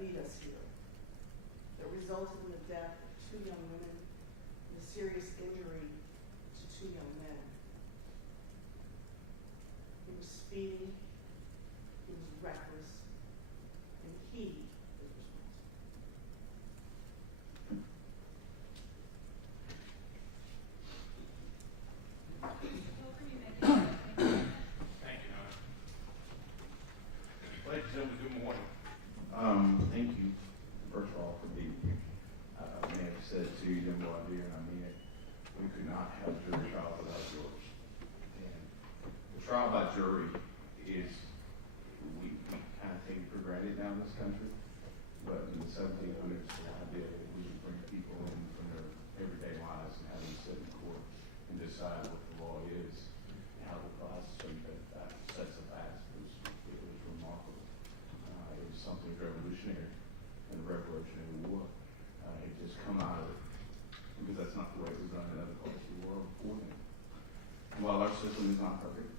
lead us here that resulted in the death of 2 young women and a serious injury to 2 young men. He was speeding, he was reckless, and he is responsible. Thank you, Howard. Ladies and gentlemen, good morning. Thank you, first of all, for being here. I may have said to you, Jim Wadir, and I mean it, we could not have jury trial without yours. And the trial by jury is, we kind of take it for granted now in this country, but in the 1700s, the idea that we would bring people in from their everyday lives and have them sit in court and decide what the law is and how to apply certain sets of facts was remarkable. It was something revolutionary in the Revolutionary War. It just come out of it because that's not the way it was done in other parts of the world before then. And while our system is not perfect,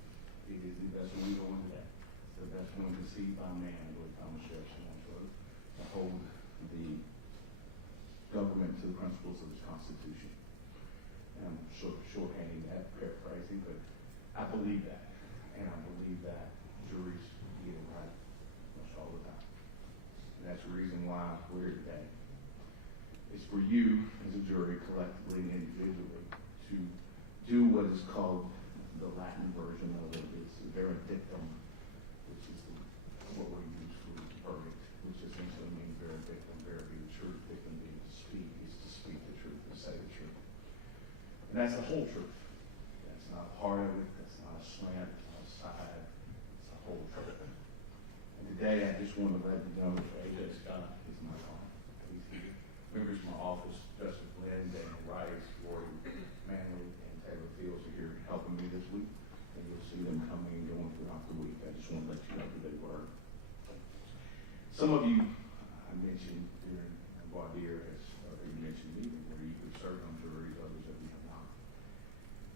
it is the best one going today. It's the best one conceived by man, I believe Thomas Jefferson once wrote, to hold the government to the principles of its Constitution. And I'm shorthanding that, paraphrasing, but I believe that. And I believe that juries get it right almost all the time. And that's the reason why we're here today. It's for you as a jury, collectively and individually, to do what is called the Latin version of it. It's veredictum, which is what we use for verdict, which essentially means veredictum, vera being the truth, dictum being to speak, is to speak the truth, to say the truth. And that's the whole truth. That's not a part of it, that's not a slant, it's not a side, it's the whole truth. And today I just want to let you know that A.J. Scott is my client. He's here. Members of my office, Justice Lynn, Daniel Rice, Lori Manley, and Taylor Fields are here helping me this week. And you'll see them coming and going throughout the week. I just want to let you know who they were. Some of you I mentioned during voir dire, or you mentioned me, where you could serve on juries, others of you have not.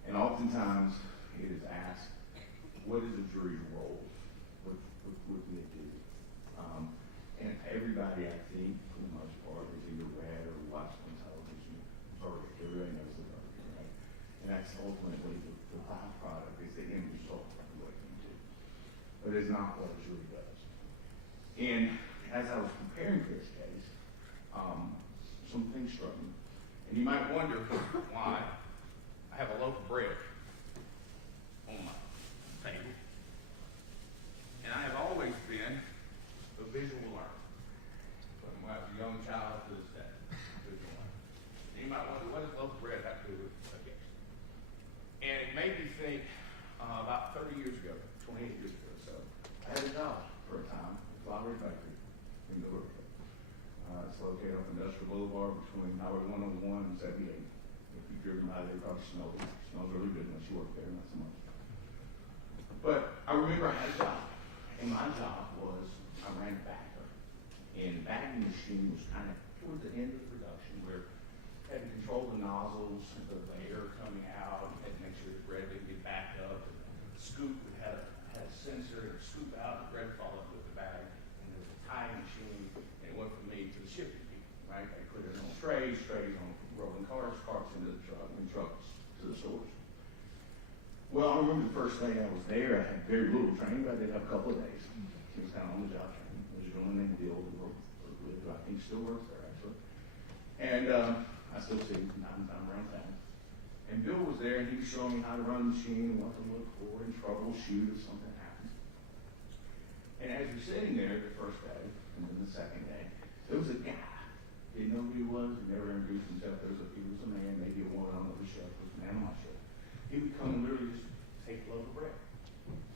And oftentimes it is asked, what is a jury's role? What do they do? And everybody, I think, for the most part, has either read or watched on television verdict. Everybody knows the verdict, right? And that's ultimately the byproduct, is the end result of what you do. But it's not what a jury does. And as I was preparing for this case, some things struck me. And you might wonder why I have a loaf of bread on my table. And I have always been a visual learner. From when I was a young child to this day, visual learner. And you might wonder, what does a loaf of bread have to do with a case? And it made me think about 30 years ago, 28 years ago or so, I had a job for a time at Flowery Factory in Newark. It's located on Industrial Boulevard between Highway 101 and 78. If you've driven by there, you probably smell it. It smells really good once you work there, not so much. But I remember I had a job, and my job was I ran a bagger. And the bagging machine was kind of toward the end of the production where you had to control the nozzles, the air coming out, you had to make sure the bread didn't get backed up. And the scoop had a sensor, and scoop out, the bread fall up with the bag, and there was a tying machine, and it went from me to the shipping people, right? They put it on trays on rolling carts into the truck, and trucks to the stores. Well, I remember the first day I was there, I had very little training, but I did have a couple of days. It was kind of on the job training. There's a woman named Bill who I think still works there, actually. And I still see him from time to time around town. And Bill was there, and he was showing me how to run the machine and what to look for and troubleshoot if something happens. And as you're sitting there the first day, and then the second day, there was a guy. Didn't know who he was, he never introduced himself. He was a man, maybe a woman on the shelf, was a man on my shelf. He would come and literally just take a loaf of bread.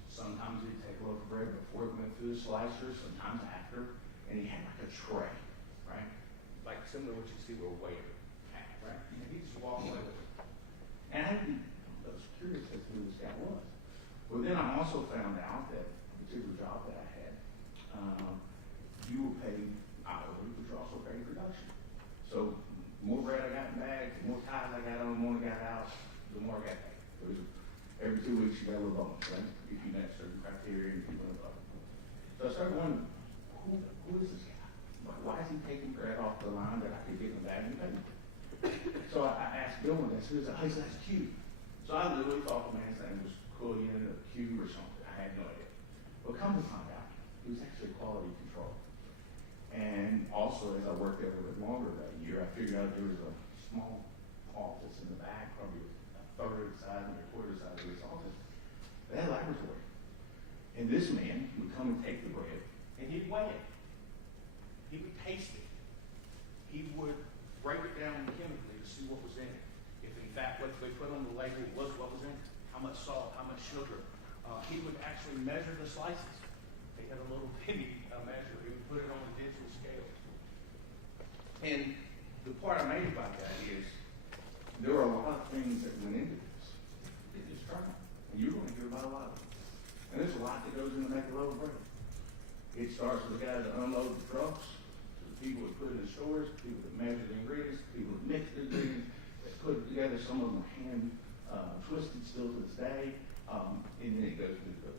Sometimes he'd take a loaf of bread before it went through the slicer, sometimes after, and he had like a tray, right? Like similar to what you see with a waiter hat, right? And he'd just walk away with it. And I was curious as to who this guy was. Well, then I also found out that the particular job that I had, you were paid hourly, but you're also paid production. So the more bread I got in bags, the more ties I got on, the more I got out, the more I got paid. Every 2 weeks you got a little bonus, right? If you met certain criteria and you went above. So I started wondering, who is this guy? is he taking bread off the line that I could get in the bag and pay? So I asked Bill one day, he said, that's Q. So I literally thought the man's name was Quillian or Q or something. I had no idea. But come to find out, he was actually quality control. And also, as I worked there a little bit longer that year, I figured out there was a small office in the back, probably a third of the size and a quarter the size of this office. They had a laboratory. And this man would come and take the bread, and he'd weigh it. He would taste it. He would break it down chemically to see what was in it. If in fact what they put on the label was what was in it, how much salt, how much sugar. He would actually measure the slices. They had a little penny measure. He would put it on a digital scale. And the part I made about that is there are a lot of things that went into this. It is trying. And you're going to hear about a lot of them. And there's a lot that goes into making a loaf of bread. It starts with the guys that unload the trucks, the people that put it in the stores, people that measure the ingredients, people that mix the ingredients, that put it together. Some of them are hand twisted still to this day. And then it goes to the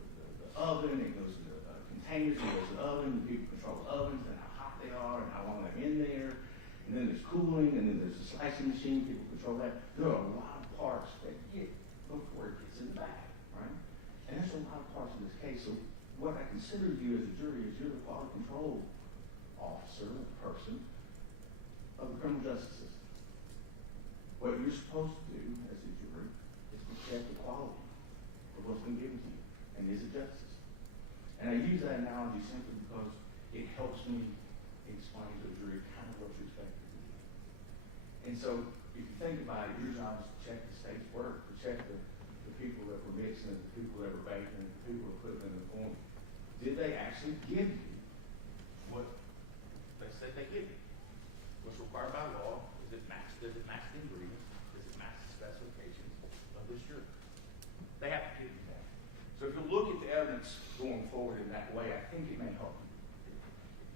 oven, it goes to the containers, it goes to the oven, the people control the ovens and how hot they are and how long they're in there. And then there's cooling, and then there's a slicing machine, people control that. There are a lot of parts that get before it gets in the bag, right? And there's a lot of parts in this case. So what I consider you as a jury is you're the quality control officer, person of the criminal justice system. What you're supposed to do as a jury is protect the quality of what's been given to you, and is it justice? And I use that analogy simply because it helps me explain to the jury kind of what you expect to do. And so, if you think about it, your job is to check the state's work, to check the people that were mixing it, the people that were baking it, the people that put it in the form. Did they actually give you what they said they give you? What's required by law? Does it match the ingredients? Does it match the specifications of this jury? They have to give you that. So if you look at the evidence going forward in that way, I think it may help you.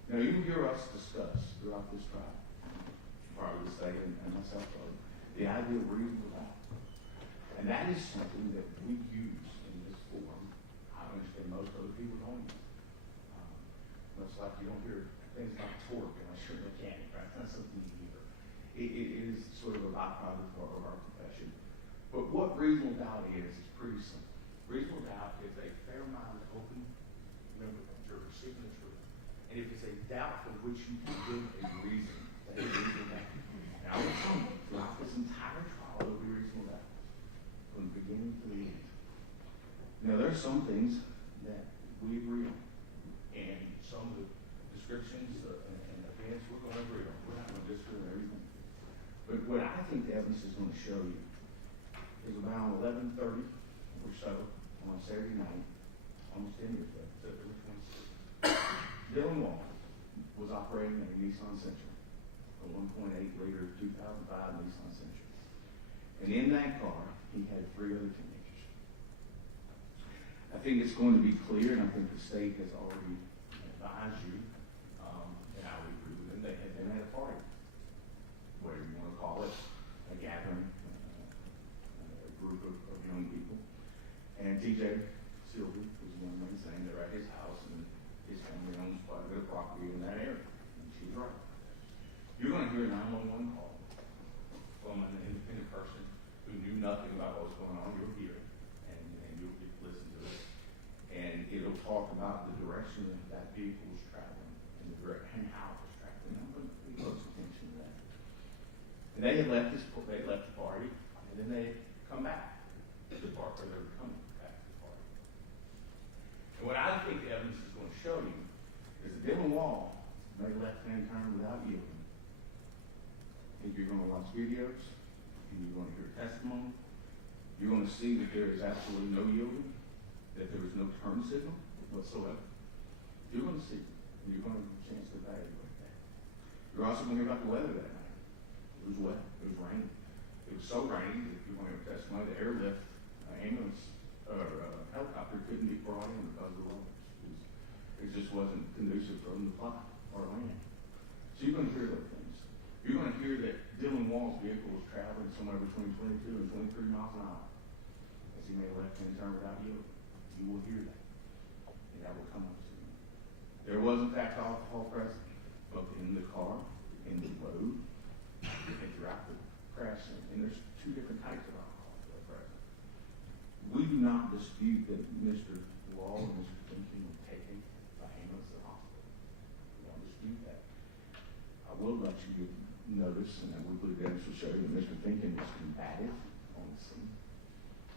Now, you hear us discuss throughout this trial, probably the state and myself, the idea of reasonable doubt. And that is something that we use in this forum. I understand most other people don't use. Much like you don't hear things like torque and a sure mechanic, right? That's not something you hear. It is sort of a byproduct of our profession. But what reasonable doubt is pretty simple. Reasonable doubt is a fair-minded, open member of the jury seeking the truth. And if it's a doubt for which you can give a reason, that is reasonable doubt. And I will tell you, throughout this entire trial, there will be reasonable doubt. From the beginning to the end. Now, there are some things that we agree on. And some of the descriptions and events we're going to agree on. We're not going to disagree on everything. But what I think the evidence is going to show you is around 11:30 or so on Saturday night, almost 10 years ago, September 26th, Dylan Wall was operating a Nissan Sentra, a 1.8 liter 2005 Nissan Sentra. And in that car, he had 3 other teenagers. I think it's going to be clear, and I think the state has already advised you, and I would agree with them, they had been at a party, whatever you want to call it, a gathering, a group of young people. And TJ Sylvie was the young man saying they're at his house, and his family owns quite a bit of property in that area. And she's right. You're going to hear a 911 call from an independent person who knew nothing about what was going on. You'll hear it, and you'll get to listen to it. And it'll talk about the direction that that vehicle was traveling, and the direction how it was traveling. I'm going to pay close attention to that. And they had left the party, and then they had come back to the park, or they were coming back to the party. And what I think the evidence is going to show you is that Dylan Wall made a left-hand turn without yielding. If you're going to watch videos, and you're going to hear testimony, you're going to see that there is absolutely no yielding, that there was no turn signal whatsoever. You're going to see, and you're going to have a chance to evaluate that. You're also going to hear about the weather that night. It was wet. It was raining. It was so rainy that you're going to have testimony. The airlift ambulance or helicopter couldn't be brought in because of the roads. It just wasn't conducive for them to fly or land. So you're going to hear those things. You're going to hear that Dylan Wall's vehicle was traveling somewhere between 22 and 23 miles an hour as he made a left-hand turn without yielding. You will hear that. And that will come up soon. There was, in fact, alcohol present, both in the car, in the road, and throughout the crash scene. And there's two different types of alcohol that are present. We do not dispute that Mr. Wall and Mr. Finken were taken by ambulance to the hospital. We don't dispute that. I will let you notice, and we believe the evidence will show you that Mr. Finken was combative on the scene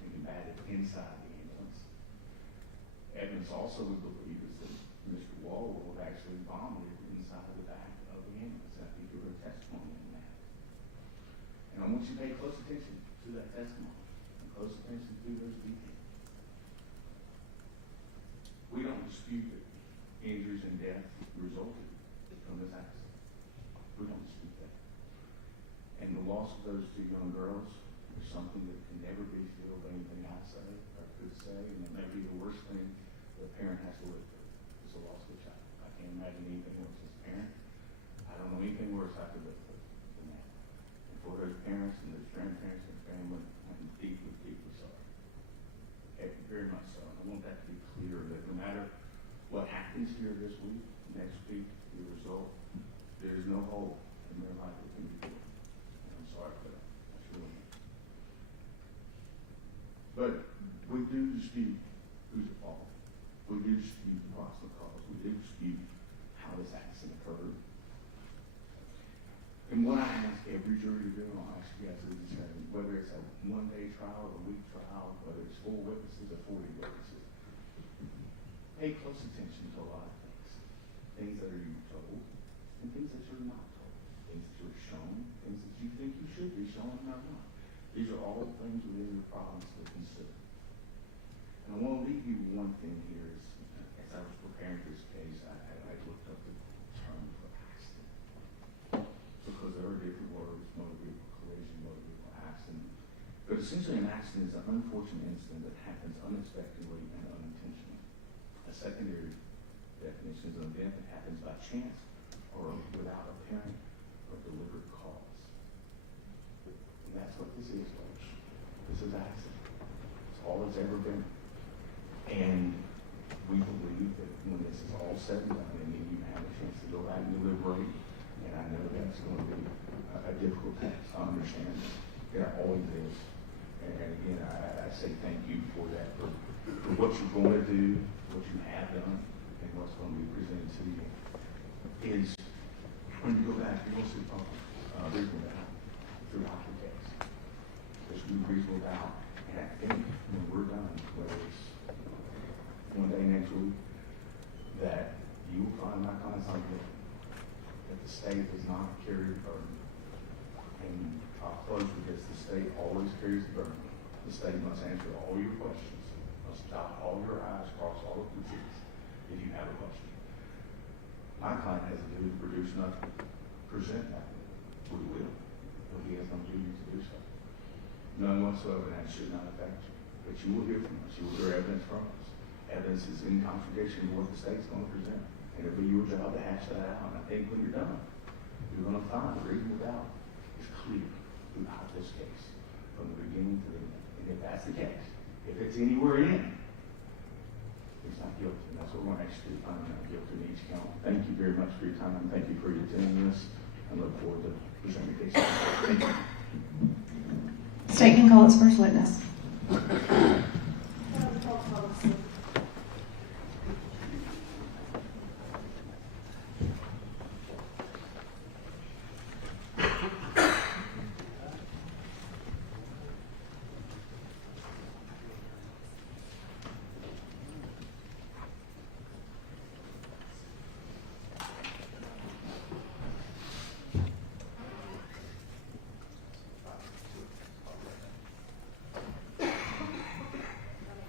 and combative inside the ambulance. Evidence also, we believe, is that Mr. Wall would have actually vomited inside the back of the ambulance. I think you heard testimony on that. And I want you to pay close attention to that testimony and close attention to those details. We don't dispute that injuries and death resulted from this accident. We don't dispute that. And the loss of those two young girls is something that can never be filled by anything I say or could say, and it may be the worst thing that a parent has to live through. It's the loss of a child. I can't imagine anything worse as a parent. I don't know anything worse I could live through than that. And for those parents and those grandparents and family, I'm deeply, deeply sorry. Very much so. And I want that to be clear that no matter what happens here this week, next week, the result, there is no hope in their life that can be filled. And I'm sorry for that. I truly am. But we do dispute who's at fault. We do dispute the possible cause. We do dispute how this accident occurred. And what I ask every jury to do, and I'll ask you guys to do the same, whether it's a one-day trial or a week trial, whether it's 4 witnesses or 40 witnesses, pay close attention to a lot of things. Things that are you told, and things that you're not told. Things that you're shown, things that you think you should be shown and are not. These are all things within your province to consider. And I want to leave you with one thing here. Is, as I was preparing for this case, I looked up the term for accident. Because there are different words: motor vehicle collision, motor vehicle accident. But essentially an accident is an unfortunate incident that happens unexpectedly and unintentionally. A secondary definition is an event that happens by chance or without apparent or deliberate cause. And that's what this is, folks. This is accident. It's all it's ever been. And we believe that when this is all said and done, and you have a chance to go back and deliberate, and I know that's going to be a difficult task. I understand that. It always is. And again, I say thank you for that, for what you're going to do, what you have done, and what's going to be presented to you. Is when you go back, you're going to see reasonable doubt throughout the case. There's going to be reasonable doubt. And I think when we're done, whether it's one day next week, that you will find my clients on guilty, that the state does not carry the burden. And I'll close with this: the state always carries the burden. The state must answer all your questions, must dot all your I's, cross all of the T's if you have a question. My client has a duty to produce nothing. Present that. We will. But he has no duty to do so. None whatsoever, and that should not affect you. But you will hear from us. You will hear evidence from us. Evidence is in contradiction to what the state's going to present. And it'll be your job to hash that out. And I think when you're done, you're going to find reasonable doubt is clear throughout this case, from the beginning to the end. And if that's the case, if it's anywhere in, it's not guilty. And that's what we're going to actually find not guilty in each count. Thank you very much for your time. And thank you for attending this. I look forward to presenting the case. Thank you. State can call its first witness.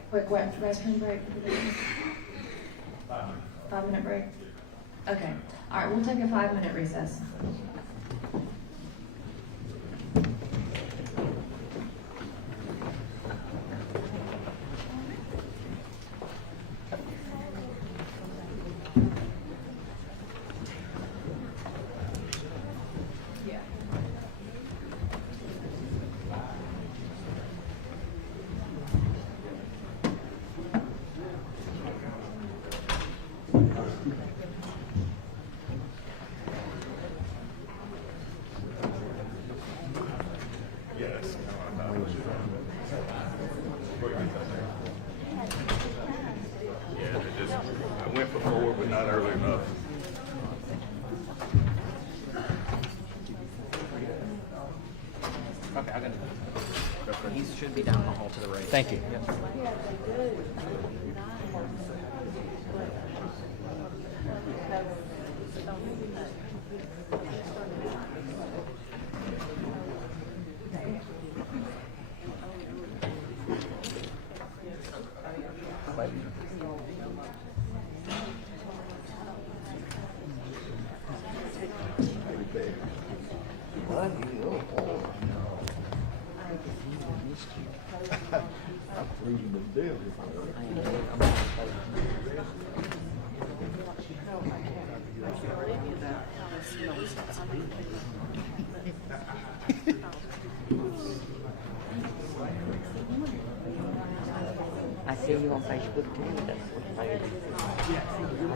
Quick restroom break for the witness. 5-minute break? Okay. All right, we'll take a 5-minute recess. be down the hall to the right. Thank you. Yep. I see you on Facebook too. That's what I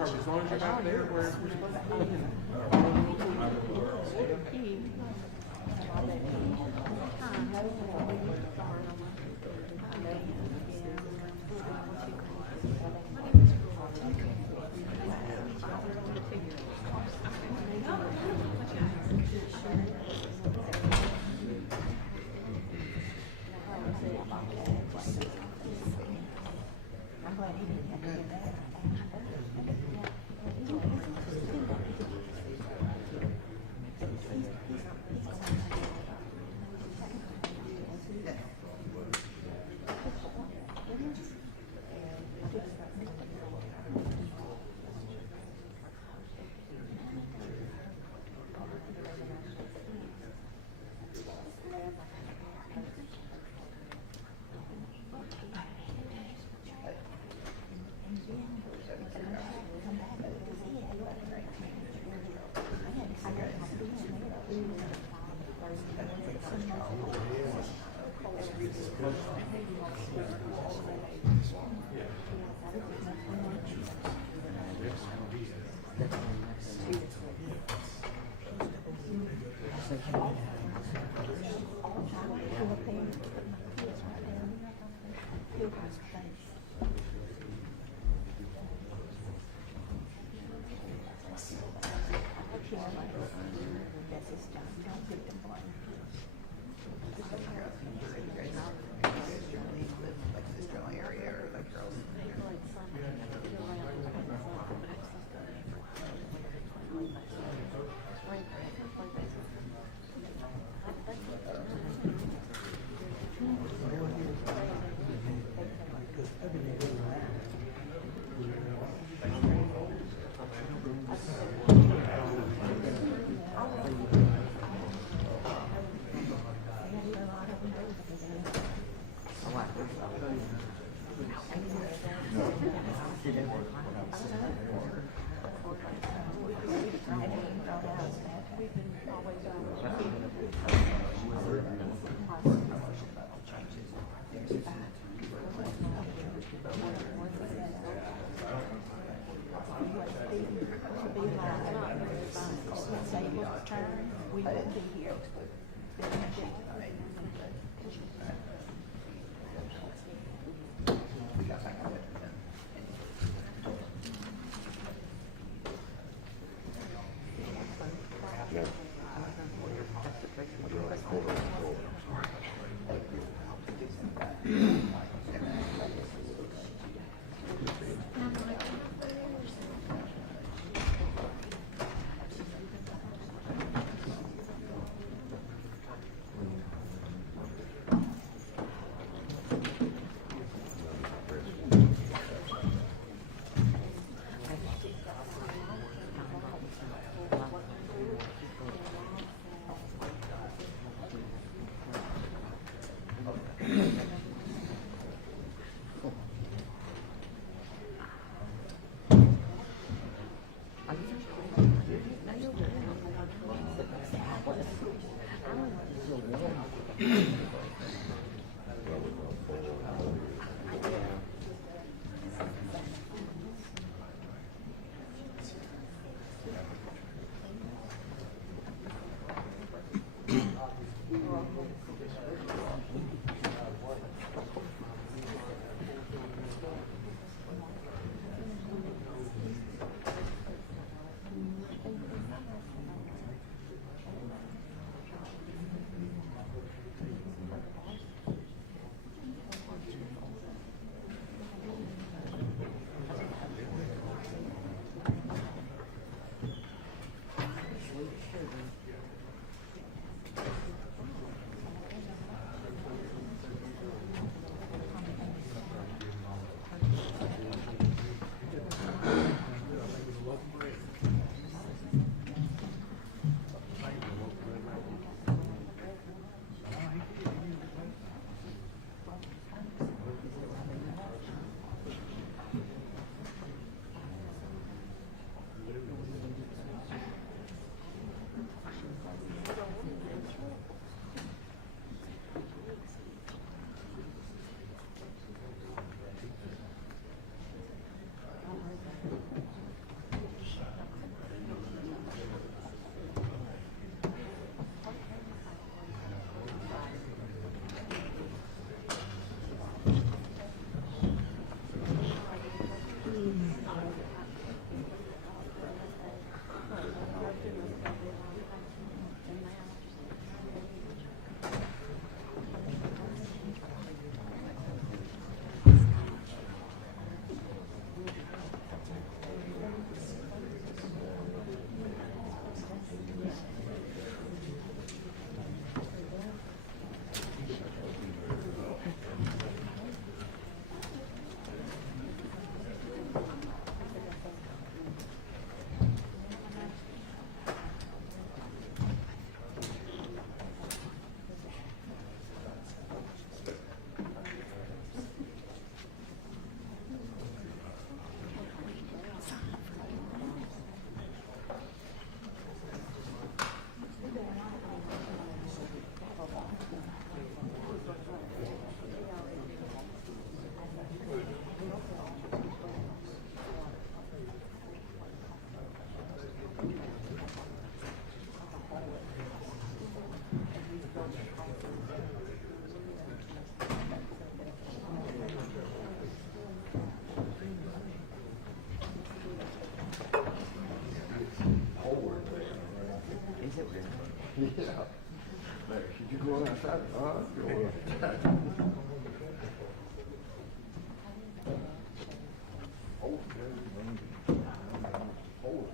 As long as you're back there, we're Yeah. Like, should you go outside? Go outside. Oh, oh.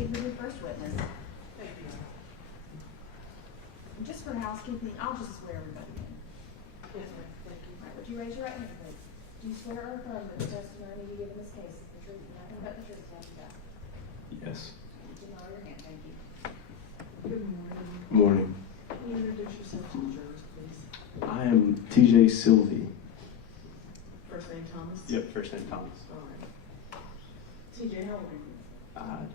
proceed with your first witness. Thank you. And just for housekeeping, I'll just swear everybody in. Yes, ma'am. Thank you. All right, would you raise your right hand, please? Do you swear or affirm that the testimony you give in this case is the truth, and nothing but the truth, so help you God? Yes. You can lower your hand, thank you. Good morning. Morning. Can you introduce yourself to the jurors, please? I am TJ Sylvie. First name Thomas? Yep, first name Thomas. All right. TJ, how old are you?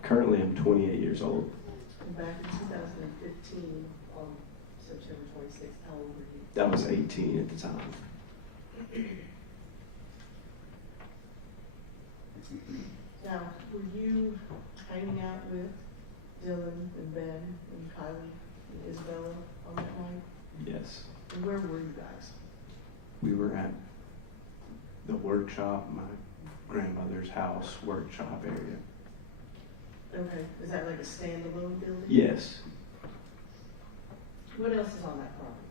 Currently, I'm 28 years old. And back in 2015, on September 26th, how old were you? That was 18 at the time. Now, were you hanging out with Dylan and Ben and Kylie and Isabella on that night? Yes. And where were you guys? We were at the workshop, my grandmother's house workshop area. Okay, is that like a standalone building? Yes. What else is on that property?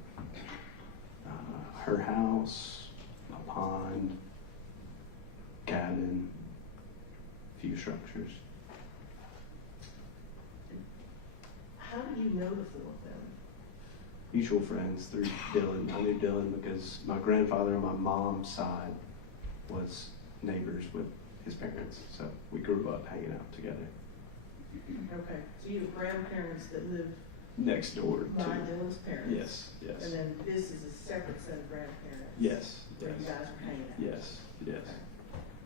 Her house, a pond, cabin, few structures. How do you know the four of them? Mutual friends through Dylan. I knew Dylan because my grandfather on my mom's side was neighbors with his parents, so we grew up hanging out together. Okay, so you have grandparents that live Next door by to. Dylan's parents? Yes, yes. And then this is a separate set of grandparents? Yes, Where you yes. guys were hanging out? Yes, yes.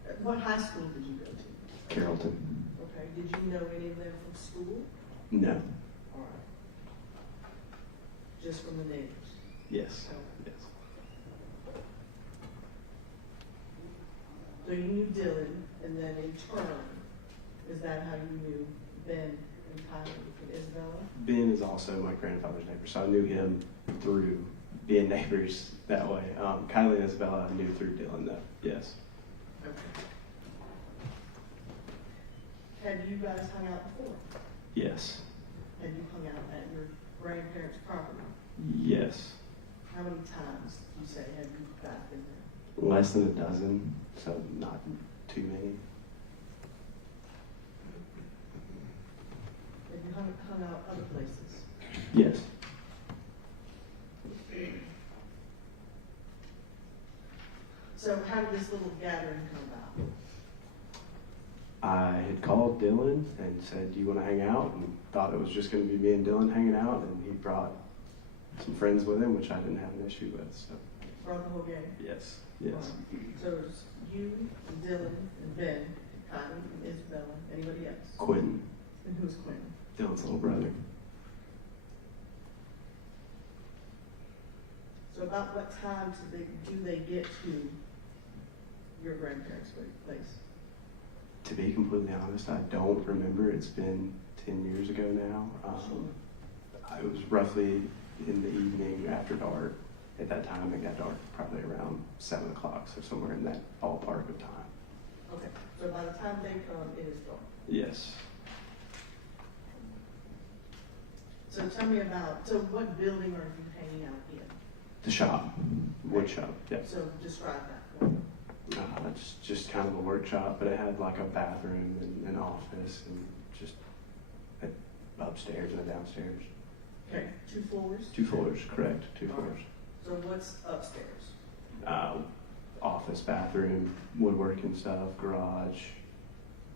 Okay. What high school did you go to? Carrollton. Okay, did you know any of them from school? No. All right. Just from the neighbors? Yes, Okay. yes. So you knew Dylan, and then in turn, is that how you knew Ben and Kylie and Isabella? Ben is also my grandfather's neighbor, so I knew him through being neighbors that way. Kylie and Isabella I knew through Dylan, though. Yes. Okay. Have you guys hung out before? Yes. Have you hung out at your grandparents' property? Yes. How many times, you say, have you guys been there? Less than a dozen, so not too many. Have you hung out other places? Yes. So how did this little gathering come about? I had called Dylan and said, "Do you want to hang out?" And thought it was just going to be me and Dylan hanging out, and he brought some friends with him, which I didn't have an issue with. So Brought the whole gang? yes, yes. So it was you, and Dylan, and Ben, Kylie, and Isabella, anybody else? Quentin, And who's Quentin? Dylan's little brother. So about what time do they get to your grandparents' place? To be completely honest, I don't remember. It's been 10 years ago now. It was roughly in the evening after dark. At that time, it got dark probably around 7 o'clock, so somewhere in that ballpark of time. Okay, so by the time they come, it is dark. Yes. So tell me about, so what building are you hanging out in? The shop, wood shop, yeah. So describe that for me. It's just kind of a workshop, but it had like a bathroom and an office and just an upstairs and a downstairs. Okay, 2 floors? 2 floors, correct, 2 floors. So what's upstairs? Office, bathroom, woodworking stuff, garage,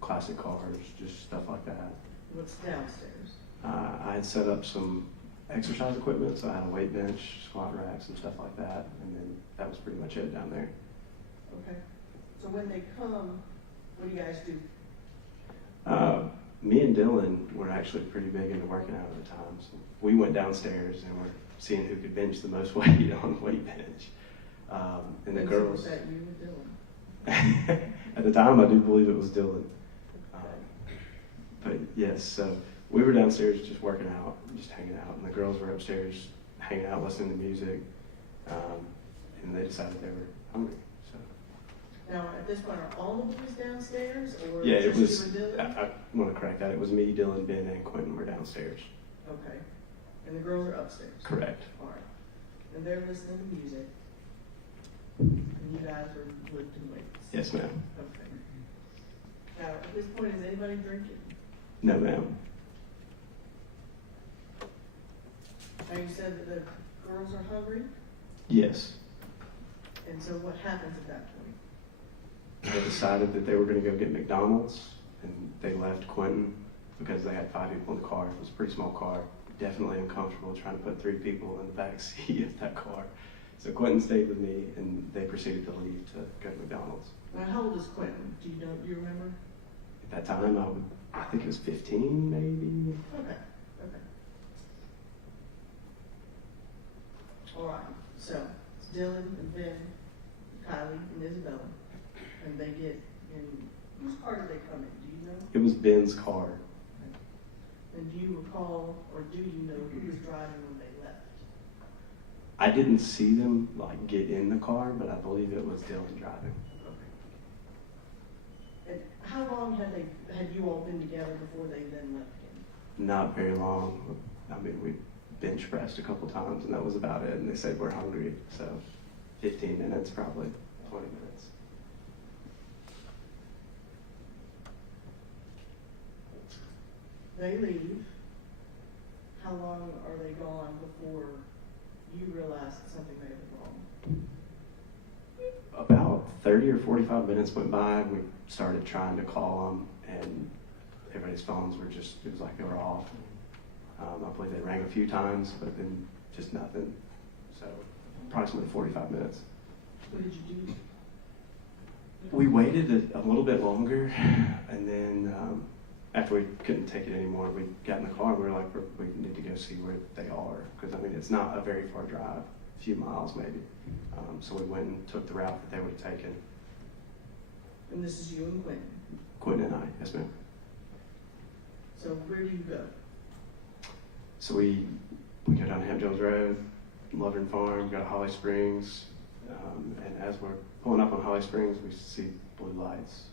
classic cars, just stuff like that. What's downstairs? I had set up some exercise equipment, so I had a weight bench, squat racks, and stuff like that, and then that was pretty much it down there. Okay. So when they come, what do you guys do? Me and Dylan were actually pretty big into working out at the time, so we went downstairs and we're seeing who could bench the most weight on the weight bench. And the girls. Was that you and Dylan? At the time, I do believe it was Dylan. But yes, so we were downstairs just working out, just hanging out, and the girls were upstairs hanging out, listening to music, and they decided they were hungry. So Now, at this point, are all the boys downstairs, or yeah, it just was. you and Dylan? I want to correct that. It was me, Dylan, Ben, and Quentin were downstairs. Okay. And the girls are upstairs? Correct. All right. And they're listening to music, and you guys are lifting weights? Yes, ma'am. Okay. Now, at this point, is anybody drinking? No, ma'am. Now, you said that the girls are hungry, Yes. and so what happens at that point? They decided that they were going to go get McDonald's, and they left Quentin because they had 5 people in the car. It was a pretty small car. Definitely uncomfortable trying to put 3 people in the back seat of that car. So Quentin stayed with me, and they proceeded to leave to go to McDonald's. Now, how old is Quentin? Do you remember? At that time, I think it was 15, maybe. Okay, okay. All right, so it's Dylan and Ben, Kylie and Isabella, and they get in, whose car did they come in, do you know? It was Ben's car. And do you recall, or do you know who was driving when they left? I didn't see them like get in the car, but I believe it was Dylan driving. Okay. And how long had you all been together before they then left him? Not very long. I mean, we bench pressed a couple times, and that was about it. And they said we're hungry, so 15 minutes, probably 20 minutes. They leave. How long are they gone before you realize that something may have been wrong? About 30 or 45 minutes went by. We started trying to call them, and everybody's phones were just, it was like they were off. I believe they rang a few times, but then just nothing. So approximately 45 minutes. What did you do? We waited a little bit longer, and then after we couldn't take it anymore, we got in the car. We were like, we need to go see where they are, because I mean, it's not a very far drive, a few miles maybe. So we went and took the route that they would have taken. And this is you and Quentin. Quentin and I, yes ma'am. So where do you go? So we go down Ham Jones Road, Lovern Farm, go to Holly Springs, and as we're pulling up on Holly Springs, we see blue lights.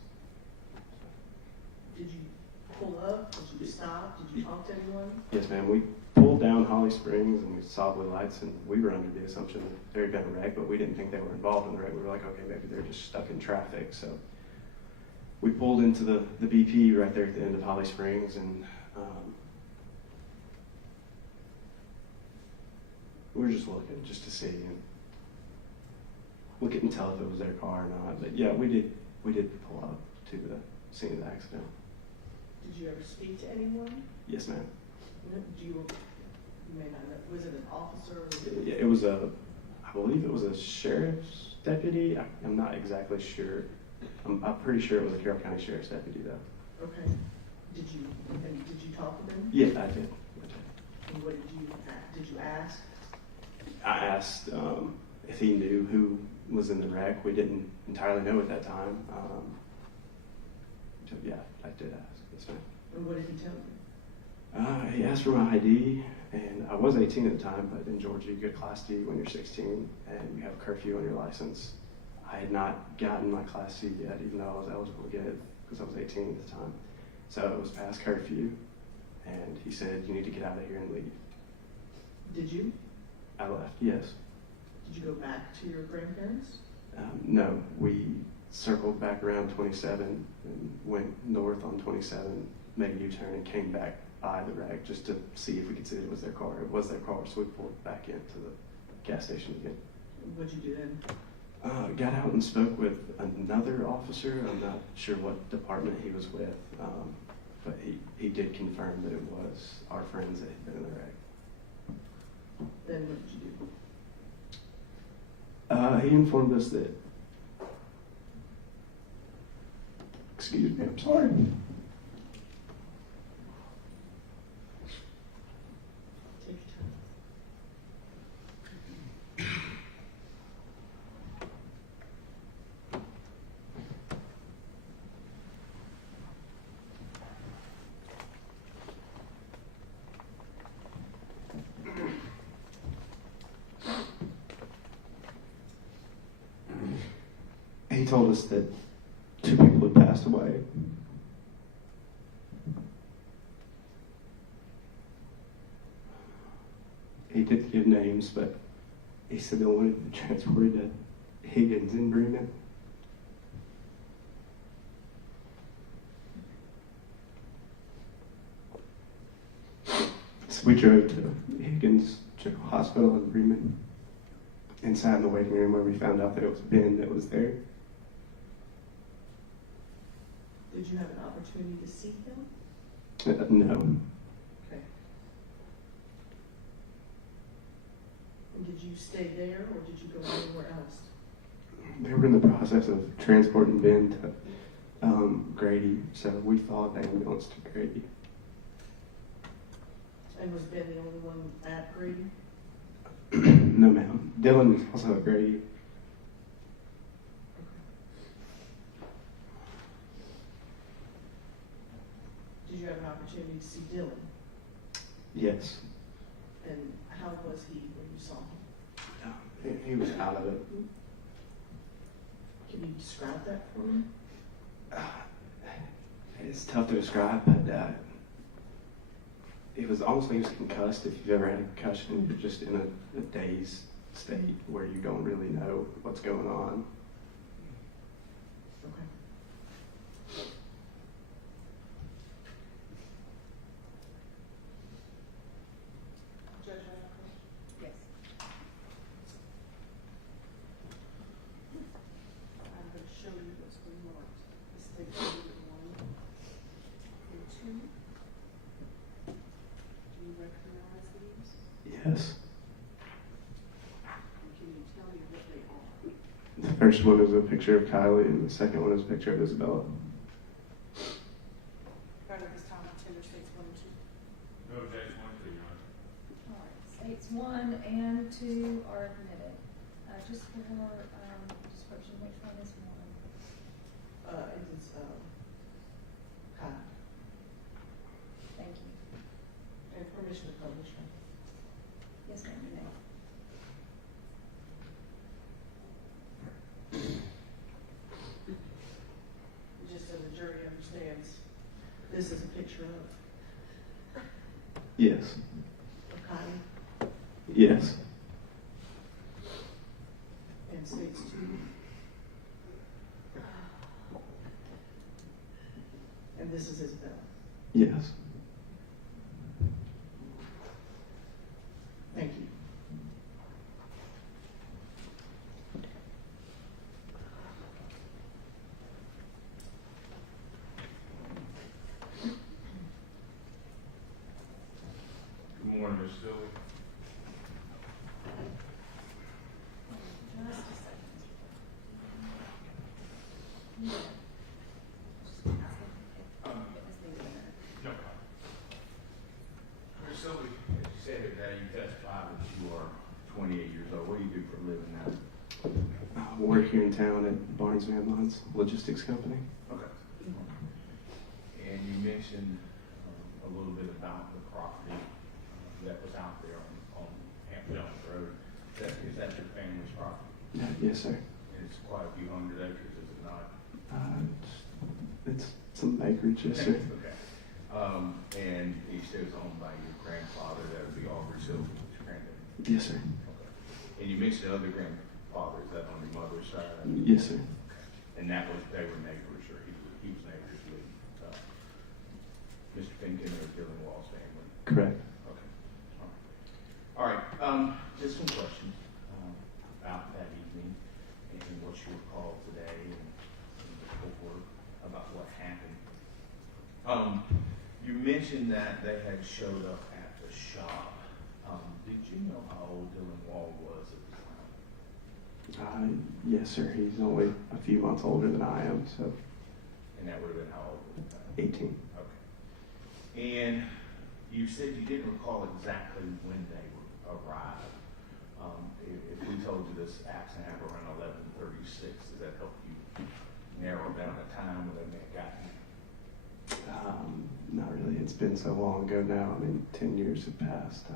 Did you pull up? Did you stop? Did you talk to anyone? Yes ma'am, we pulled down Holly Springs and we saw blue lights, and we were under the assumption that there had been a wreck, but we didn't think they were involved in the wreck. We were like, okay, maybe they're just stuck in traffic. So we pulled into the BP right there at the end of Holly Springs, and we were just looking just to see, and we couldn't tell if it was their car or not. But yeah, we did pull up to the scene of the accident. Did you ever speak to anyone? Yes ma'am. You may not know. Was it an officer? Yeah, it was I believe it was a sheriff's deputy. I'm not exactly sure. I'm pretty sure it was a Carroll County Sheriff's deputy though. Okay. Did you talk to them? Yeah, I did. And what did you ask? I asked if he knew who was in the wreck. We didn't entirely know at that time. So yeah, I did ask. Yes ma'am. And what did he tell you? He asked for my ID, and I was 18 at the time, but in Georgia you get Class D when you're 16, and you have curfew on your license. I had not gotten my Class C yet, even though I was eligible to get it, because I was 18 at the time. So it was past curfew, and he said, you need to get out of here and leave. Did you? I left, yes. Did you go back to your grandparents? No, we circled back around 27 and went north on 27, made a U-turn, and came back by the wreck just to see if we could see it was their car. It was their car, so we pulled back into the gas station again. What'd you do then? Got out and spoke with another officer. I'm not sure what department he was with, but he did confirm that it was our friends that had been in the wreck. Then what did you do? He informed us that, excuse me, I'm sorry. Take your time. He told us that 2 people had passed away. He didn't give names, but he said they wanted to be transported to Higgins in Bremen. So we drove to Higgins General Hospital in Bremen and sat in the waiting room where we found out that it was Ben that was there. Did you have an opportunity to see him? No. Okay. And did you stay there, or did you go anywhere else? They were in the process of transporting Ben to Grady, so we followed the ambulance to Grady. And was Ben the only one at Grady? No, ma'am. Dylan was also at Grady. Did you have an opportunity to see Dylan? Yes. And how was he when you saw him? He was out of it. Can you describe that for me? It's tough to describe, but it was almost like he was concussed. If you've ever had a concussion, you're just in a dazed state where you don't really know what's going on. Okay. Judge, Yes. I'm going to show you what's been marked. This takes Exhibit 1 and 2. Do you recognize these? Yes. And can you tell me what they are? The first one is a picture of Kylie, and the second one is a picture of Isabella. Right at this time, I tender states 1 and 2. No objection, 1 to Your Honor. All right, states 1 and 2 are admitted. Just for description, which one is 1? It is, Kyle. Thank you. And permission to publish, right? Yes, ma'am, you may. Just so the jury understands, this is a picture of Yes. Kylie Yes. and states 2. And this is Isabella. Yes. Thank you. Good morning, Ms. Stilley. Just a second. No problem. Ms. Stilley, as you said today, you testified that you are 28 years old. What do you do for a living now? I work here in town at Barnes Van Lines Logistics Company. Okay. And you mentioned a little bit about the property that was out there on Hampton Road. Is that your family's property? Yes, sir. And it's quite a few hundred acres, is it not? It's some acreage, yes, sir. Okay. And you said it was owned by your grandfather, that would be Aubrey Silver, your granddad? Yes, sir. Okay. And you mentioned the other grandfather, is that on your mother's side? Yes, sir. And they were neighbors, or he was neighbors with Mr. Finken or Dylan Wall's family? Correct. Okay. All right. Just some questions about that evening and what you recall today and the report about what happened. You mentioned that they had showed up at the shop. Did you know how old Dylan Wall was at the time? Yes, sir. He's only a few months older than I am, so And that would have been how old at the time? 18. Okay. And you said you didn't recall exactly when they arrived. If we told you this accident happened around 11:36, does that help you narrow down the time when they may have gotten there? Not really. It's been so long ago now. I mean, 10 years have passed.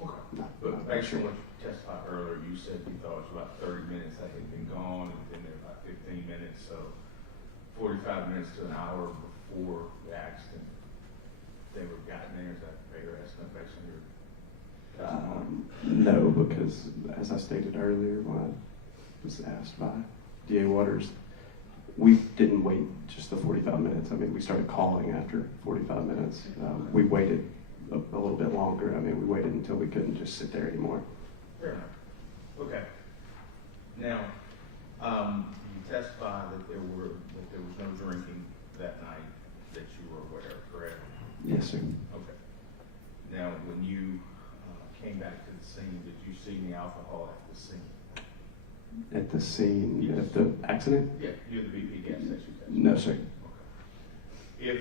Okay. Not But based on sure. what you testified earlier, you said you thought it was about 30 minutes they had been gone, and then there about 15 minutes, so 45 minutes to an hour before the accident, they were gotten there. Is that a fair estimate based on your testimony? No, because as I stated earlier when I was asked by DA Waters, we didn't wait just the 45 minutes. I mean, we started calling after 45 minutes. We waited a little bit longer. I mean, we waited until we couldn't just sit there anymore. Fair enough. Okay. Now, you testified that there was no drinking that night that you were aware of, correct? Yes, sir. Okay. Now, when you came back to the scene, did you see any alcohol at the scene? At the scene of the accident? Yeah, near the BP gas station. No, sir. Okay. If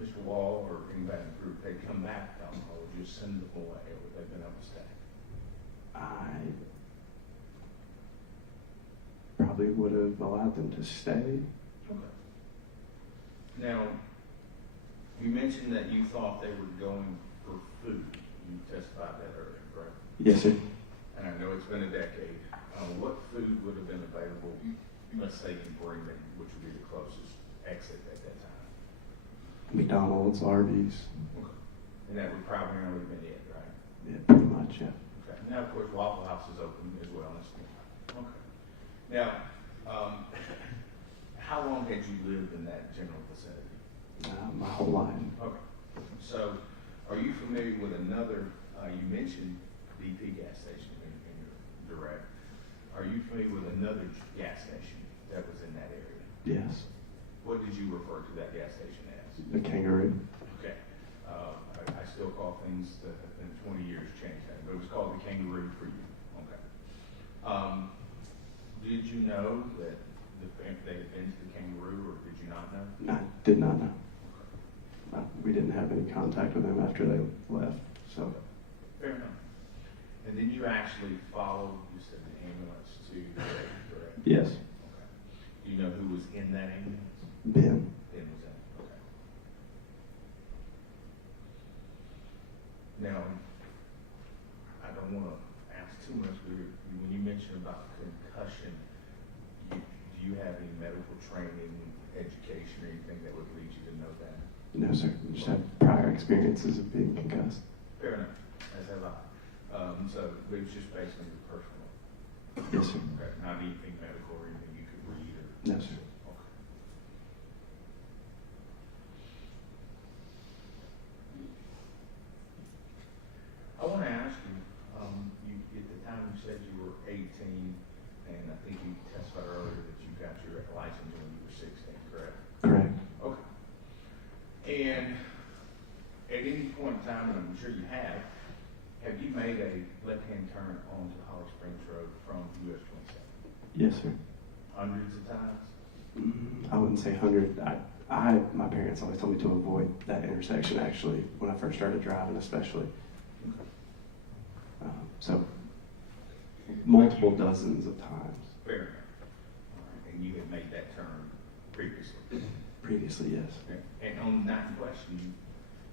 Mr. Wall or anybody in the group had come back with alcohol, would you send them away, or would they been able to stay? I probably would have allowed them to stay. Okay. Now, you mentioned that you thought they were going for food. You testified that earlier, correct? Yes, sir. And I know it's been a decade. What food would have been available, let's say in Bremen, which would be the closest exit at that time? McDonald's, Arby's. Okay. And that would probably only been it, right? Yeah, pretty much, yeah. Okay. Now, of course, Waffle House is open as well. Okay. Now, how long had you lived in that general vicinity? My whole life. Okay. So, are you familiar with another, you mentioned BP gas station in your direct. Are you familiar with another gas station that was in that area? Yes. What did you refer to that gas station as? The Kangaroo. Okay. I still call things that have been 20 years changed that, but it was called the Kangaroo for you. Okay. Did you know that they had been to the Kangaroo, or did you not know? I did not know. We didn't have any contact with them after they left, so. Fair enough. And then you actually followed, you said, the ambulance to the correct? Yes. Okay. Do you know who was in that ambulance? Ben. Ben was in, okay. Now, I don't want to ask too much, but when you mentioned about concussion, do you have any medical training, education, or anything that would lead you to know that? No, sir. Just have prior experiences of being concussed. Fair enough, as have I. So it was just based on your personal. Yes, sir. Okay, not anything medical or anything you could read or. No, sir. Okay. I want to ask you, at the time you said you were 18, and I think you testified earlier that you got your license when you were 16, correct? Correct. Okay. And at any point in time, and I'm sure you have you made a left-hand turn onto Holly Springs Road from US 27? Yes, sir. Hundreds of times? I wouldn't say 100. My parents always told me to avoid that intersection, actually, when I first started driving, especially. So, multiple dozens of times. Fair enough. All right. And you had made that turn previously? Previously, yes. Okay. And on that question,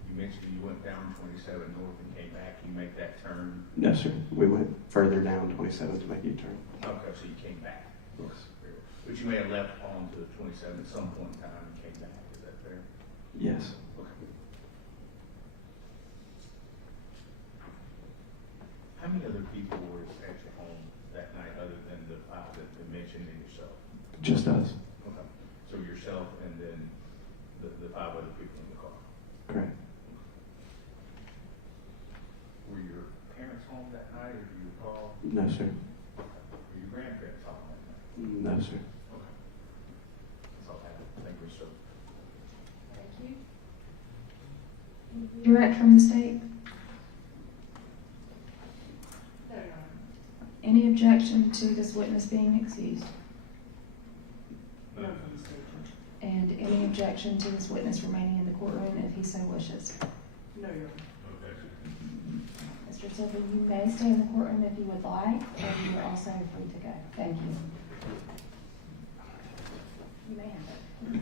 you mentioned you went down 27 north and came back. You make that turn? No, sir. We went further down 27 to make a U-turn. Okay, so you came back. Yes. But you may have left onto 27 at some point in time and came back. Is that fair? Yes. Okay. How many other people were at your home that night other than the five that you mentioned and yourself? Just us. Okay. So yourself and then the five other people in the car? Correct. Were your parents home that night, or do you recall? No, sir. Were your grandparents home that night? No, sir. Okay. That's all I have. Thank you, sir. Thank you. Direct from the state? No, Your Honor. Any objection to this witness being excused? No from the state, Judge. And any objection to this witness remaining in the courtroom if he so wishes? No, Your Honor. Mr. Silver, you may stay in the courtroom if you would like, and you are also free to go. Thank you. You may have it.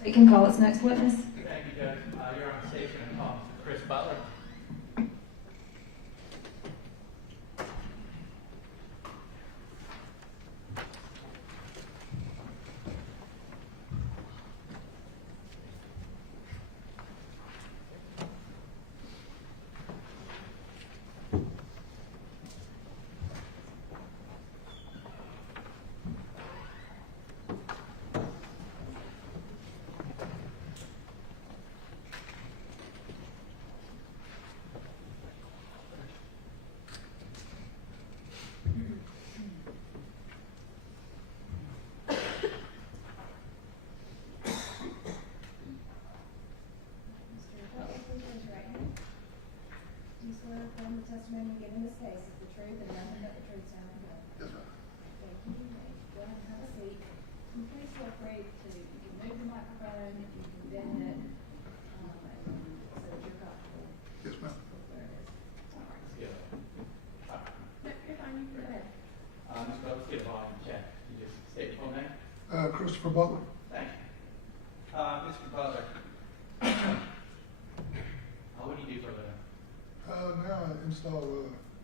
State can call its next witness. Thank you, Judge. You're on station and call Chris Butler. Mr. Butler, what do you do for a living? Now I install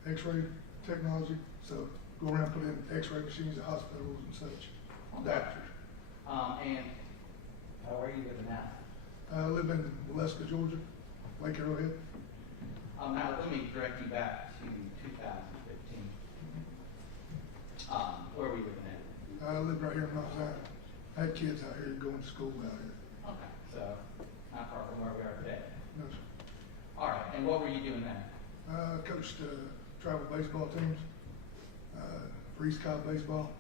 X-ray technology, so go around put in X-ray machines at hospitals and such. Doctors. And where are you living now? I live in Waleska, Georgia, Lake Arrowhead. Now, let me direct you back to 2015. Where were you living at? I live right here in Mount Zion. I had kids out here going to school out here. Okay, so not far from where we are today. No, sir. All right, and what were you doing then? I coached travel baseball teams, for East Cobb baseball.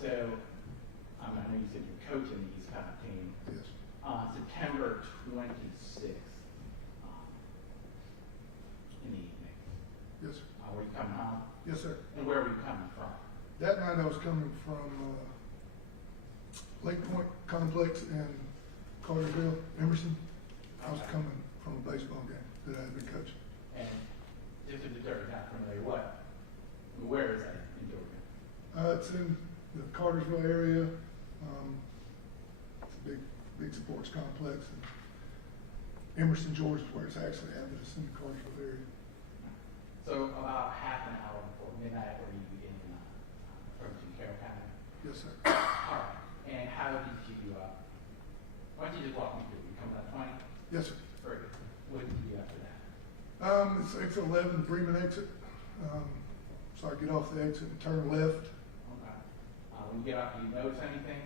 So, I know you said you're coaching the East Cobb team. Yes. September 26th, in the evening. Yes, sir. Were you coming home? Yes, sir. And where were you coming from? That night I was coming from Lake Point Complex in Cartersville, Emerson. I was coming from a baseball game that I had been coaching. And just to deter not familiar, where is that in Georgia? It's in the Cartersville area. It's a big sports complex. And Emerson, Georgia is where it's actually at, but it's in the Cartersville area. So about half an hour before midnight, were you in approaching Carroll County? Yes, sir. All right. And how did you, why don't you just walk me through? You coming up 20? Yes, sir. Very good. What did you do after that? It's exit 11, the Bremen exit. So I get off the exit and turn left. Okay. When you get off, do you notice anything?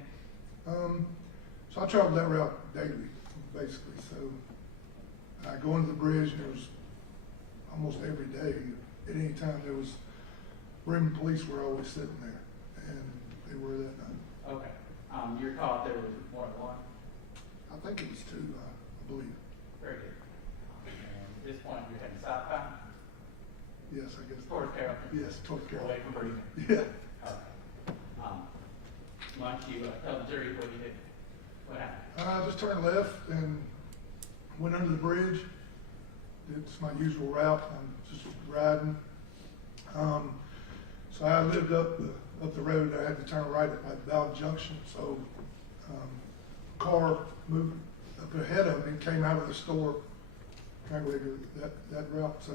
So I traveled that route daily, basically. So I go into the bridge, and there was almost every day, at any time, there was Bremen police were always sitting there, and they were that night. Okay. You recall if there was more than one? I think it was two, I believe. Very good. And at this point, you're heading southbound Yes, I guess. towards Carroll? Yes, towards Carroll. Away from Bremen? Yeah. Okay. Why don't you tell the jury what you did? What happened? I just turned left and went under the bridge. It's my usual route. I'm just riding. So I lived up the road. I had to turn right at my Ballard Junction. So car moved up ahead of me, came out of the store, trying to go that route. So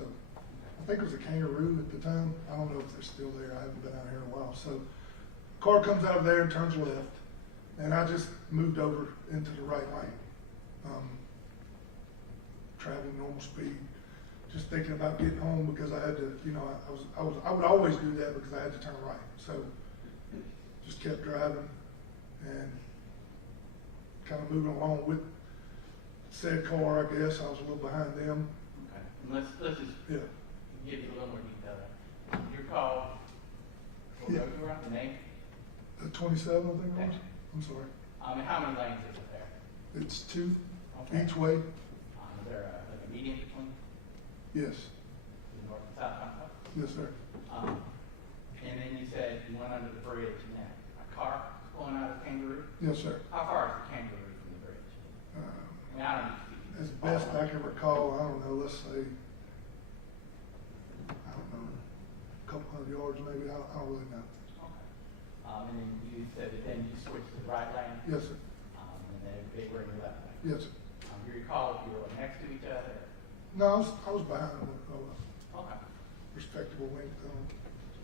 I think it was a Kangaroo at the time. I don't know if they're still there. I haven't been out here in a while. So car comes out of there and turns left, and I just moved over into the right lane, traveling normal speed, just thinking about getting home because I had to, I would always do that because I had to turn right. So just kept driving and kind of moving along with said car. I guess I was a little behind them. Okay. And let's just Yeah. give you a little more detail there. You recall what Yeah. road you were on, the name? The 27, I think it was. Okay. I'm sorry. And how many lanes is it there? It's two Okay. each way. Is there like a median between Yes. the north and south? Yes, sir. And then you said you went under the bridge and then a car was pulling out of Kangaroo. Yes, sir. How far is the Kangaroo from the bridge? I mean, I don't need to see. As best I can recall, I don't know, let's say, I don't know, a couple hundred yards maybe. I don't really know. Okay. And then you said that then you switched to the right lane. Yes, sir. And then they were in the left lane. Yes, sir. You recall if you were next to each other? No, I was behind them. Okay. Respectable length.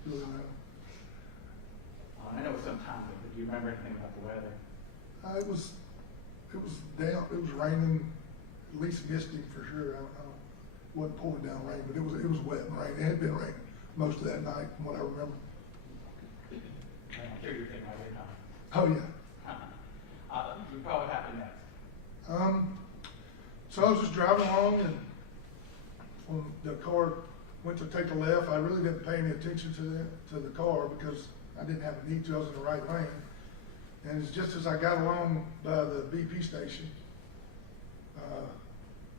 Really know. I know it was some time ago, but do you remember anything about the weather? It was down. It was raining, at least misting for sure. Wasn't pouring down rain, but it was wet and rain. It had been raining most of that night, from what I remember. I'm sure you're thinking about your time. Oh yeah. You recall what happened next? So I was just driving along, and when the car went to take a left, I really didn't pay any attention to the car because I didn't have a need to. I was in the right lane. And it's just as I got along by the BP station,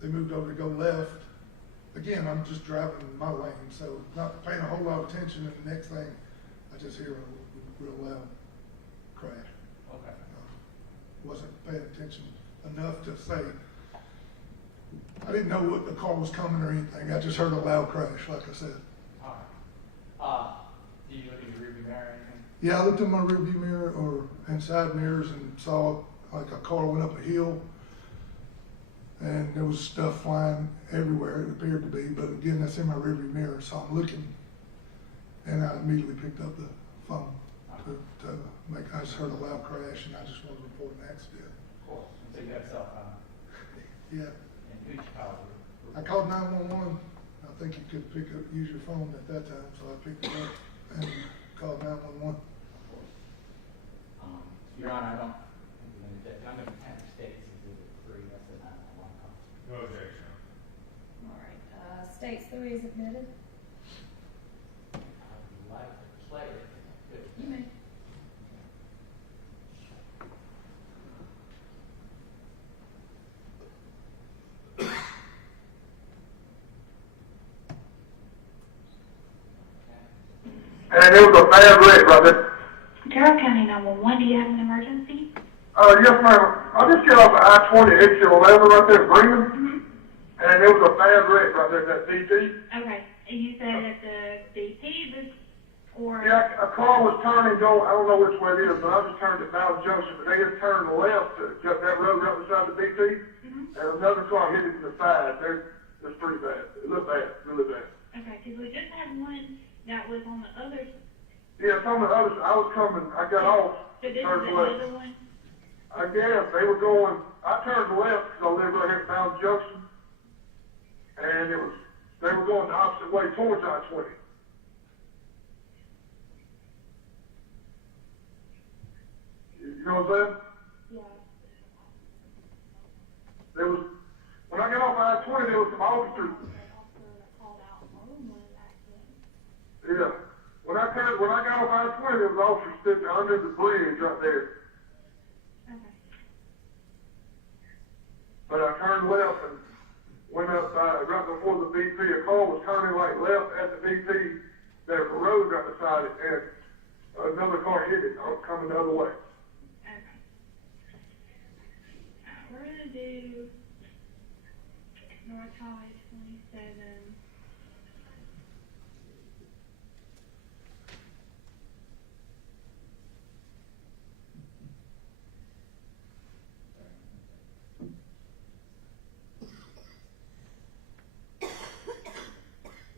they moved over to go left. Again, I'm just driving my lane, so not paying a whole lot of attention. And the next thing, I just hear a real loud crash. Okay. Wasn't paying attention enough to say. I didn't know what the car was coming or anything. I just heard a loud crash, like I said. All right. Did you look in your rearview mirror or anything? Yeah, I looked in my rearview mirror and side mirrors and saw like a car went up a hill and there was stuff flying everywhere, it appeared to be, but again, that's in my rearview mirror, so I'm looking. And I immediately picked up the phone to make, I just heard a loud crash and I just wanted to report an accident. Of course. So you have a cell phone. Yeah, And who'd you call? I called 911. I think you could use your phone at that time, so I picked it up and called 911. Your Honor, I don't think we're going to I'm going to have states exhibit 3. That's the 911 call. No objection. All right, States 3 is admitted. I would like to play it. Good. You may. And it was a bad wreck, brother. Carroll County 911, do you have an emergency? Yes, ma'am. I just get off of I-20 exit 11 right there in Bremen, and it was a bad wreck right there at that BP. Okay, and you said that the BP was, or? Yeah, a car was turning, going, I don't know which way it is, but I just turned at Bowles Junction, but they just turned left to cut that road right beside the BP, and another car hit it in the side. It's pretty bad. It looked bad, really bad. Okay, because we just had one that was on the other. Yeah, it's on the other side. I was coming, I got off, So this is turned another left. one? I guess they were going, I turned left because I live right here at Bowles Junction, and they were going the opposite way towards I-20. You know what I'm saying? Yeah. When I got off I-20, there was some officers. Yeah. When I got off I-20, there was officers sitting under the bridge right there. Okay. But I turned left and went up right before the BP. A car was turning like left at the BP. There's a road right beside it, and another car hit it. I was coming the other way. Okay. We're going to do North Highway 27.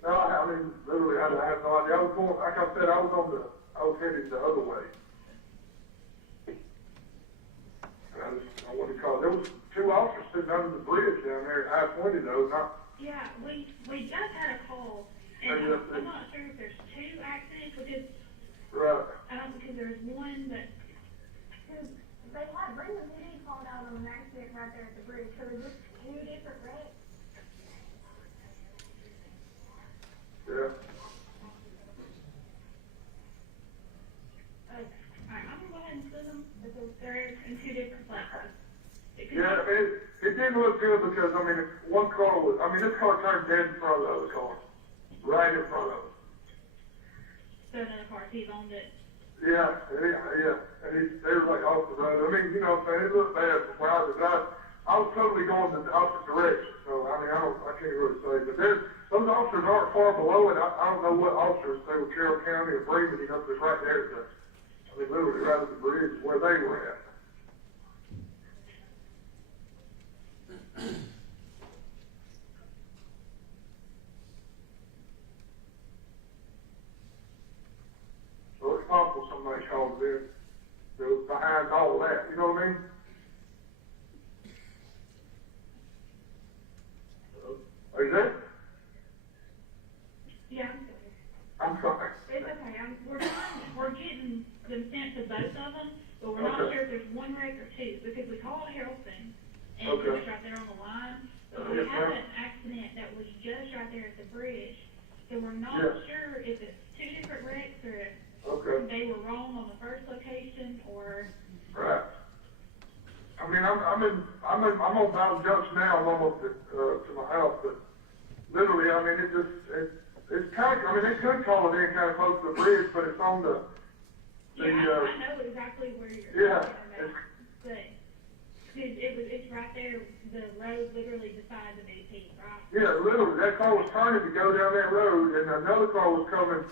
No, I mean, literally, I had no idea. I was going, like I said, I was headed the other way. And I wanted to call. There was 2 officers sitting under the bridge down there at I-20, though. Yeah, we just had a call, and I'm not sure if there's 2 accidents, because Right. I don't, because there's one that. They had Bremen PD called out on an accident right there at the bridge, so there's just 2 different wrecks. Yeah. Alright, I'm gonna go ahead and send them, because they're in 2 different places. Yeah, I mean, it didn't look good because, I mean, one car was, I mean, this car turned dead in front of the other car. Right in front of us. So another car T-boned it. Yeah. And they were like off the road. I mean, you know what I'm saying? It looked bad from where I was. I was totally going in the opposite direction. So, I mean, I can't really say. But those officers aren't far below it. I don't know what officers, they were Carroll County or Bremen, you know, it's right there at literally right at the bridge where they were at. So it's possible somebody called in that was behind all that, you know what I mean? Are you there? Yeah. I'm sorry. It's okay, we're getting them sent to both of them, but we're not sure if there's 1 wreck or 2, because we called Haralson, and it was right there on the line, but we have an accident that was just right there at the bridge, so we're not sure if it's 2 different wrecks, or they were wrong on the first location, or. Right. I mean, I'm on Bowles Junction now. I'm almost to my house, but literally, I mean, it's kind of. I mean, they could call it in kind of close to the bridge, but it's on the. I know exactly where you're talking about, but it's right there. The road literally beside the BP, right? Yeah, literally, that car was turning to go down that road, and another car was coming.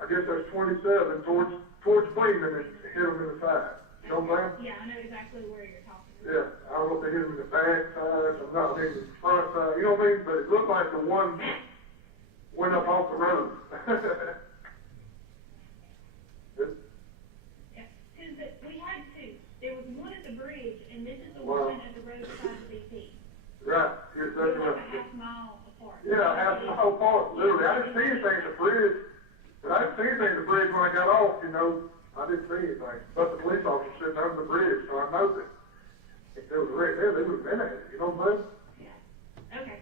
I guess that's 27 towards Bremen and hit him in the side. You know what I'm saying? Yeah, I know exactly where you're talking Yeah, I don't know if they hit him in the back side, I'm not, I mean, the front side, you know what I mean? But it looked like the one went up off the road. Yeah, because we had two. There was one at the bridge, and this is the Wow. one at the road beside the BP. Right, you're They're exactly like a right. half mile apart. Yeah, half the whole part, literally. I didn't see anything at the bridge, but I didn't see anything at the bridge when I got off, you know. I didn't see anything. But the police officer sitting over the bridge, so I know that if there was a wreck there, they would have been at it, you know what I'm saying? Yeah. Okay.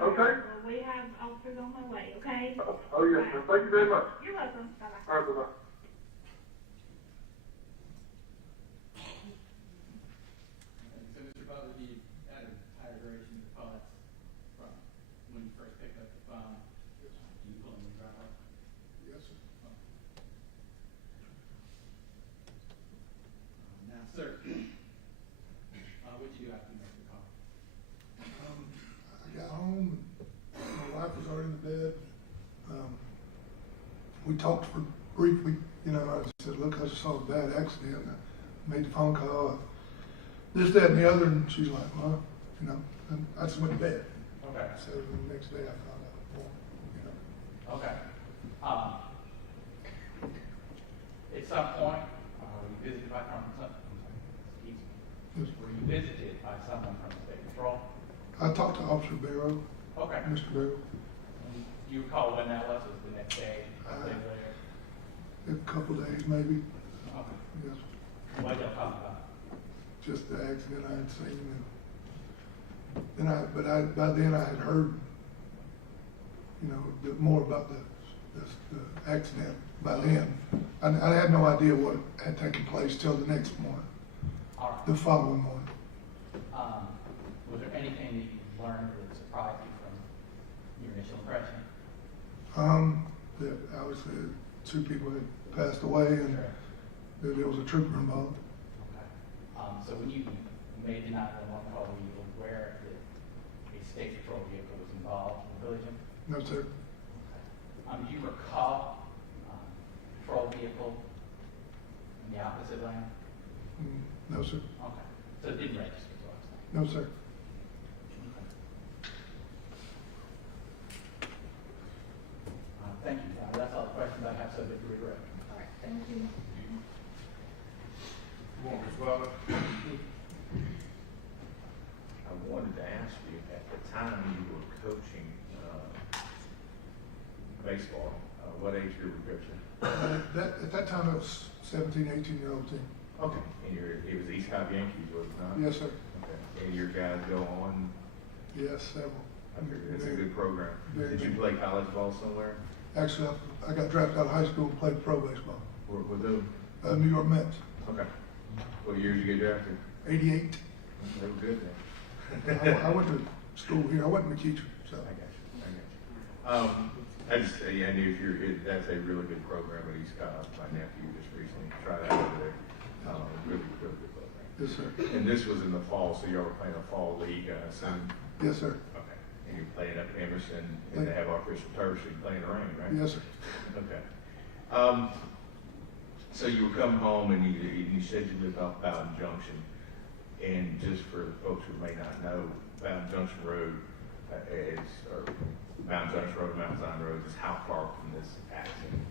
Okay. Well, we have officers on their way, okay? Oh, yes, ma'am. Thank you very much. You're welcome. Bye-bye. All right, bye-bye. So, Mr. Butler, you had a higher duration deposit from when you first picked up the phone. Do you pull in the driveway? Yes, sir. Now, sir, what'd you do after you made the call? I got home, and my wife was already in the bed. We talked for briefly, you know, I said, look, I just saw a bad accident. I made the phone call, this, that, and the other, and she's like, well, you know, and I just went to bed. Okay. So the next day I found out more, you know. Okay. At some point, were you visited by were you visited by someone from State Patrol? I talked to Officer Barrow, Okay. Mr. Barrow, And you recall when that was? Was it the next day? A day later? a couple days maybe, Okay. yes, What y'all talking about? just the accident I had seen. And then by then I had heard, you know, a bit more about the accident by then. I had no idea what had taken place till the next morning, All right. the following morning. Was there anything that you learned that surprised you from your initial impression? That obviously two people had passed away and Sure. that there was a trooper involved. Okay. So when you made the 911 call, were you aware that a state patrol vehicle was involved in the collision? No, sir. Do you recall patrol vehicle in the opposite lane? No, sir. Okay. So it didn't register, is what I'm saying. No, sir. Thank you, John. That's all the questions I have subject to redirect. All right, thank you. I wanted to ask you, at the time you were coaching baseball, what age you were coaching? At that time, it was 17, 18-year-old team. Okay. And it was East Cobb Yankees, was it not? Yes, sir. Okay. And your guys go on? Yes, several. I figured it's a good program. Very Did you good. play college ball somewhere? Actually, I got drafted out of high school and played pro baseball. With who? New York Mets, Okay. What year did you get drafted? 88. They were good then. I went to school here. I went to McKeecher, so. I got you. I knew that's a really good program at East Cobb. My nephew just recently tried out over there. Really good program. Yes, sir. And this was in the fall, so y'all were playing a fall league, son? Yes, sir. Okay. And you're playing up in Emerson, and they have artificial turf, so you play in the rain, right? Yes, sir. Okay. So you were coming home, and you said you lived off Bowden Junction. And just for folks who may not know, Bowden Junction Road or Bowden Junction Road, Mount Zion Road is how far from this accident?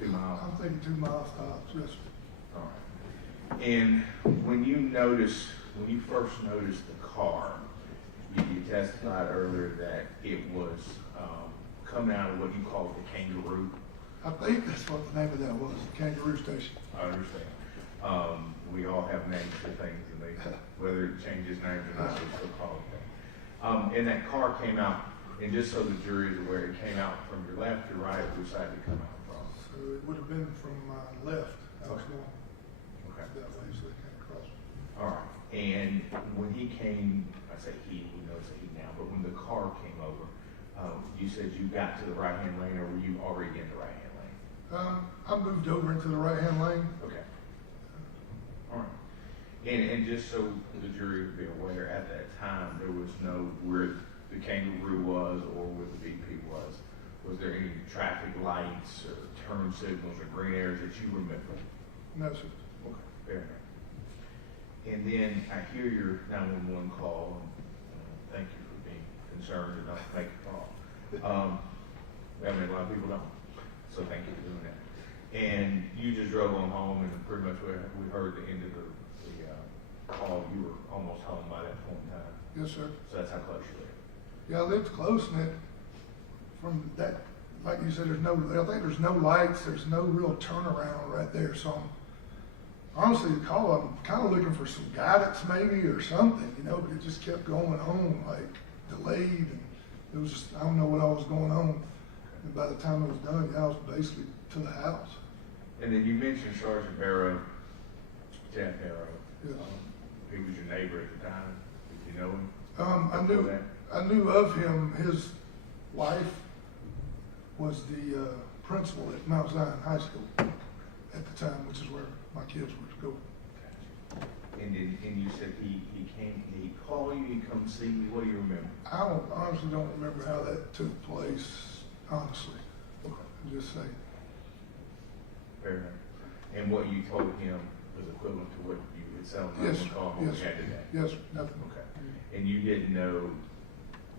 2 miles? I'm thinking 2 miles tops, yes, sir. All right. And when you first noticed the car, you testified earlier that it was coming out of what you call the kangaroo. I think that's what the name of that was, the Kangaroo Station. I understand. We all have names for things, and whether it changes names or not, we still call it that. And that car came out, and just so the jury is aware, it came out from your left or right, which side did it come out from? So it would have been from my left. I was Okay. going Okay. that way, so they came across. All right. And when he came, I say he, we know it's a he now, but when the car came over, you said you got to the right-hand lane, or were you already in the right-hand lane? I moved over into the right-hand lane. Okay. All right. And just so the jury would be aware, at that time, there was no where the kangaroo was or where the BP was. Was there any traffic lights or turn signals or green areas that you remember? No, sir. Okay, fair enough. And then I hear your 911 call, and thank you for being concerned enough to make a call. I mean, a lot of people don't, so thank you for doing that. And you just drove on home, and pretty much we heard the end of the call. You were almost home by that point in time. Yes, sir. So that's how close you live. Yeah, I lived close, and from that, like you said, I think there's no lights, there's no real turnaround right there, so honestly, the call, I'm kind of looking for some guidance maybe or something, you know, but it just kept going on, like delayed, and it was just, I don't know what all was going on. And by the time it was done, yeah, I was basically to the house. And then you mentioned Sergeant Barrow, Jack Barrow. Yes. He was your neighbor at the time. Did you know him? I knew of him. His wife was the principal at Mount Zion High School at the time, which is where my kids were to go. And you said he came, he called you, he come see you. What do you remember? I honestly don't remember how that took place, honestly. I'm just saying. Fair enough. And what you told him was equivalent to what you had said on the call when we had today? Yes, nothing. Okay. And you didn't know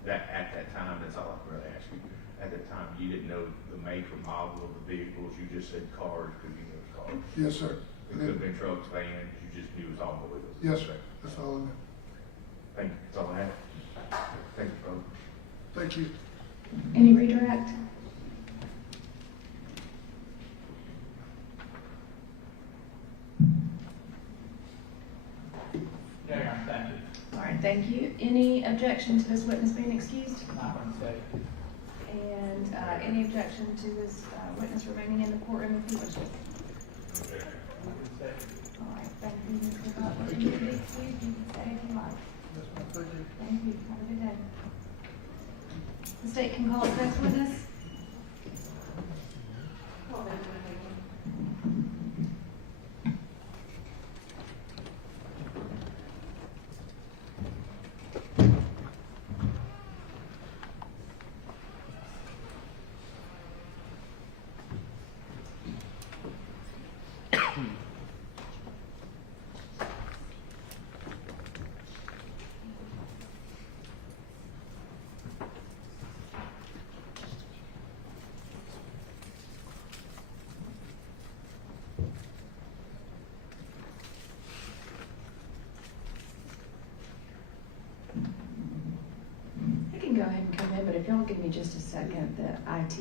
that at that time, that's all I can really ask you. At that time, you didn't know the make or model of the vehicles. You just said cars because you knew it was cars. Yes, sir. It could have been trucks, vans. You just knew it was automobiles. Yes, sir. That's all I know. Thank you. That's all I have. Thank you, brother. Thank you. Any redirect? Yeah, Your Honor, thank you. All right, thank you. Any objection to this witness being excused? Not going to say. And any objection to this witness remaining in the courtroom if he wishes? All right, thank you, Mr. Butler. You can be excused, you can stay if you like. Yes, ma'am. Thank you. Thank you. Have a good day. The state can call its next witness. Go ahead and come in, but if y'all give me just a second, the IT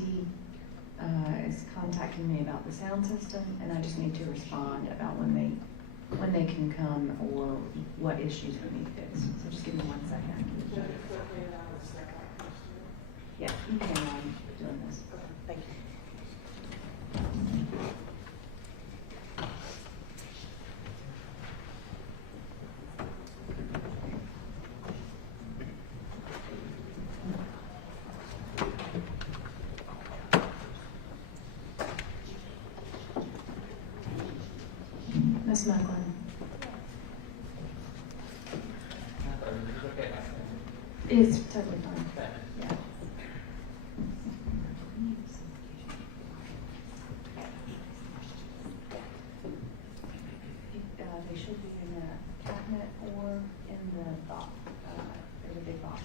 is contacting me about the sound system, and I just need to respond about when they can come or what issues we need fixed. So just give me 1 second. Yeah, you can doing this. Thank you. Ms. Macklin. It's totally fine. Yeah. They should be in the cabinet or in the box. There's a big box.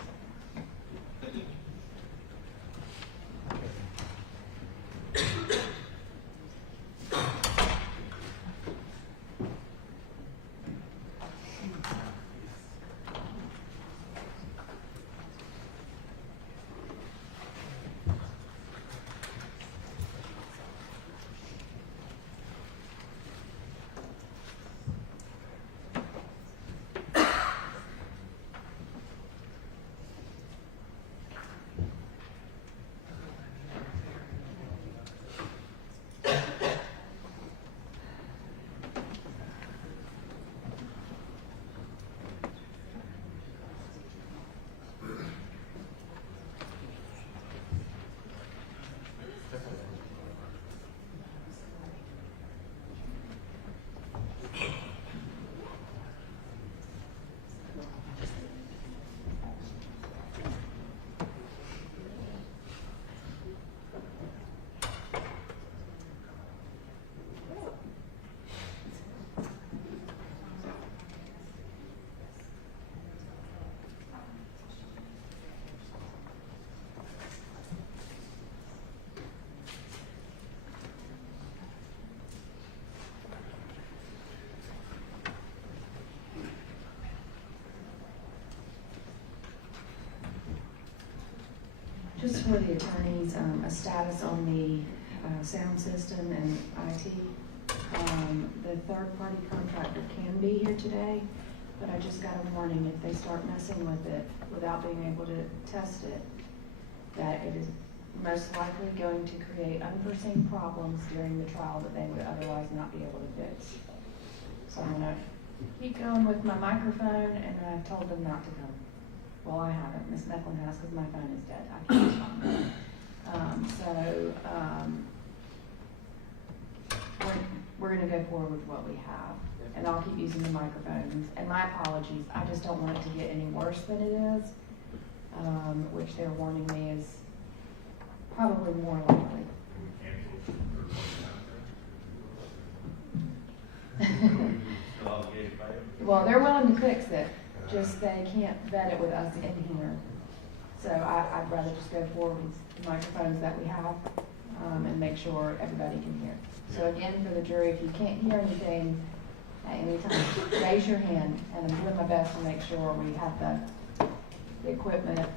Just for the attorneys, a status on the sound system and IT. The third-party contractor can be here today, but I just got a warning, if they start messing with it without being able to test it, that it is most likely going to create unforeseen problems during the trial that they would otherwise not be able to fix. So I'm gonna keep going with my microphone, and I've told them not to come. Well, I haven't. Miss Mecklin has, because my phone is dead. I can't talk. We're gonna go forward with what we have, and I'll keep using the microphones. And my apologies, I just don't want it to get any worse than it is, which they're warning me is probably more likely. Well, they're willing to fix it, just they can't vet it with us in here. So I'd rather just go forward with the microphones that we have, and make sure everybody can hear. So again, for the jury, if you can't hear anything at any time, raise your hand, and I'm doing my best to make sure we have the equipment,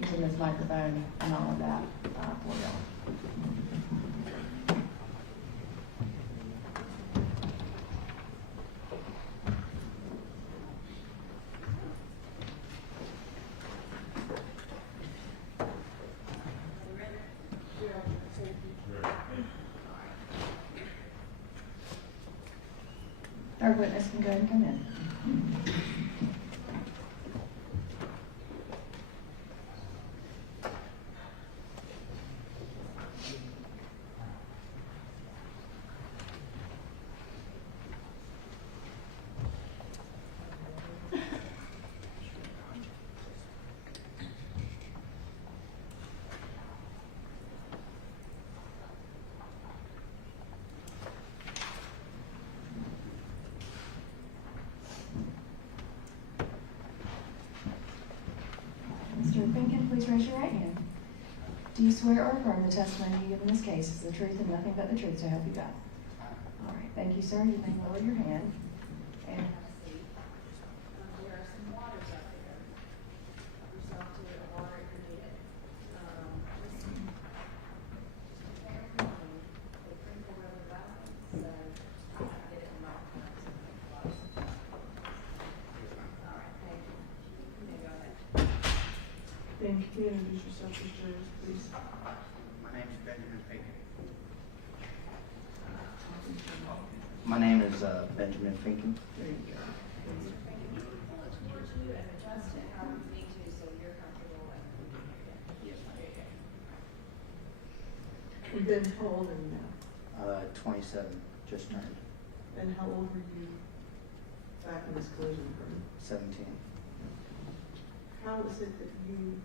using this microphone and all of that, for y'all. Third witness can go ahead and come in. Mr. Finken, please raise your right hand. Do you swear or affirm the testimony you give in this case is the truth and nothing but the truth, so help you God? All right, thank you, sir. You may lower your hand. And have a seat. There are some waters out there. Help yourself to the water if you need it. Just careful, they crinkle really well, so I have to get it in my hands and make close. All right, thank you. You may go ahead. Thank you. Introduce yourself to the jurors, please. My name is Benjamin Finken. My name is Benjamin Finken. There you go. Mr. Finken, you can pull it towards you and adjust it however you need to so you're comfortable and Yes, there you go. We've been told, and 27, just turned and how old were you back in this collision occurred? 17. How is it that you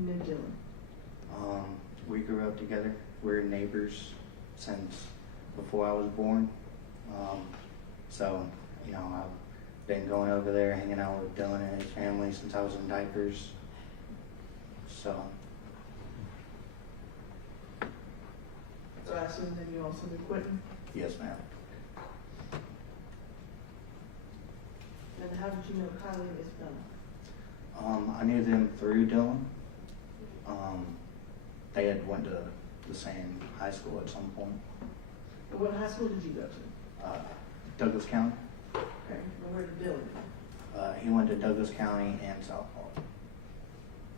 knew Dylan? We grew up together. We're neighbors since before I was born. So, you know, I've been going over there, hanging out with Dylan and his family since I was in diapers. So, So I assume that you also knew Quentin? yes, ma'am. And how did you know Kylie and Isabella? I knew them through Dylan. They had went to the same high school at some point. And what high school did you go to? Douglas County. Okay, and where did Dylan go? He went to Douglas County and South Park.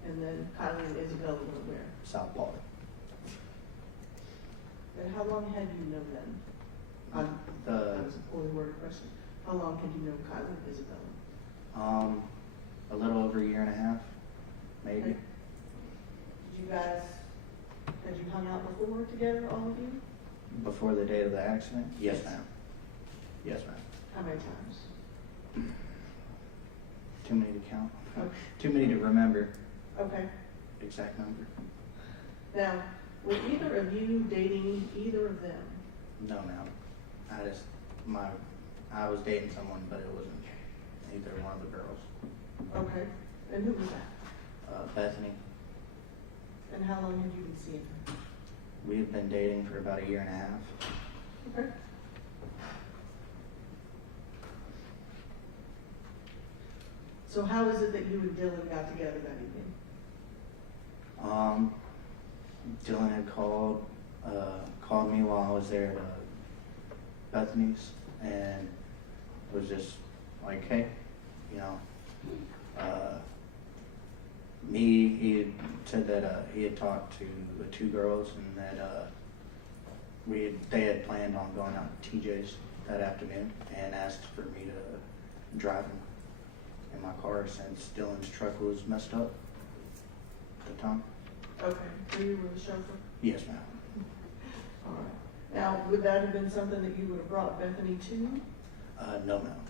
And then Kylie and Isabella were where? South Park. And how long had you known them? That was a poorly worded question. How long had you known Kylie and Isabella? A little over a year and a half, maybe. Okay. Had you hung out before together, all of you? Before the date of the accident? Yes, ma'am. Yes, ma'am. How many times? Too many to count. Okay. Too many to remember. Okay. Exact number. Now, were either of you dating either of them? No, ma'am. I was dating someone, but it wasn't either one of the girls. Okay. And who was that? Bethany. And how long had you been seeing her? We had been dating for about a year and a half. Okay. So how is it that you and Dylan got together that evening? Dylan had called me while I was there at Bethany's, and was just like, hey, you know, he had said that he had talked to the two girls and that they had planned on going out to TJ's that afternoon and asked for me to drive him in my car since Dylan's truck was messed up at the time. Okay, so you were the chauffeur? Yes, ma'am. All right. Now, would that have been something that you would have brought Bethany to? No, ma'am.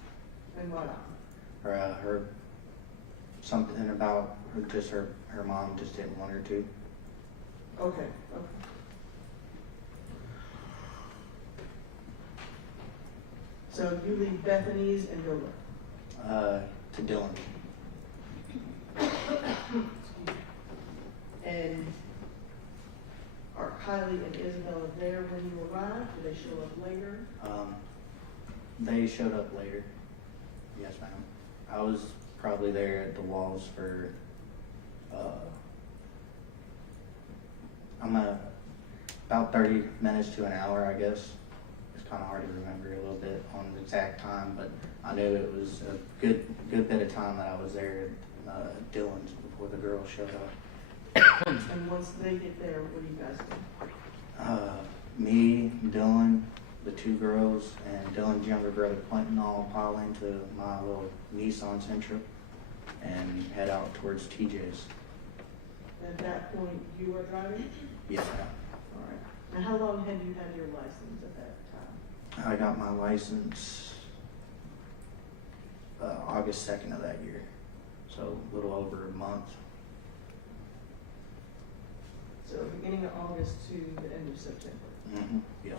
And why not? Her something about her mom just didn't want her to. Okay, okay. So you leave Bethany's and go where? To Dylan. And are Kylie and Isabella there when you arrived? Do they show up later? They showed up later. Yes, ma'am. I was probably there at the walls for, about 30 minutes to an hour, I guess. It's kind of hard to remember a little bit on the exact time, but I knew it was a good bit of time that I was there at Dylan's before the girls showed up. And once they get there, what do you guys do? Me, Dylan, the two girls, and Dylan's younger brother Quentin all pile into my little Nissan Sentra and head out towards TJ's. At that point, you were driving? Yes, ma'am. All right. And how long had you had your license at that time? I got my license August 2nd of that year, so a little over a month. So beginning of August to the end of September. Mm-hmm. Yeah.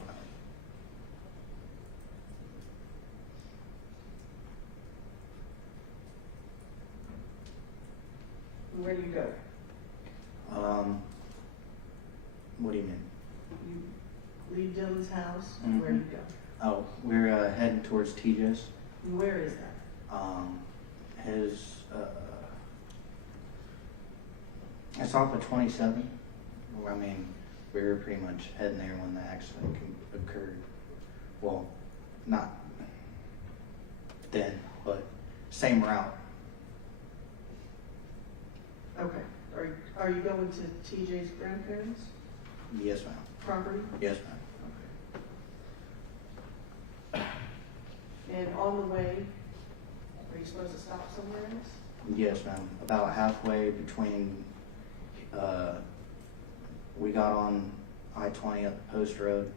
Where do you go? What do you mean? You leave Dylan's house, and where do you go? Oh, we're heading towards TJ's. Where is that? It's off of 27. I mean, we were pretty much heading there when the accident occurred. Well, not then, but same route. Okay. Are you going to TJ's grandparents' Yes, ma'am. property? Yes, ma'am. And on the way, are you supposed to stop somewhere else? Yes, ma'am. About halfway between, we got on I-20 up Post Road,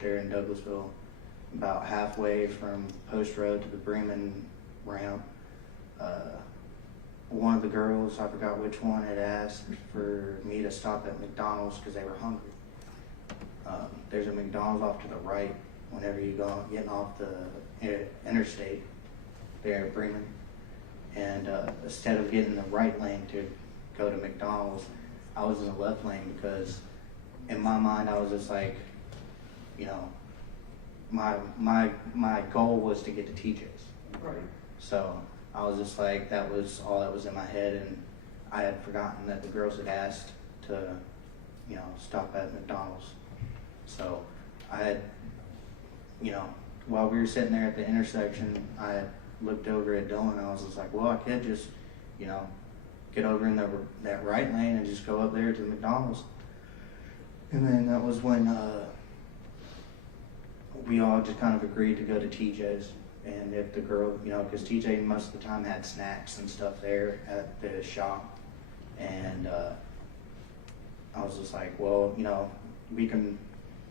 there in Douglasville. About halfway from Post Road to the Bremen ramp, one of the girls, I forgot which one, had asked for me to stop at McDonald's because they were hungry. There's a McDonald's off to the right whenever you go getting off the interstate there at Bremen. And instead of getting the right lane to go to McDonald's, I was in the left lane because in my mind I was just like, you know, my goal was to get to TJ's. Right. So I was just like, that was all that was in my head, and I had forgotten that the girls had asked to, you know, stop at McDonald's. So I had, you know, while we were sitting there at the intersection, I had looked over at Dylan, and I was just like, well, I could just, you know, get over in that right lane and just go up there to the McDonald's. And then that was when we all just kind of agreed to go to TJ's. And if the girl, you know, because TJ most of the time had snacks and stuff there at the shop. And I was just like, well, you know, we can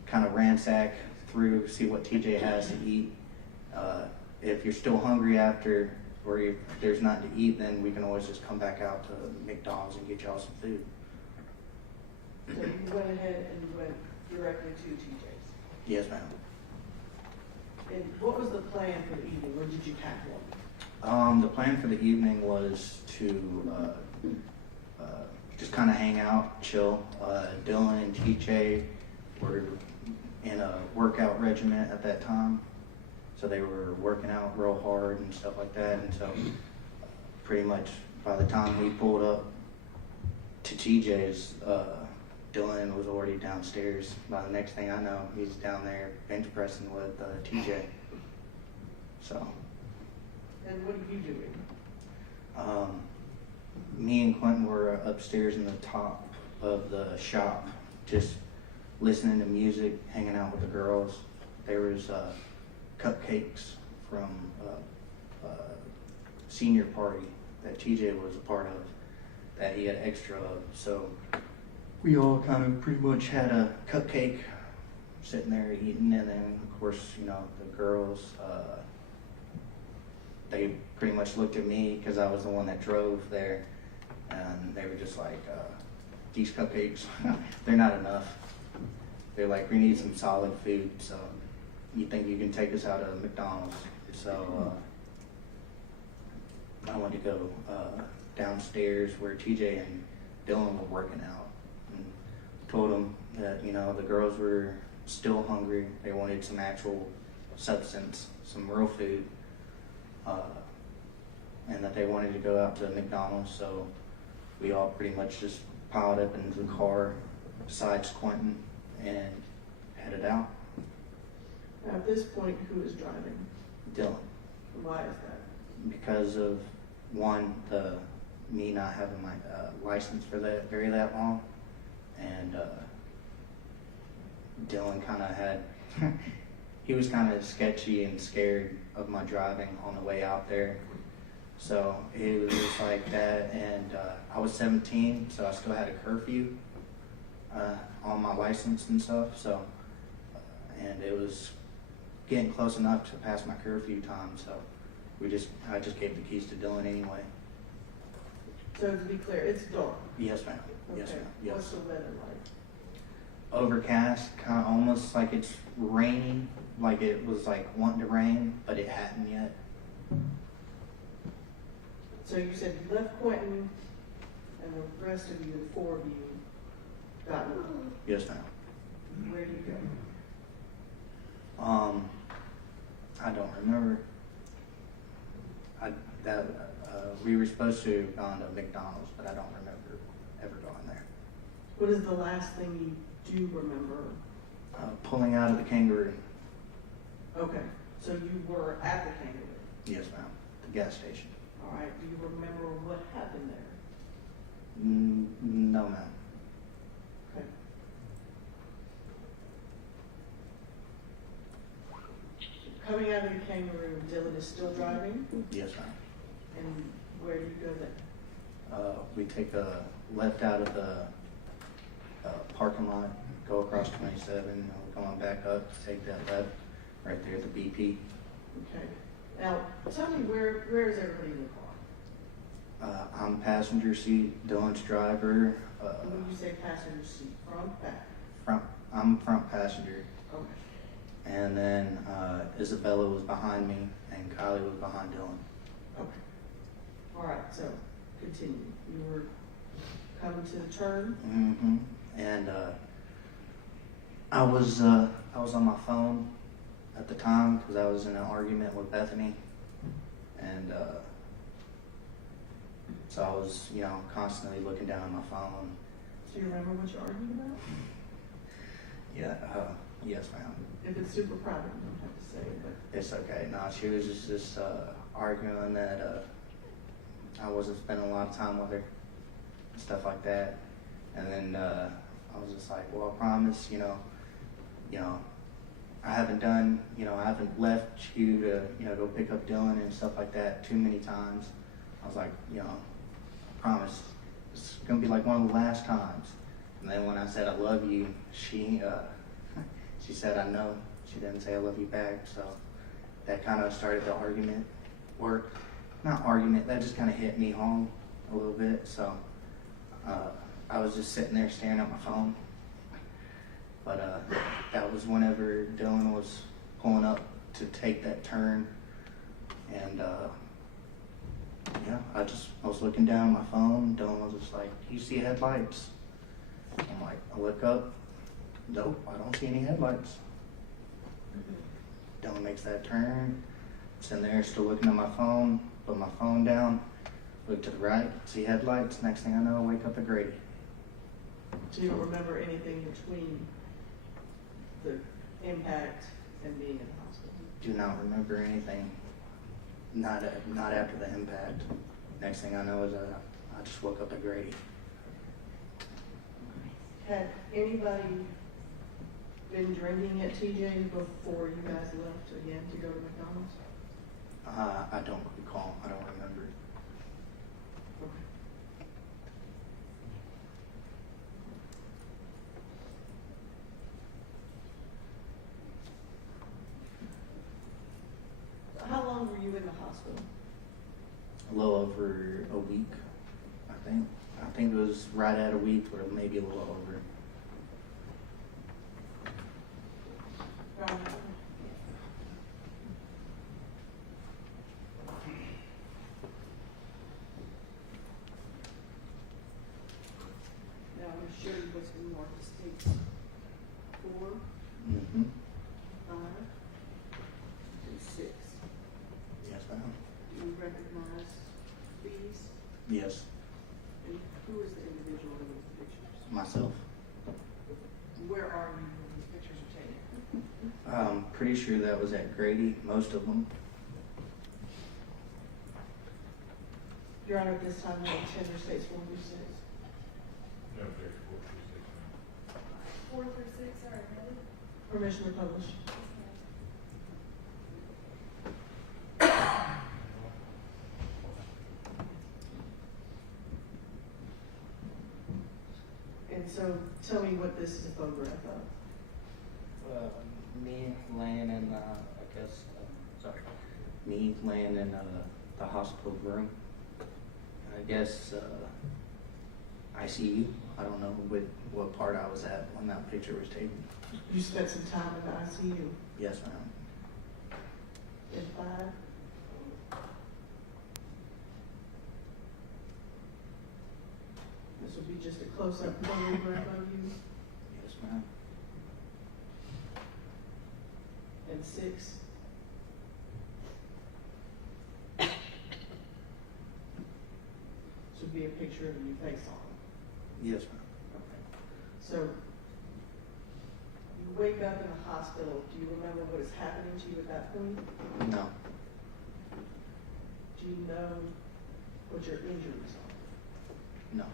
kind of ransack through, see what TJ has to eat. If you're still hungry after, or if there's nothing to eat, then we can always just come back out to McDonald's and get y'all some food. So you went ahead and you went directly to TJ's? Yes, ma'am. And what was the plan for the evening, or did you pack one? The plan for the evening was to just kind of hang out, chill. Dylan and TJ were in a workout regimen at that time, so they were working out real hard and stuff like that. And so pretty much by the time we pulled up to TJ's, Dylan was already downstairs. By the next thing I know, he's down there bench pressing with TJ. So. And what are you doing? Me and Quentin were upstairs in the top of the shop, just listening to music, hanging out with the girls. There was cupcakes from a senior party that TJ was a part of that he had extra of. So we all kind of pretty much had a cupcake sitting there eating, and then of course, you know, the girls, they pretty much looked at me because I was the one that drove there, and they were just like, these cupcakes, they're not enough. They're like, we need some solid food, so you think you can take us out of McDonald's? So I went to go downstairs where TJ and Dylan were working out, and told them that, you know, the girls were still hungry. They wanted some actual substance, some real food, and that they wanted to go out to McDonald's. So we all pretty much just piled up into the car, besides Quentin, and headed out. Now, at this point, who is driving? Dylan. Why is that? Because of, one, me not having my license for that long, and Dylan kind of had, he was kind of sketchy and scared of my driving on the way out there. So it was just like that, and I was 17, so I still had a curfew on my license and stuff. So, and it was getting close enough to pass my curfew time. So I just gave the keys to Dylan anyway. So to be clear, it's dark. Yes, ma'am. Okay. Yes, ma'am. Yes. What's the weather like? Overcast, kind of almost like it's raining, like it was like wanting to rain, but it hadn't yet. So you said you left Quentin, and the rest of you, the four of you, got moved. Yes, ma'am. Where do you go? I don't remember. We were supposed to have gone to McDonald's, but I don't remember ever going there. What is the last thing you do remember? Pulling out of the Kangaroo. Okay, so you were at the Kangaroo. Yes, ma'am. The gas station. All right, do you remember what happened there? No, ma'am. Okay. Coming out of the Kangaroo, Dylan is still driving? Yes, ma'am. And where do you go then? We take a left out of the parking lot, go across 27, and we're going back up, take that left, right there at the BP. Okay. Now, tell me where is everybody in the car? I'm passenger seat, Dylan's driver. When you say passenger seat, front, back? I'm front passenger. Okay. And then Isabella was behind me, and Kylie was behind Dylan. Okay. All right, so continue. You were coming to the turn? Mm-hmm. And I was on my phone at the time because I was in an argument with Bethany, and so I was, you know, constantly looking down at my phone. Do you remember what you're arguing about? Yeah. Yes, ma'am. If it's super private, you don't have to say it, but. It's okay. No, she was just arguing that I wasn't spending a lot of time with her, and stuff like that. And then I was just like, well, I promise, you know, I haven't left you to, you know, go pick up Dylan and stuff like that too many times. I was like, you know, I promise it's gonna be like one of the last times. And then when I said I love you, she said I know. She didn't say I love you back, so that kind of started the argument. Or not argument, that just kind of hit me home a little bit. So I was just sitting there staring at my phone. But that was whenever Dylan was pulling up to take that turn, and yeah, I was looking down at my phone. Dylan was just like, "You see headlights?" I'm like, I look up. Nope, I don't see any headlights. Dylan makes that turn. Sitting there, still looking at my phone. Put my phone down. Look to the right, see headlights. Next thing I know, I wake up at Grady. So you don't remember anything between the impact and being in the hospital? Do not remember anything. Not after the impact. Next thing I know is I just woke up at Grady. Had anybody been drinking at TJ before you guys left again to go to McDonald's? I don't recall. I don't remember. How long were you in the hospital? A little over a week, I think. I think it was right at a week, or maybe a little over. Now, I'm going to show you what's been marked as states 4, Mm-hmm. 5, and 6. Yes, ma'am. Do you recognize these? Yes, And who is the individual in these pictures? myself. Where are you when these pictures are taken? I'm pretty sure that was at Grady, most of them. Your Honor, at this time, we have tender states 4 through 6. No, there's 4 through 6 now. 4 through 6 are admitted. Permission to publish. And so, tell me what this is a photograph of. Me laying in, me laying in the hospital room. I guess ICU. I don't know what part I was at when that picture was taken. You spent some time in the ICU. Yes, ma'am. In 5. This will be just a close-up photograph of you. Yes, ma'am. And 6. This would be a picture of your face on. Yes, ma'am. So, you wake up in the hospital. Do you remember what is happening to you at that point? No. Do you know what your injuries are? No.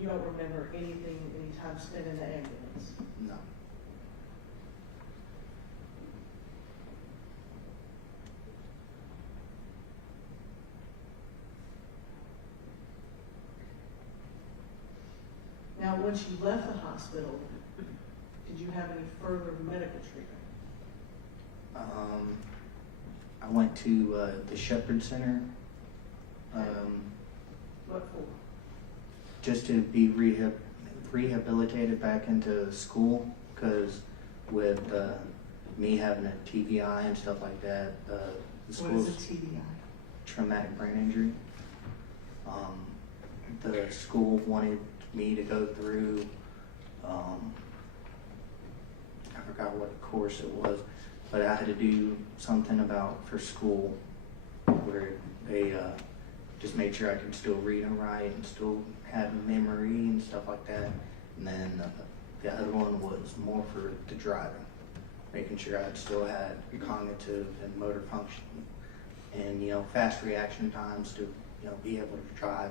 You don't remember anything, any time spent in the ambulance? No. Now, once you left the hospital, did you have any further medical treatment? I went to the Shepherd Center. What for? Just to be rehabilitated back into school, because with me having a TBI and stuff like that, the What school's is a TBI? traumatic brain injury. The school wanted me to go through, I forgot what course it was, but I had to do something for school where they just made sure I could still read and write and still have memory and stuff like that. And then the other one was more for the driving, making sure I still had cognitive and motor function and, fast reaction times to, be able to drive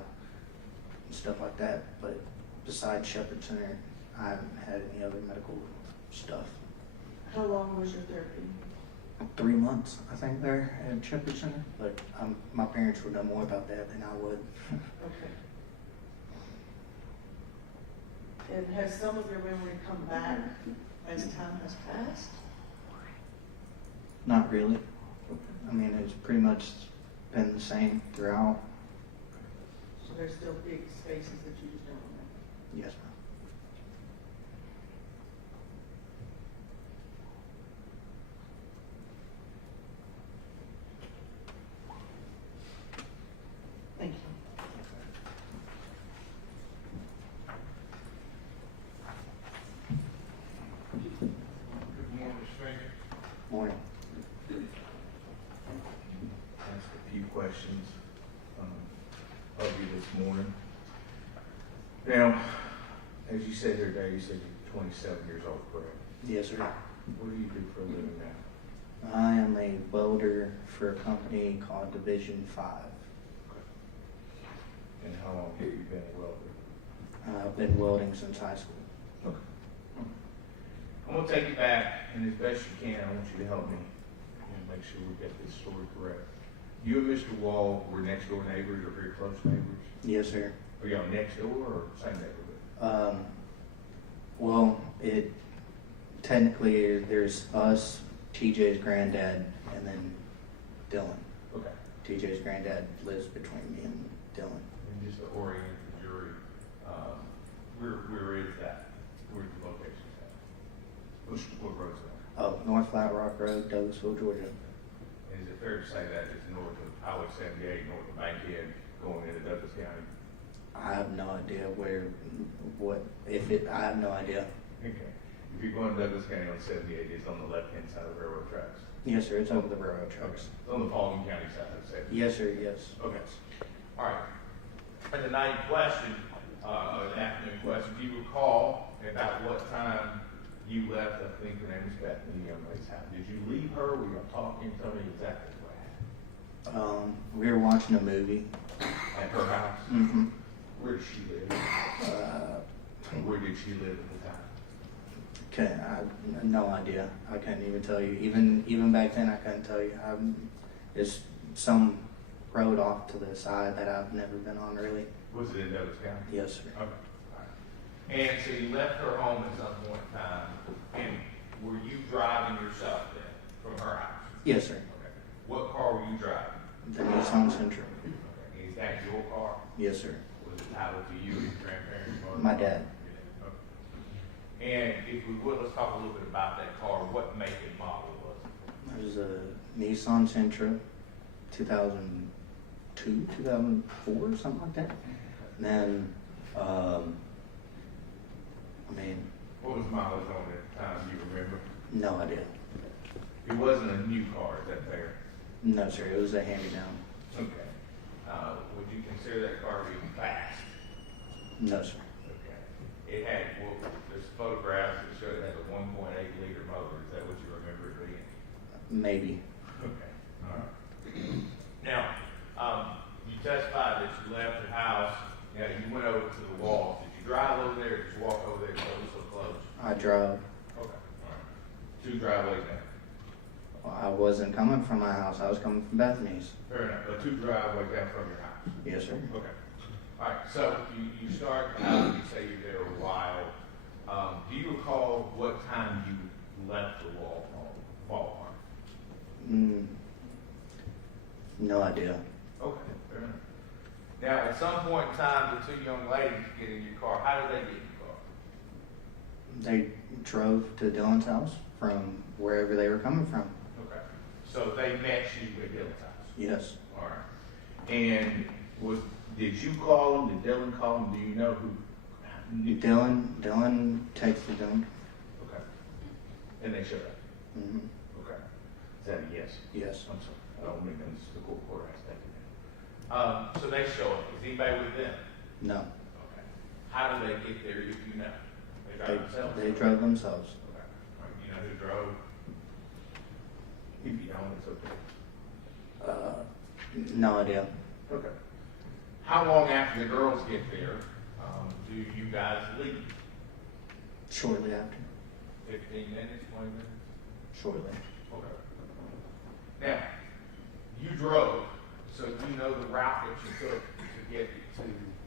and stuff like that. But besides Shepherd Center, I haven't had any other medical stuff. How long was your therapy? 3 months, I think, there at Shepherd Center. But my parents would know more about that than I would. Okay. And has some of your memory come back as time has passed? Not really. I mean, it's pretty much been the same throughout. So there's still big spaces that you just don't remember? Yes, ma'am. Thank you. Good morning, Mr. Finger. Morning. Ask a few questions of you this morning. Now, As you said here today, you said you're 27 years old, correct? Yes, sir. What do you do for a living now? I am a welder for a company called Division 5. And how long have you been a welder? I've been welding since high school. Okay. I'm gonna take you back, and as best you can, I want you to help me and make sure we get this story correct. You and Mr. Wall were next door neighbors or very close neighbors? Yes, sir. Are y'all next door or same neighborhood? Well, it technically there's us, TJ's granddad, and then Dylan. Okay. TJ's granddad lives between me and Dylan. And just to orient the jury, where is that? Where's the location at? What road's that? Oh, North Flat Rock Road, Douglasville, Georgia. And is it fair to say that it's north of Highway 78, north of Bankhead, going into Douglas County? I have no idea I have no idea. Okay. If you're going to Douglas County on 78, it's on the left-hand side of the railroad tracks. Yes, sir, it's over the railroad tracks. It's on the Paulding County side of 78. Yes, sir, yes. Okay. All right. And the ninth question, the afternoon question, do you recall about what time you left, I think her name was Bethany, the young lady's house? Did you leave her? Were you talking? Tell me exactly what happened. We were watching a movie. At her house? Mm-hmm. Where did she live? Where did she live at the time? Okay, I no idea. I couldn't even tell you. Even back then, I couldn't tell you. It's some road off to the side that I've never been on, really. Was it in Douglas County? Yes, sir. Okay. All right. And so you left her home at some point in time, and were you driving yourself then from her house? Yes, sir. Okay. What car were you driving? The Nissan Sentra. Okay. Is that your car? Yes, sir. Was it titled to you, your grandparents? My dad. Okay. And if we would, let's talk a little bit about that car. What make and model was it? It was a Nissan Sentra, 2002, 2004, something like that. And then, what was mileage on it at the time, do you remember? No idea. It wasn't a new car, is that fair? No, sir. It was a hand-me-down. Okay. Would you consider that car being fast? No, sir. Okay. It had, well, there's photographs that show it had a 1.8 liter motor. Is that what you remember it being? Maybe. Okay. All right. Now, you testified that you left your house. Yeah, you went over to the wall. Did you drive over there or just walk over there because it was so close? I drove. Okay. All right. 2 driveways down. Well, I wasn't coming from my house. I was coming from Bethany's. Fair enough. But 2 driveways down from your house. Yes, sir. Okay. All right. So you start out, you say you're there a while. Do you recall what time you left the ballpark? No idea. Okay. Fair enough. Now, at some point in time, the 2 young ladies get in your car. How did they get in your car? They drove to Dylan's house from wherever they were coming from. Okay. So they met you at Dylan's house? Yes. All right. And did you call them? Did Dylan call them? Do you know who? Dylan texted them. Okay. And they showed up? Mm-hmm. Okay. Is that a yes? Yes. I'm sorry. I don't mean this is the court has taken it. So they show up. Is anybody with them? No. Okay. How did they get there if you know? They drive themselves? They drove themselves. Okay. All right. You know who drove? If you don't, it's okay. No idea. Okay. How long after the girls get there do you guys leave? Shortly after. 15 minutes, 20 minutes? Shortly. Okay. Now, you drove, so you know the route that you took to get to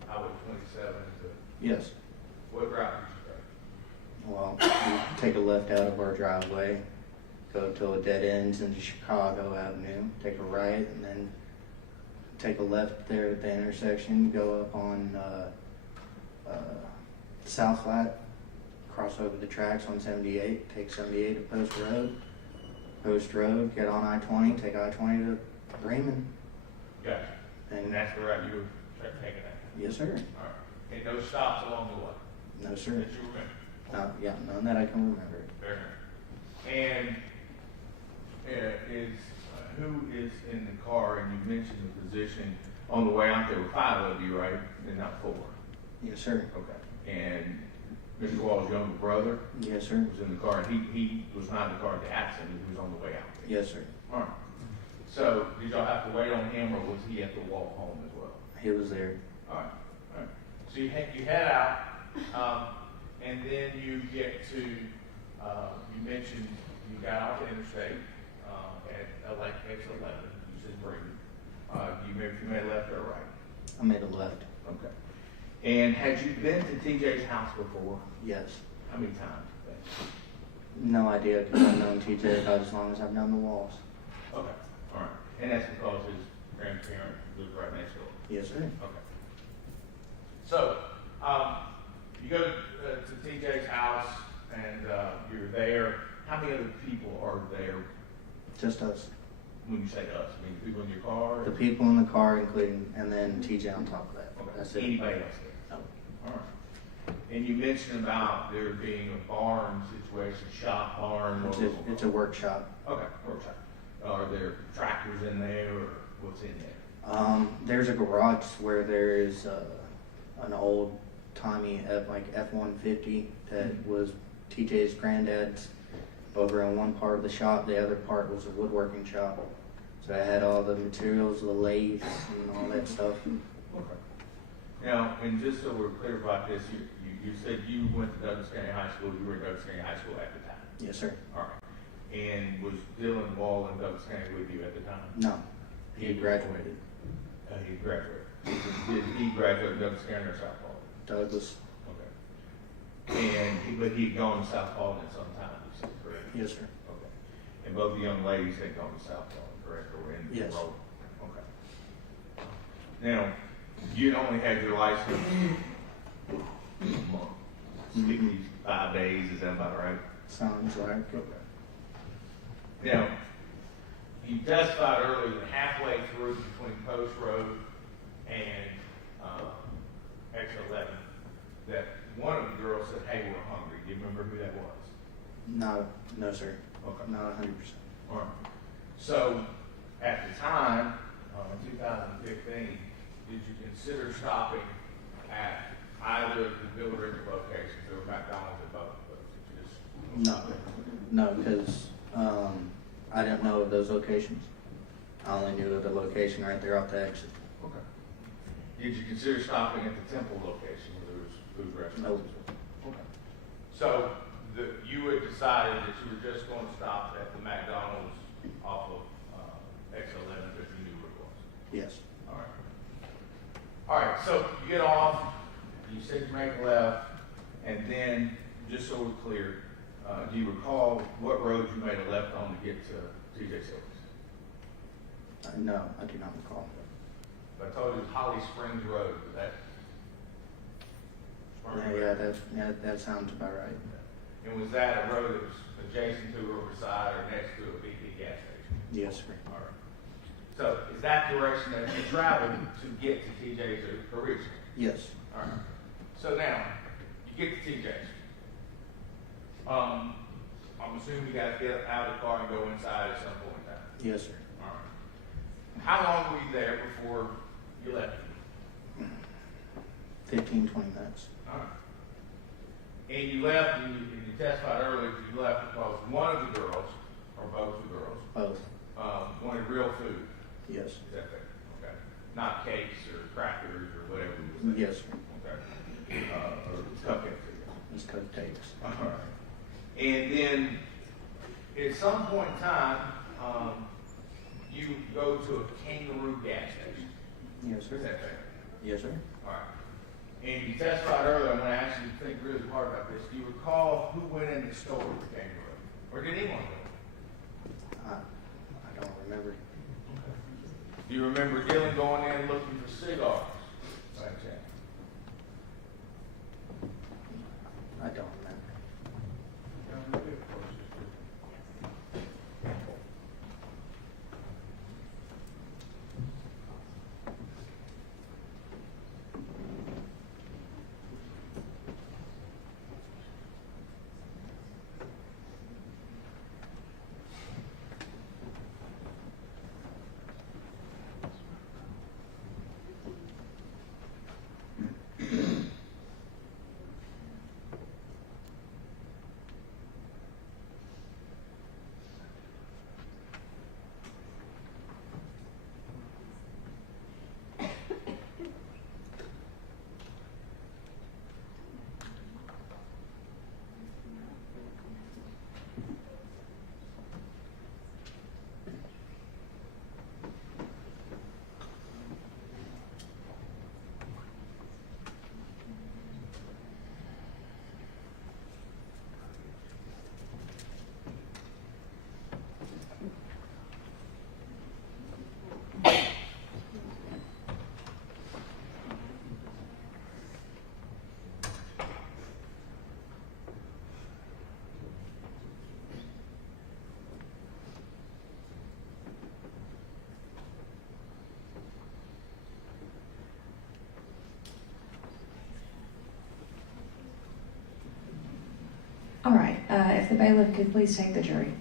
Highway 27 to... Yes. What route did you take? Well, we take a left out of our driveway, go till it dead ends into Chicago Avenue, take a right, and then take a left there at the intersection, go up on South Flat, cross over the tracks on 78, take 78 to Post Road, get on I-20, take I-20 to Raymond. Gotcha. And that's the route you were taking that? Yes, sir. All right. And no stops along the way? No, sir. That you remember? Yeah, none that I can remember. Fair enough. And who is in the car? And you mentioned the position on the way out. There were 5 of you, right? And not 4. Yes, sir. Okay. And Mr. Wall's younger brother Yes, sir. was in the car, and he was not in the car at the accident, he was on the way out. Yes, sir. All right. So, did y'all have to wait on him, or was he at the walk home as well? He was there. All right, all right. So you head out, and then you get to, you mentioned you got off the interstate, at like X11, you said Brady. You made a left or a right? I made a left. Okay. And had you been to TJ's house before? Yes. How many times? No idea, because I've known TJ about as long as I've known the Walls. Okay, all right. And that's because his grandparent lived right next door? Yes, sir. Okay. So, you go to TJ's house and you're there. How many other people are there? Just us. When you say us, I mean the people in your car? The people in the car, including, and then TJ on top of that. Okay. That's it. Anybody else there? No. All right. And you mentioned about there being a barn situation, shop barn. It's a workshop. Okay, workshop. Are there tractors in there, or what's in there? There's a garage where there is an old timey F-150 that was TJ's granddad's over in one part of the shop. The other part was a woodworking shop. So I had all the materials, the lathes, and all that stuff. Okay. Now, and just so we're clear about this, you said you went to Douglas County High School. You were in Douglas County High School at the time. Yes, sir. All right. And was Dylan Wall in Douglas County with you at the time? No. He graduated. He graduated. Did he graduate Douglas County or South Paulding? Douglas. Okay. But he'd gone to South Paulding at some time, you said, correct? Yes, sir. Okay. And both the young ladies had gone to South Paulding, correct? Or were in the Yes. road? Okay. Now, you only had your license a month, 65 days, is that about right? Sounds right. Okay. Now, you testified earlier that halfway through between Post Road and X11, that one of the girls said, "Hey, we're hungry." Do you remember who that was? No, sir. Okay. Not 100%. All right. So, at the time, in 2015, did you consider stopping at either of the Bill Ricker locations or McDonald's at both of those? Did you just No, because I didn't know of those locations. I only knew of the location right there off the exit. Okay. Did you consider stopping at the Temple location where there was food restaurants? Nope. Okay. So you had decided that you were just going to stop at the McDonald's off of X11 because you knew where it was? Yes. All right. All right, so you get off, you said you make a left, and then, just so we're clear, do you recall what road you made a left on to get to TJ Silver's? No, I do not recall. I told you it was Holly Springs Road, but that. That sounds about right. And was that a road that was adjacent to or beside or next to a BP gas station? Yes, sir. All right. So is that direction that you traveled to get to TJ's originally? Yes. All right. So now, you get to TJ's. I'm assuming you got to get out of the car and go inside at some point in time. Yes, sir. All right. How long were you there before you left? 15, 20 minutes. All right. And you left, and you testified earlier that you left because one of the girls, or both the girls, Both. wanted real food. Yes. Is that fair? Okay. Not cakes or crackers or whatever it was. Yes, sir. Okay. Or cupcakes. It's cupcakes. All right. And then, at some point in time, you go to a Kangaroo gas station. Yes, Is sir. that fair? Yes, sir. All right. And you testified earlier, I'm going to ask you to think really hard about this. Do you recall who went in the store with the Kangaroo? Or did anyone go? I don't remember. Do you remember Dylan going in looking for cigars? By chance? I don't remember. All right, if the bailiff could please take the jury.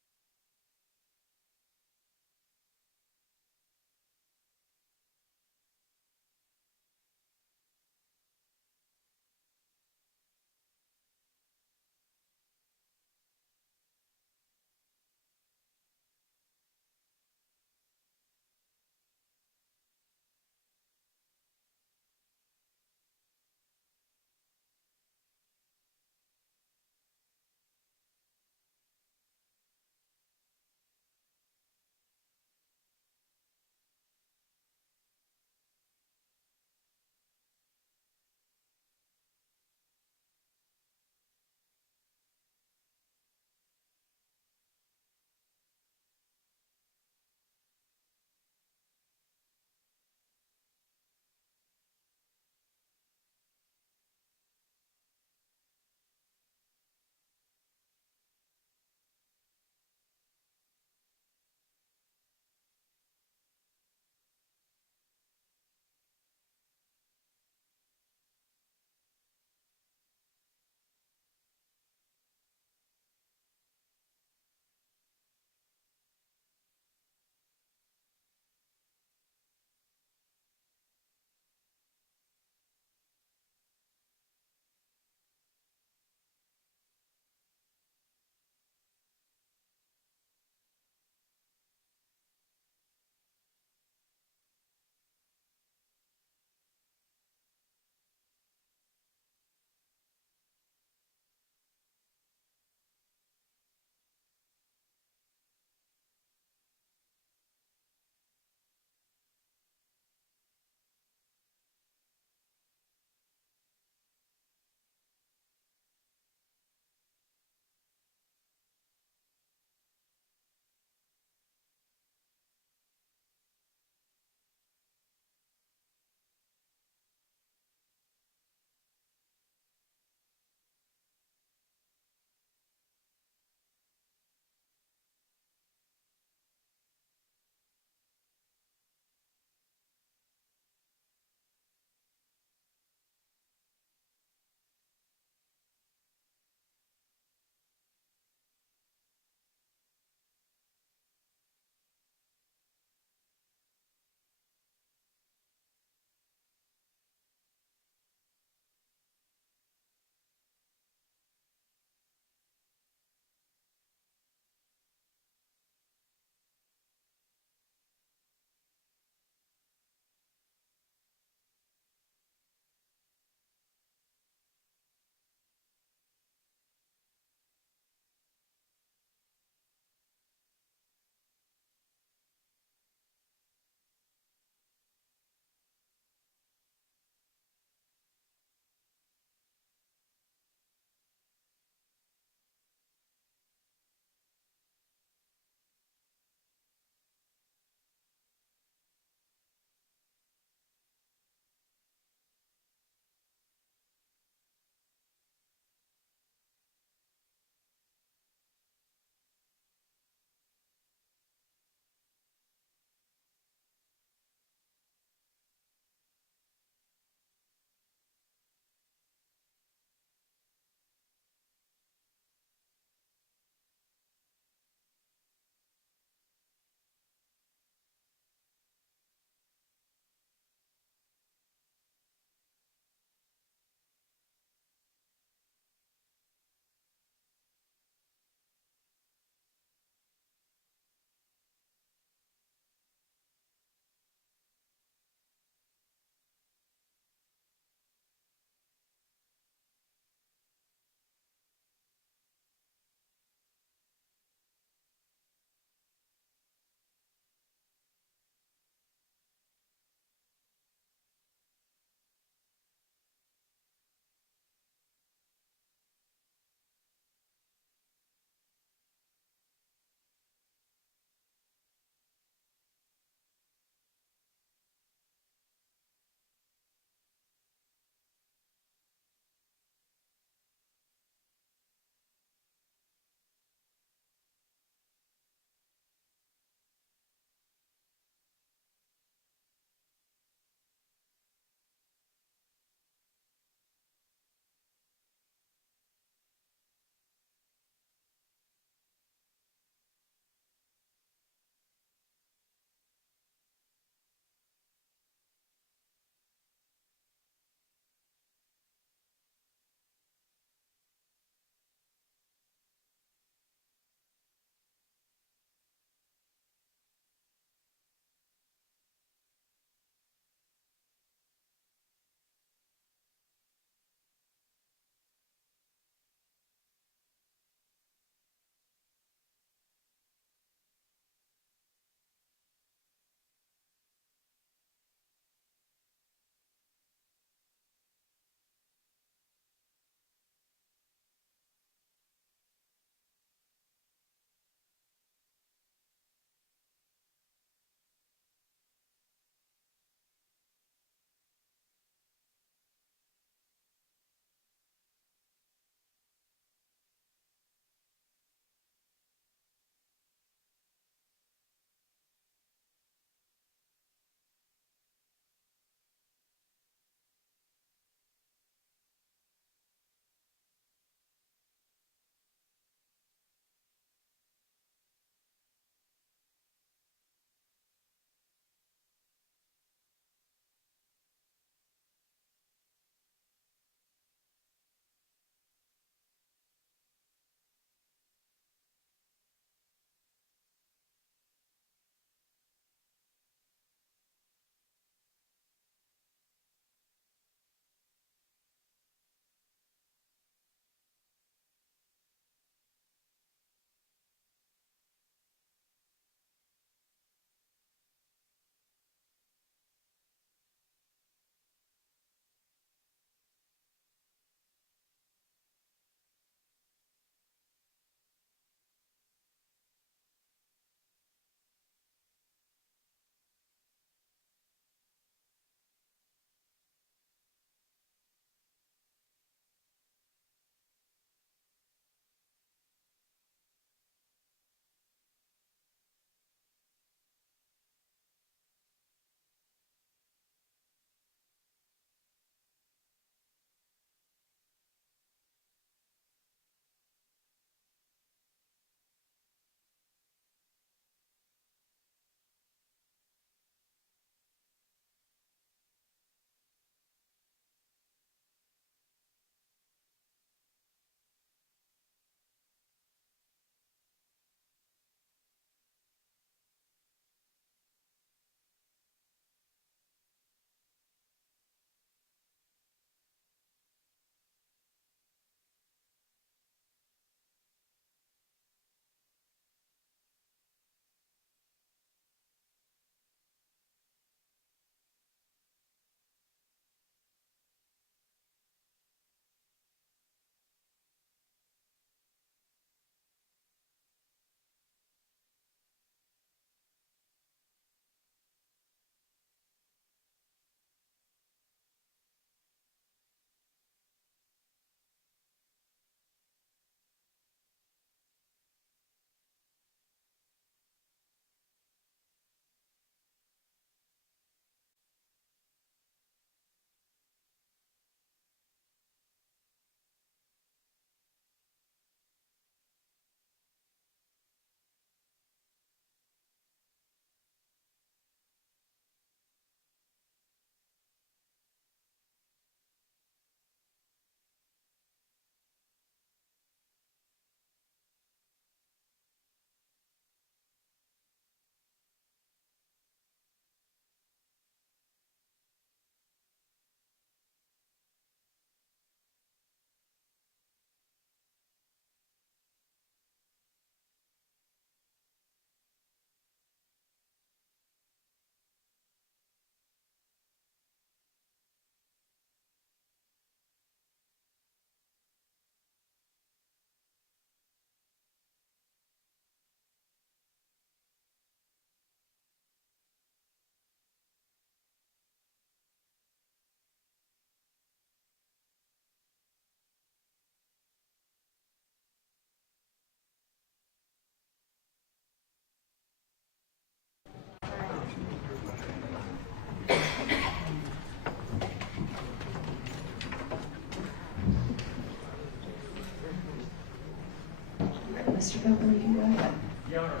Philbin, you can go ahead. Your Honor,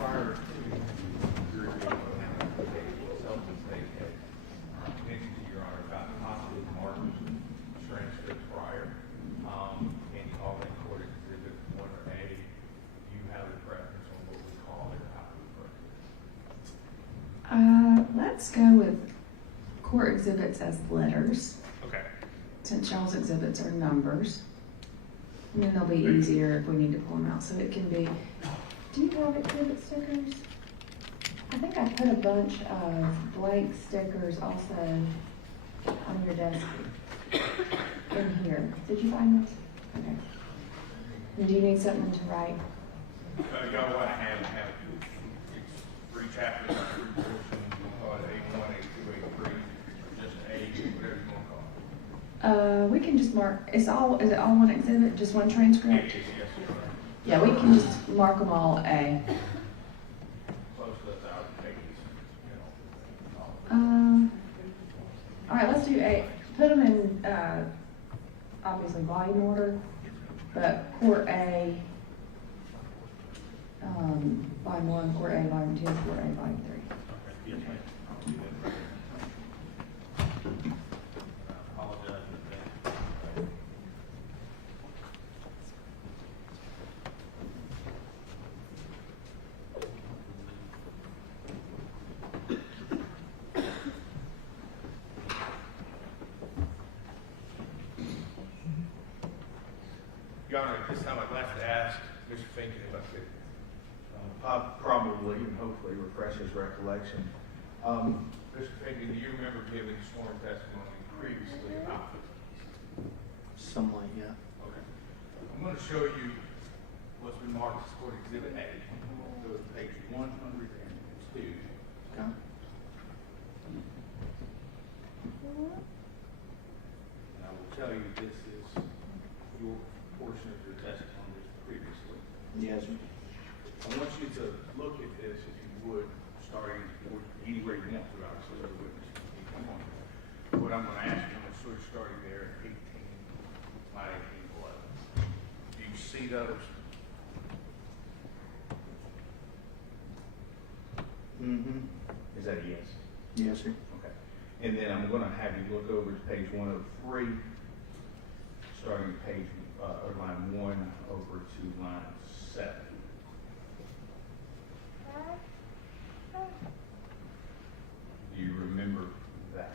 prior to your self-mistake case, mentioned to Your Honor about possible markers and transcripts prior, and you call that court exhibit 1 or A. Do you have a preference on what we call it or how we refer to it? Let's go with court exhibits as letters, Okay. since y'all's exhibits are numbers. And then they'll be easier if we need to pull them out, so it can be, do you have exhibit stickers? I think I put a bunch of blank stickers also on your desk in here. Did you find those? Okay. And do you need something to write? Y'all want to have it's 3 chapters, 3 portions, we'll call it A1, A2, A3, or just A, whatever you want to call it. We can just mark, is it all one exhibit, just one transcript? Yes, Your Honor. Yeah, we can just mark them all A. Close to 1,000 pages, you know. All right, let's do A. Put them in, obviously volume order, but Court A, volume 1, Court A, volume 2, Court A, volume 3. Yes, ma'am. I'll do that. I apologize for that. Your Honor, at this time I'd like to ask Mr. Finkel if I could. Probably, and hopefully refresh his recollection. Mr. Finkel, do you remember giving sworn testimony previously about this? Somewhat, yeah. Okay. I'm going to show you what's been marked as Court Exhibit A. Go to page 102. Okay. And I will tell you this is your portion of your testimony previously. Yes, sir. I want you to look at this, if you would, starting anywhere you want to, obviously, as a witness. Come on. What I'm going to ask you, I'm going to sort of starting there at 18, line 18 below. Do you see those? Mm-hmm. Is that a yes? Yes, sir. Okay. And then I'm going to have you look over to page 103, starting page, or line 1 over to line 7. Do you remember that?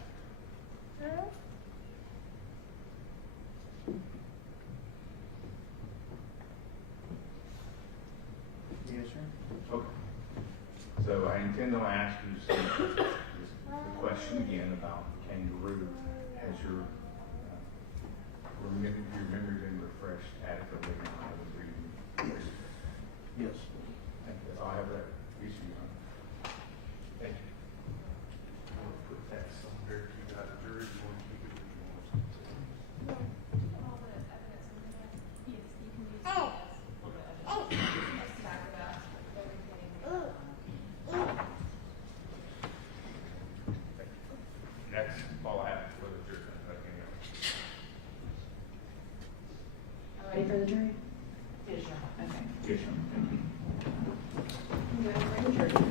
Yes, sir. Okay. So I intend to ask you the question again about the kangaroo. Has your memory been refreshed adequately now with reading? Yes. Yes. Thank you. That's all I have that issue on. Thank you. I want to put that somewhere, keep it out of jury, you want to keep it where you want it. All the evidence in there, yes, you can use it as all the evidence. Let's talk about everything. That's all I have for the jury. Nothing else. Ready for the jury? Yes, sir. Okay. Yes, sir. Thank you. Go ahead and bring the jury.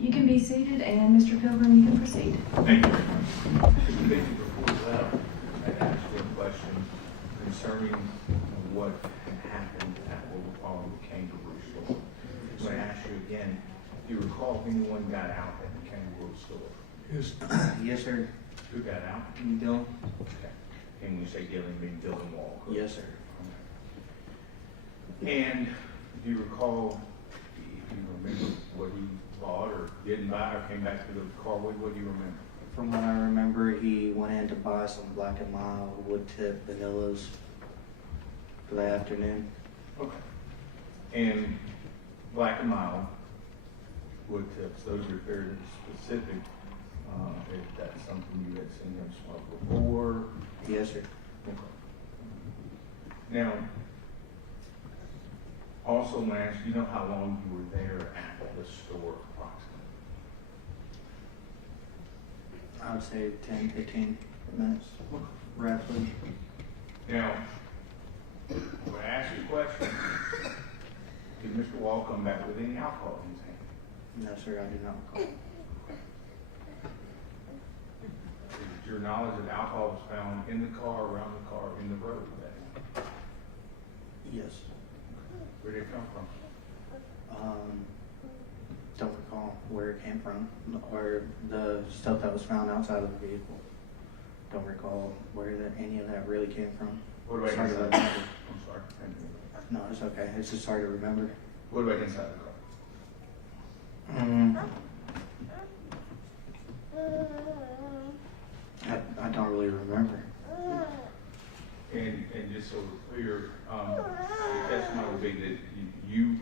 You can be seated, and Mr. Pilgrim, you can proceed. Thank you very much. Before we left, I asked you a question concerning what had happened at what we call the kangaroo store. I'm going to ask you again, do you recall if anyone got out at the kangaroo store? Yes. Yes, sir. Who got out? Dylan? Okay. And when you say Dylan, you mean Dylan Walker? Yes, sir. Okay. And do you recall, if you remember what he bought or didn't buy or came back to the car with, what do you remember? From what I remember, he went in to buy some Black & Mild wood tip vanillas for the afternoon. Okay. And Black & Mild wood tips, those are fairly specific. If that's something you had seen him smoke before. Yes, sir. Okay. Now, also, Lance, you know how long you were there at the store approximately? I would say 10, 15 minutes, roughly. Now, when I ask you a question, did Mr. Wall come back with any alcohol in his hand? No, sir, I do not recall. Is it your knowledge that alcohol was found in the car, around the car, in the road that night? Yes. Where did it come from? Don't recall where it came from, or the stuff that was found outside of the vehicle. Don't recall where any of that really came from. What about Sorry inside? to remember. I'm sorry. No, it's okay. It's just hard to remember. What about inside the car? I don't really remember. And just so we're clear, the testimony would be that you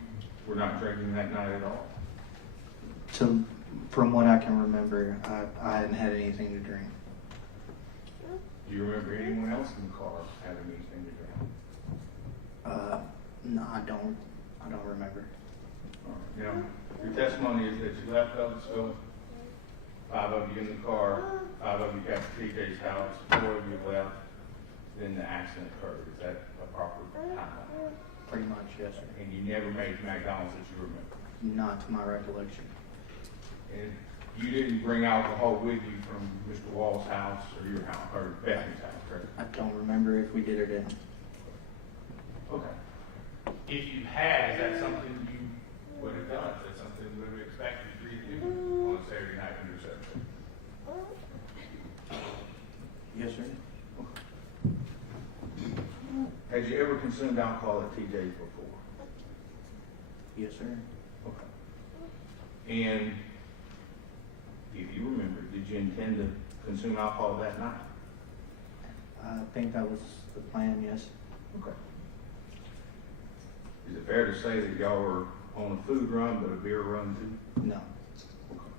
were not drinking that night at all? So, from what I can remember, I hadn't had anything to drink. Do you remember anyone else in the car having anything to drink? No, I don't remember. All right. Now, your testimony is that you left Ellisville, 5 of you in the car, 5 of you got to TJ's house, 4 of you left, then the accident occurred. Is that a proper timeline? Pretty much, yes, sir. And you never made McDonald's that you remember? Not to my recollection. And you didn't bring alcohol with you from Mr. Wall's house or your house, or Bethany's house, correct? I don't remember if we did or didn't. Okay. If you had, is that something you would have done? Is that something we would have expected for you to do on a Saturday night when you're 17? Yes, sir. Had you ever consumed alcohol at TJ's before? Yes, sir. Okay. And if you remember, did you intend to consume alcohol that night? I think that was the plan, yes. Okay. Is it fair to say that y'all were on a food run, but a beer run too? No. Okay.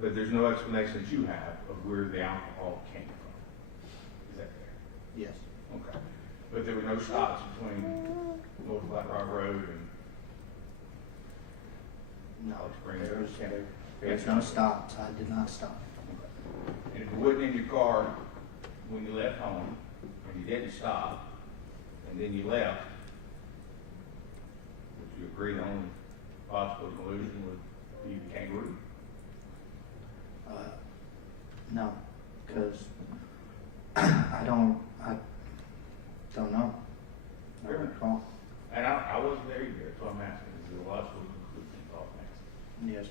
But there's no explanation that you have of where the alcohol came from. Is that fair? Yes. Okay. But there were no stops between North Flat Rock Road and No, Spring there Road? was no stops. I did not stop. Okay. And if it wasn't in your car when you left home, and you didn't stop, and then you left, would you agree the only possible conclusion would be the kangaroo? No, because I don't know. I don't recall. And I wasn't there either, that's what I'm asking, is there a logical conclusion off that? Yes.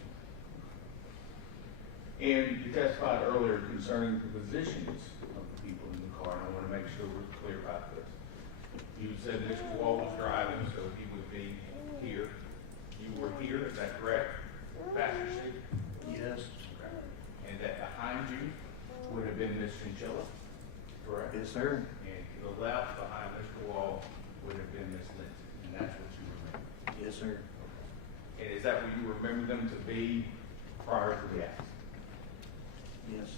And you testified earlier concerning the positions of the people in the car, and I want to make sure we're clear about this. You said Mr. Wall was driving, so he would be here. You were here, is that correct? Passenger seat? Yes. Okay. And that behind you would have been Miss Chinchilla, correct? Yes, sir. And to the left, behind Mr. Wall, would have been Miss Lindsay, and that's what you remember? Yes, sir. And is that what you remember them to be prior to the accident? Yes.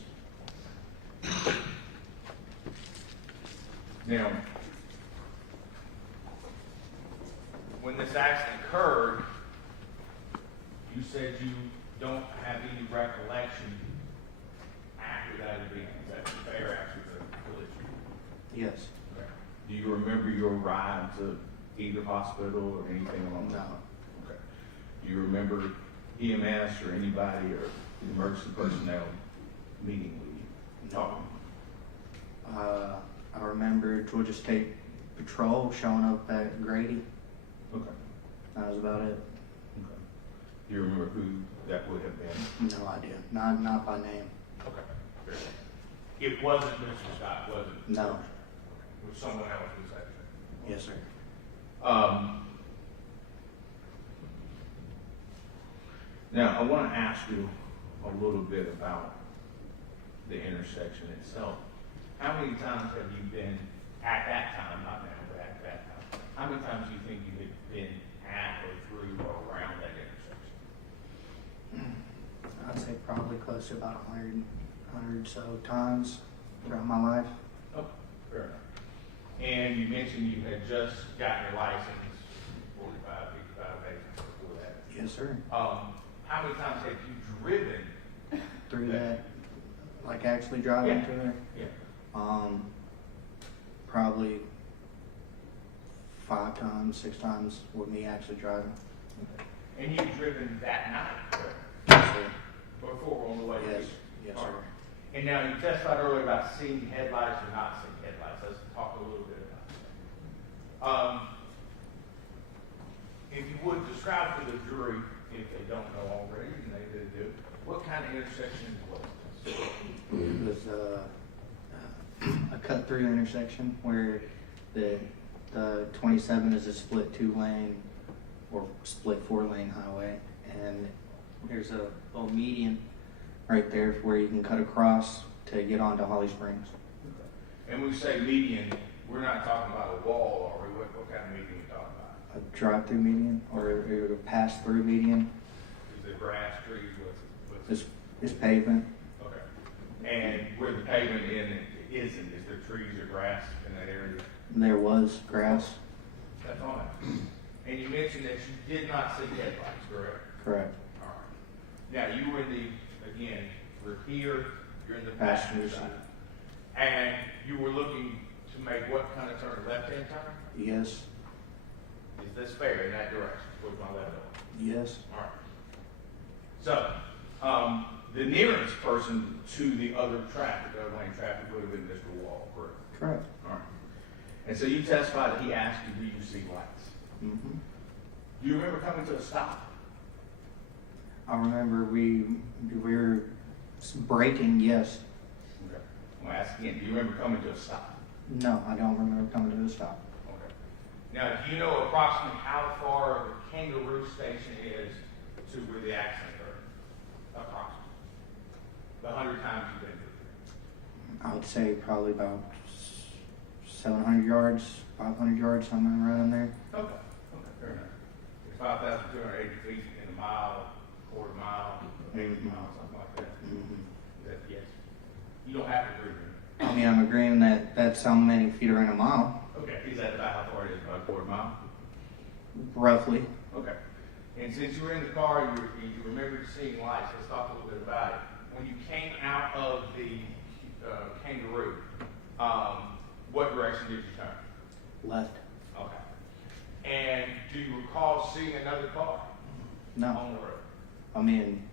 Now, when this accident occurred, you said you don't have any recollection after that event. Is that fair after the collision? Yes. Okay. Do you remember your ride to either hospital or anything along those lines? Okay. Do you remember EMS or anybody or emergency personnel meeting with you? Talking. I remember Georgia State Patrol showing up at Grady. Okay. That was about it. Okay. Do you remember who that would have been? No idea. Not by name. Okay. Very good. It wasn't Mr. Scott, was it? No. Okay. It was someone else who said that. Yes, sir. Now, I want to ask you a little bit about the intersection itself. How many times have you been at that time, not now, but at that time? How many times do you think you had been at or through or around that intersection? I'd say probably close to about 100 so times throughout my life. Oh, fair enough. And you mentioned you had just gotten your license 45, 55 days before that. Yes, sir. How many times have you driven Through that, like actually driving Yeah. through there? Yeah. Probably 5 times, 6 times with me actually driving. And you've driven that night, correct? Yes, sir. Before on the way? Yes, to- yes, All sir. right. And now you testified earlier about seeing headlights or not seeing headlights. Let's talk a little bit about that. If you would describe to the jury, if they don't know already, and they did do, what kind of intersection was this? It was a cut-through intersection where the 27 is a split 2-lane or split 4-lane highway, and there's a little median right there where you can cut across to get onto Holly Springs. And when we say median, we're not talking about a wall, are we? What kind of median are we talking about? A drive-through median or a pass-through median. Is it grass, trees, what's It's pavement. Okay. And where the pavement isn't, is there trees or grass in that area? There was grass. That's all that. And you mentioned that you did not see headlights, correct? Correct. All right. Now, you were in the, again, we're here, you're in the Passenger passenger side. And you were looking to make what kind of turn, left-hand turn? Yes. Is this fair in that direction, towards my left arm? Yes. All right. So, the nearest person to the other traffic, the other lane traffic, would have been Mr. Wall, correct? Correct. All right. And so you testified that he asked you, do you see lights? Mm-hmm. Do you remember coming to a stop? I remember we were braking. Yes. Okay. I'm going to ask again. Do you remember coming to a stop? No, I don't remember coming to a stop. Okay. Now, do you know approximately how far the Kangaroo Station is to where the accident occurred? Approximately. The 100 times you've been through. I would say probably about 700 yards, 500 yards, somewhere around there. Okay. Okay, fair enough. It's 5,280 feet in a mile, quarter mile, 80 miles, something like that. Mm-hmm. Is that yes? You don't have to agree with me. I mean, I'm agreeing that that's how many feet are in a mile, Okay. Is that about how far it is? About a quarter mile? roughly. Okay. And since you were in the car, you remembered seeing lights. Let's talk a little bit about it. When you came out of the Kangaroo, what direction did you turn? Left. Okay. And do you recall seeing another car No. on the road? I mean,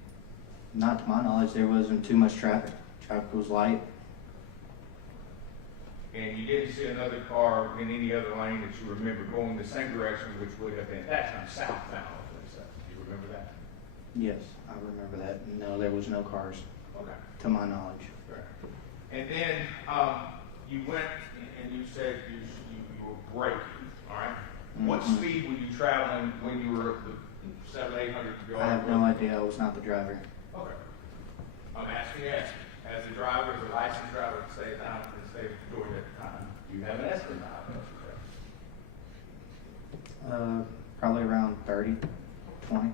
not to my knowledge, there wasn't too much traffic. Traffic was light. And you didn't see another car in any other lane that you remember going the same direction, which would have been at that time southbound. Do you remember that? Yes, I remember that. No, there was no cars, Okay. to my knowledge. Right. And then you went and you said you were braking, all right? What Mhm. speed were you traveling when you were at the 700-800 yard? I have no idea. I was not the driver. Okay. I'm asking you, as a driver, as a licensed driver, say down and say during that time, do you have an estimate of how much you travel? Probably around 30, 20.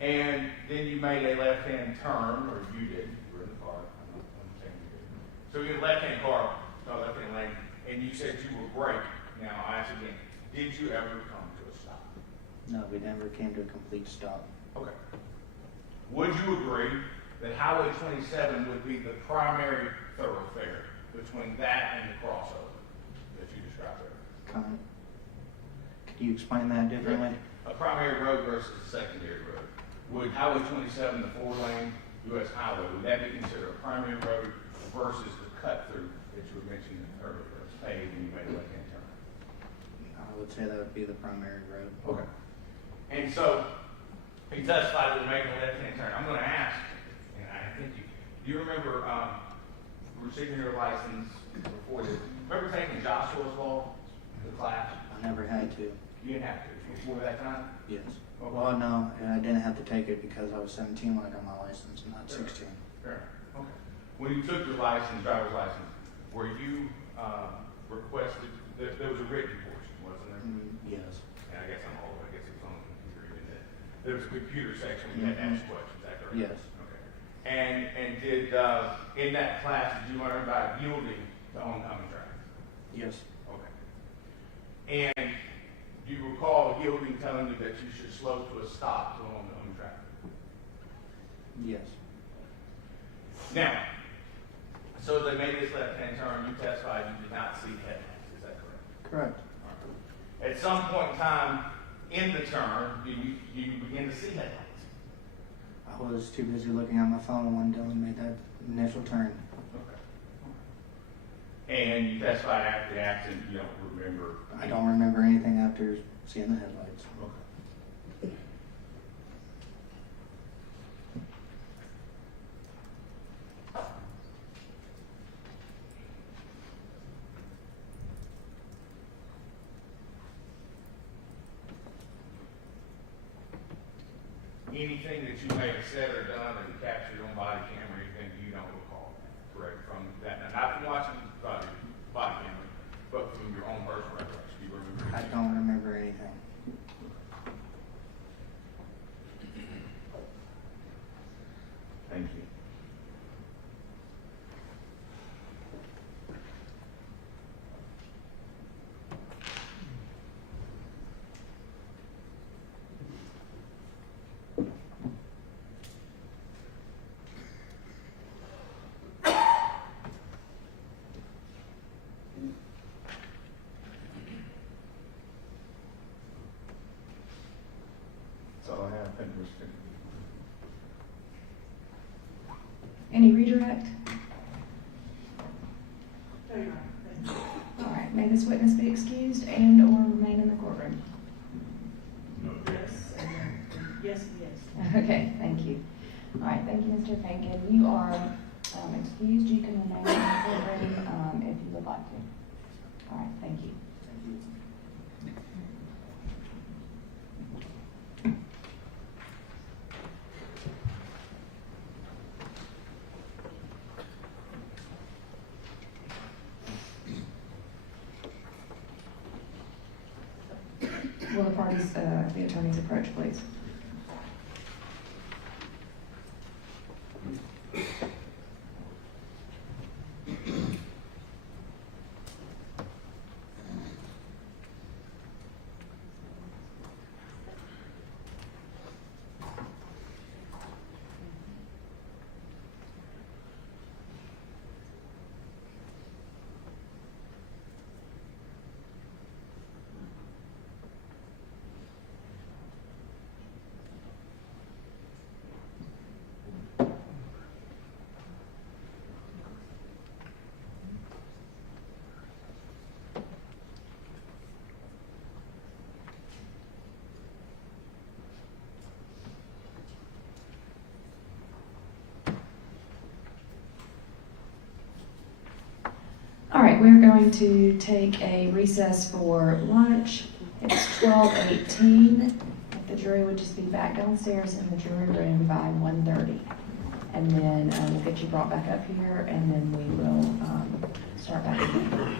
And then you made a left-hand turn, or you did, you were in the car, I'm saying you did. So you're in the left-hand car, left-hand lane, and you said you were braking. Now, I ask again, did you ever come to a stop? No, we never came to a complete stop. Okay. Would you agree that Highway 27 would be the primary thoroughfare between that and the crossover that you described earlier? Could you explain that differently? a primary road versus a secondary road. Would Highway 27, the 4-lane US highway, would that be considered a primary road versus the cut through that you were mentioning earlier, paved and you made a left-hand turn? I would say that would be the primary road. Okay. And so, he testified to making a left-hand turn. I'm gonna ask, and I think do you remember, receiving your license before remember taking Joshua's law, the class? I never had to. You didn't have to, before that time? Yes. Okay. Well, no, and I didn't have to take it because I was 17 when I got my license, not 16. Fair. Okay. When you took your license, driver's license, were you, requested, there was a written portion, wasn't there? Yes. And I guess I'm old, I guess it was on the computer even then. There was a computer section where you had to ask questions, is that correct? Yes. Okay. And did, in that class, did you learn about yielding to oncoming traffic? Yes. Okay. And do you recall yielding telling you that you should slow to a stop to oncoming traffic? Yes. Now, so as they made this left-hand turn, you testified you did not see headlights, is that correct? Correct. At some point in time in the turn, you begin to see headlights. I was too busy looking at my phone when Dylan made that initial turn. Okay. And you testified after the accident, you don't remember? I don't remember anything after seeing the headlights. Okay. Anything that you may have said or done and captured on body camera, anything you don't recall, correct, from that, now, not from watching body camera, but from your own personal recollection, do you remember? I don't remember anything. Thank you. That's all I have. Thank you, Mr. Chairman. Any redirect? No, Your Honor. Thank you. All right, may this witness be excused and/or remain in the courtroom? Yes, and then, yes, and yes. Okay, thank you. All right, thank you, Mr. Finken. You are excused. You can remain in the courtroom if you would like to. All right, thank you. Will the parties, the attorneys approach, please? All right, we're going to take a recess for lunch. It's 12:18. If the jury would just be back downstairs in the jury room by 1:30. And then we'll get you brought back up here, and then we will start back again.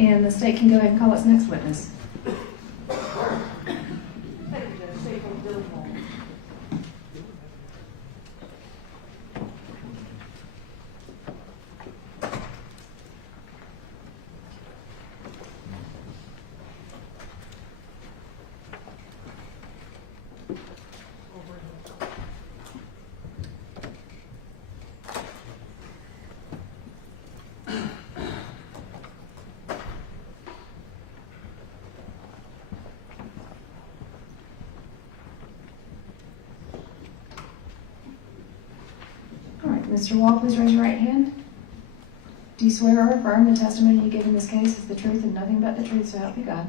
And the state can go ahead and call its next witness. Thank you, Judge. State from Dylan Hall. All right, Mr. Wall, please raise your right hand. Do you swear or affirm the testimony you give in this case is the truth and nothing but the truth, so help you God?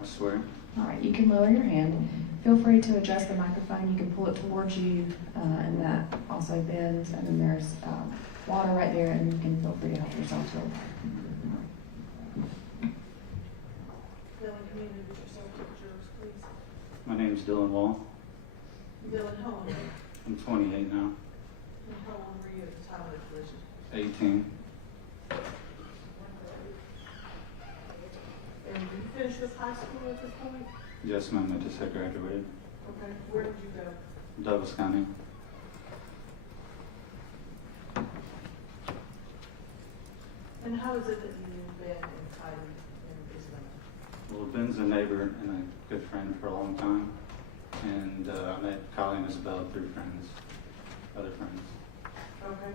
I swear. All right, you can lower your hand. Feel free to adjust the microphone. You can pull it towards you, and that also bends. And then there's water right there, and you can feel free to help yourself to it. Dylan, can you introduce yourself to the jurors, please? My name's Dylan Wall. Dylan, how old are you? I'm 28 now. And how old were you at the time of the collision? 18. And you finished with high school at this point? Yes, ma'am. I just had graduated. Okay, where did you go? Douglas County. And how is it that you knew Ben and Kylie and Isabella? Well, Ben's a neighbor and a good friend for a long time. And I met Kylie and Isabella through friends, other friends. Okay.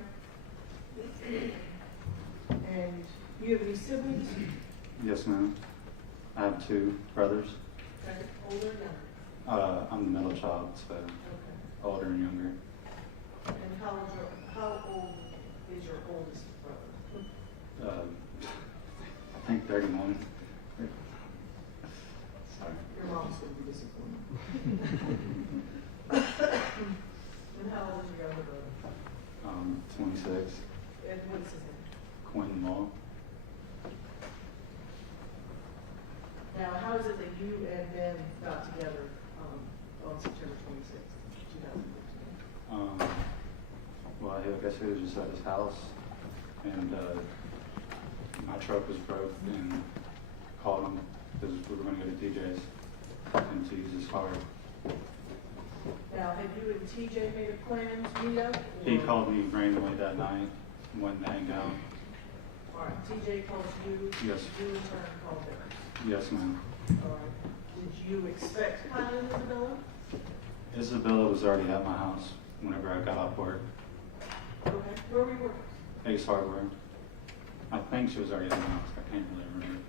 And you have any siblings? Yes, ma'am. I have 2 brothers. Okay, older or younger? I'm the middle child, so Okay. older and younger. And how old is your oldest brother? I think 31. Sorry. Your mom's going to be disappointed. And how old is your younger brother? 26. And what's his name? Quentin Wall. Now, how is it that you and Ben got together on September 26th, 2015? Well, I guess he was just at his house, and my truck was broke, and called him because we were going to go to TJ's and to use his car. Now, have you and TJ made a plan to meet up? He called me randomly that night and went to hang out. All right, TJ calls you. Yes. You in turn called them. Yes, ma'am. All right. Did you expect Kylie and Isabella? Isabella was already at my house whenever I got off work. Okay. Where were you working? Ace Hardware. I think she was already at my house. I can't really remember.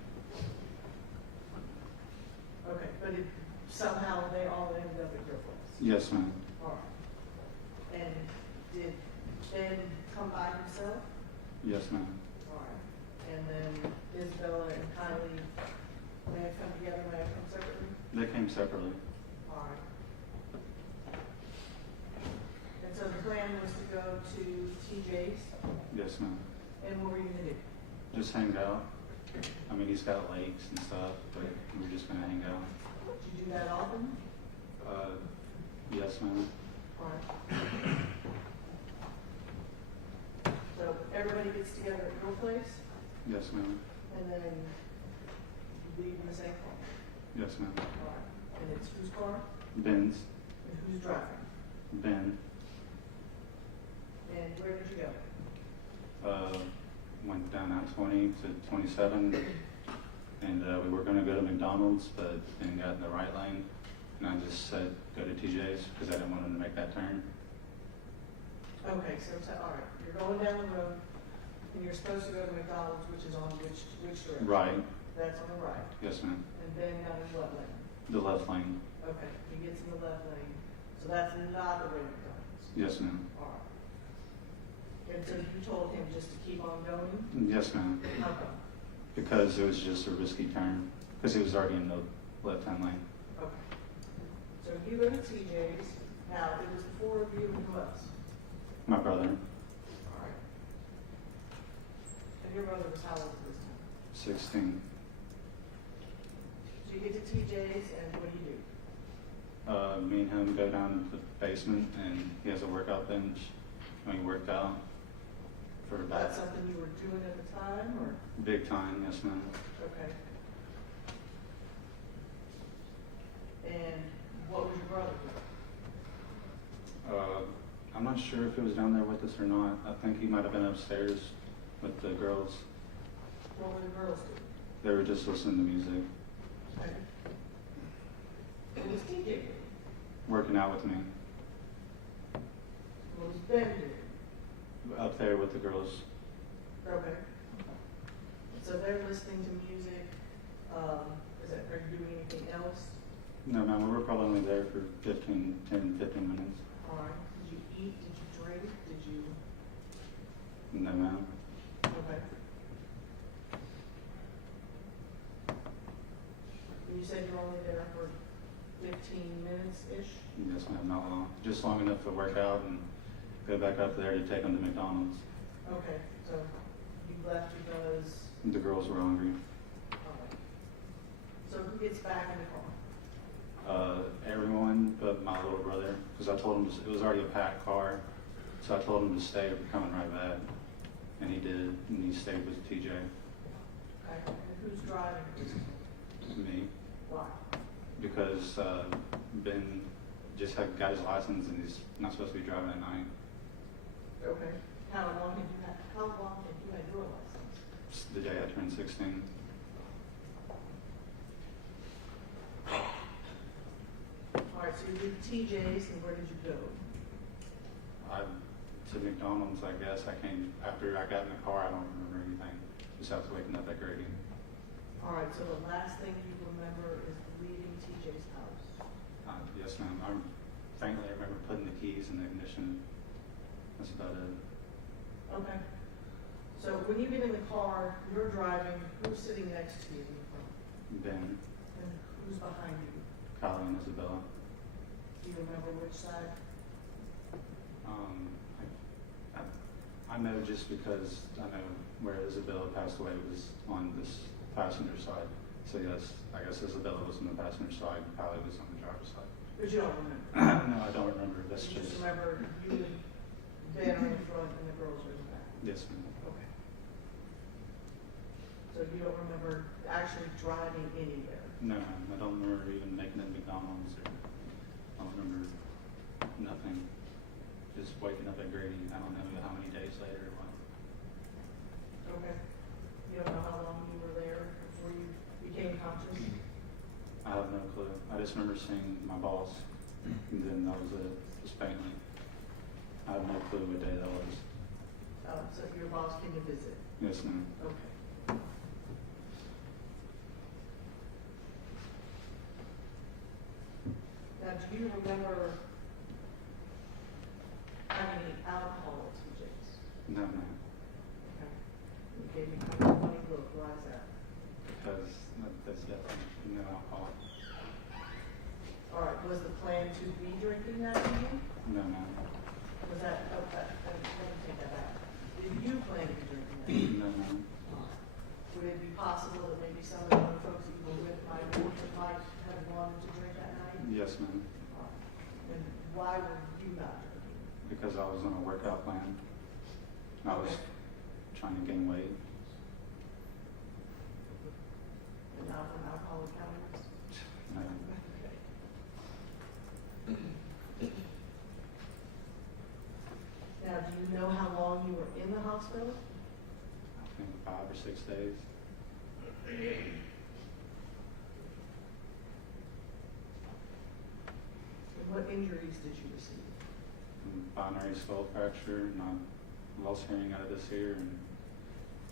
Okay, but somehow they all ended up at your place? Yes, ma'am. All right. And did Ben come by himself? Yes, ma'am. All right. And then Isabella and Kylie may have come together, may have come separately? They came separately. All right. And so the plan was to go to TJ's, Yes, ma'am. and what were you gonna do? Just hang out. I mean, he's got lakes and stuff, but we were just gonna hang out. Did you do that often? Yes, ma'am. All right. So everybody gets together at your place, Yes, ma'am. and then you leave in the same car? Yes, ma'am. All right. And it's whose car? Ben's. And who's driving? Ben. And where did you go? Went down I-20 to 27, and we were gonna go to McDonald's, but then got in the right lane, and I just said go to TJ's because I didn't want him to make that turn. Okay, so, all right, you're going down the road, and you're supposed to go to McDonald's, which is on which direction? Right. That's on the right. Yes, ma'am. And Ben got in what lane? The left lane. Okay, he gets in the left lane, so that's not the way McDonald's. Yes, ma'am. All right. And so you told him just to keep on going? Yes, ma'am. How come? Because it was just a risky turn, because he was already in the left-hand lane. Okay. So you go to TJ's, now it was the 4 of you and who else? My brother, All right. And your brother was how old at this time? 16. So you get to TJ's and what do? Me and him go down to the basement, and he has a workout bench, and we worked out for Is about that something you were doing at the time, or? big time, yes ma'am. Okay. And what was your brother doing? I'm not sure if he was down there with us or not. I think he might have been upstairs with the girls. What were the girls doing? They were just listening to music, Okay. What was TJ doing? working out with me What was Ben doing? up there with the girls. Okay. So they're listening to music, are you doing anything else? No ma'am, we were probably only there for 10, 15 minutes. All right. Did you eat? Did you drink? Did you? No ma'am. Okay. And you said you were only there for 15 minutes-ish? Yes ma'am, not long. Just long enough to work out and go back up there to take them to McDonald's. Okay, so you left because, The girls were hungry. all right. So who gets back in the car? Everyone but my little brother, because I told him it was already a packed car, so I told him to stay. We're coming right back, and he did, and he stayed with TJ. Okay, and who's driving? Me, Why? because Ben just got his license, and he's not supposed to be driving at night. Okay. How long have you had your license? It's the day I turned 16. All right, so you did TJ's, and where did you go? To McDonald's, I guess. I came after I got in the car. I don't remember anything besides waking up at Grady. All right, so the last thing you remember is leaving TJ's house. Yes, ma'am. Frankly, I remember putting the keys in the ignition. That's about it. Okay. So when you get in the car, you're driving, who's sitting next to you in the front? Ben, And who's behind you? Kylie, and Isabella. Do you remember which side? I know just because I know where Isabella passed away was on this passenger side. So yes, I guess Isabella was on the passenger side, and Kylie was on the driver's side. But you don't remember? No, I don't remember. That's You just just, remember you and Ben are in the front and the girls are in the back? yes, ma'am. Okay. So you don't remember actually driving anywhere? No, ma'am. I don't remember even making it to McDonald's or I don't remember nothing. Just waking up at Grady. I don't know how many days later or what. Okay. You don't know how long you were there before you became conscious? I have no clue. I just remember seeing my boss, and then that was it, just faintly. I have no clue what day that was. So your boss came to visit? Yes, ma'am. Okay. Now, do you remember having any alcohol at TJ's? No, ma'am. Okay. You gave me kind of a funny look. Why is that? Because that's definitely no alcohol. All right, was the plan to be drinking that evening? No, ma'am. Was that, let me take that back. Did you plan to be drinking that evening? No, ma'am. Would it be possible that maybe some of the other folks that you were with might have wanted to drink that night? Yes, ma'am. And why were you not drinking? Because I was on a workout plan. I was trying to gain weight. And not from alcoholic calories? No. Now, do you know how long you were in the hospital? I think 5 or 6 days. And what injuries did you receive? Binary skull fracture, and I lost hearing out of this ear, and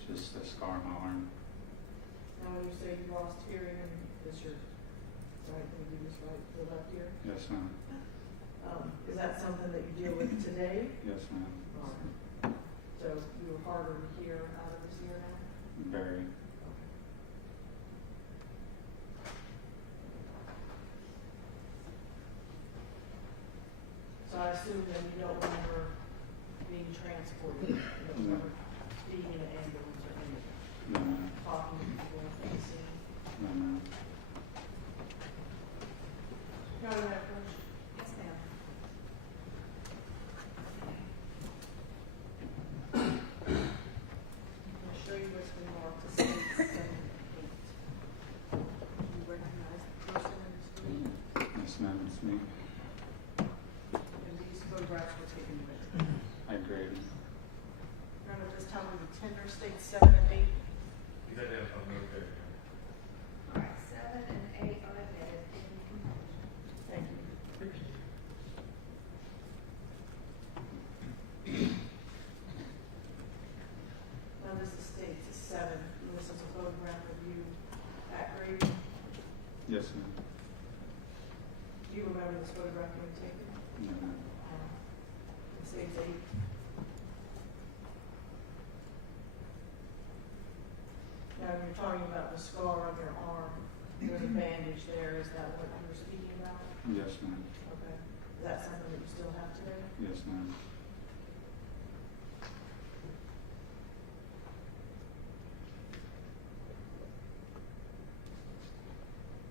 just a scar on my arm. Now, when you say you lost hearing, is your right, let me do this right, the left ear? Yes, ma'am. Is that something that you deal with today? Yes, ma'am. All right. So you were harder to hear out of this ear now? Very. So I assume then you don't remember being transported, you don't remember being in an ambulance or anything? No, ma'am. Talking to people at the scene? No, ma'am. Go ahead, Coach. Yes, ma'am. time we would tender states 7 and 8. Is that down from military? All right, 7 and 8 are admitted. Thank you. Now this is states, it's 7, and this is a photograph of you at grade. Yes, ma'am. Do you remember this photograph you were taken? No, ma'am. It states 8. Now, you're talking about the scar on your arm, there's a bandage there, is that what you were speaking about? Yes, ma'am. Okay. Is that something that you still have today? Yes, ma'am.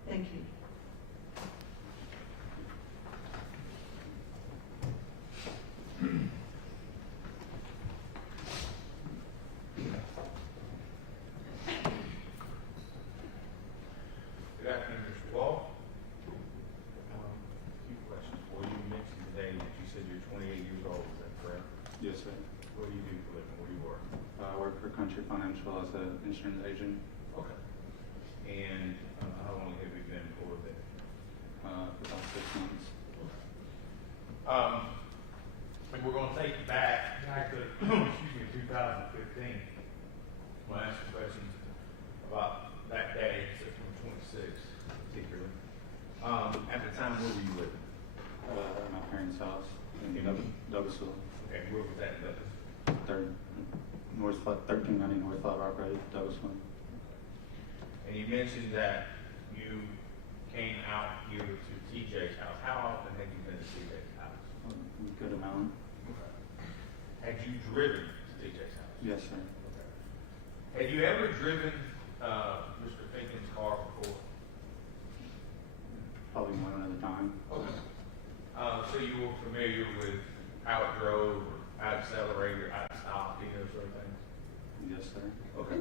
Thank you. Good afternoon, Mr. Wall. A few questions for you. You mentioned today that you said you're 28 years old, is that correct? Yes, sir. What do you do for a living? Where do you work? I work for Country Financial as an insurance agent. Okay. And how long have you been employed there? For about 6 months. And we're going to take you back to, excuse me, 2015. We'll ask you questions about that day, September 26th, particularly. At the time, where were you living? At my parents' house in Douglasville. Okay, where was that in Douglas? 1390 North Flat Rock Road, Douglasville. And you mentioned that you came out here to TJ's house. How often have you been to TJ's house? A good amount. Okay. Had you driven to TJ's house? Yes, sir. Okay. Had you ever driven Mr. Finken's car before? Probably one at a time. Okay. So you were familiar with how it drove, or how it accelerated, or how it stopped, you know, sort of things? Yes, sir. Okay.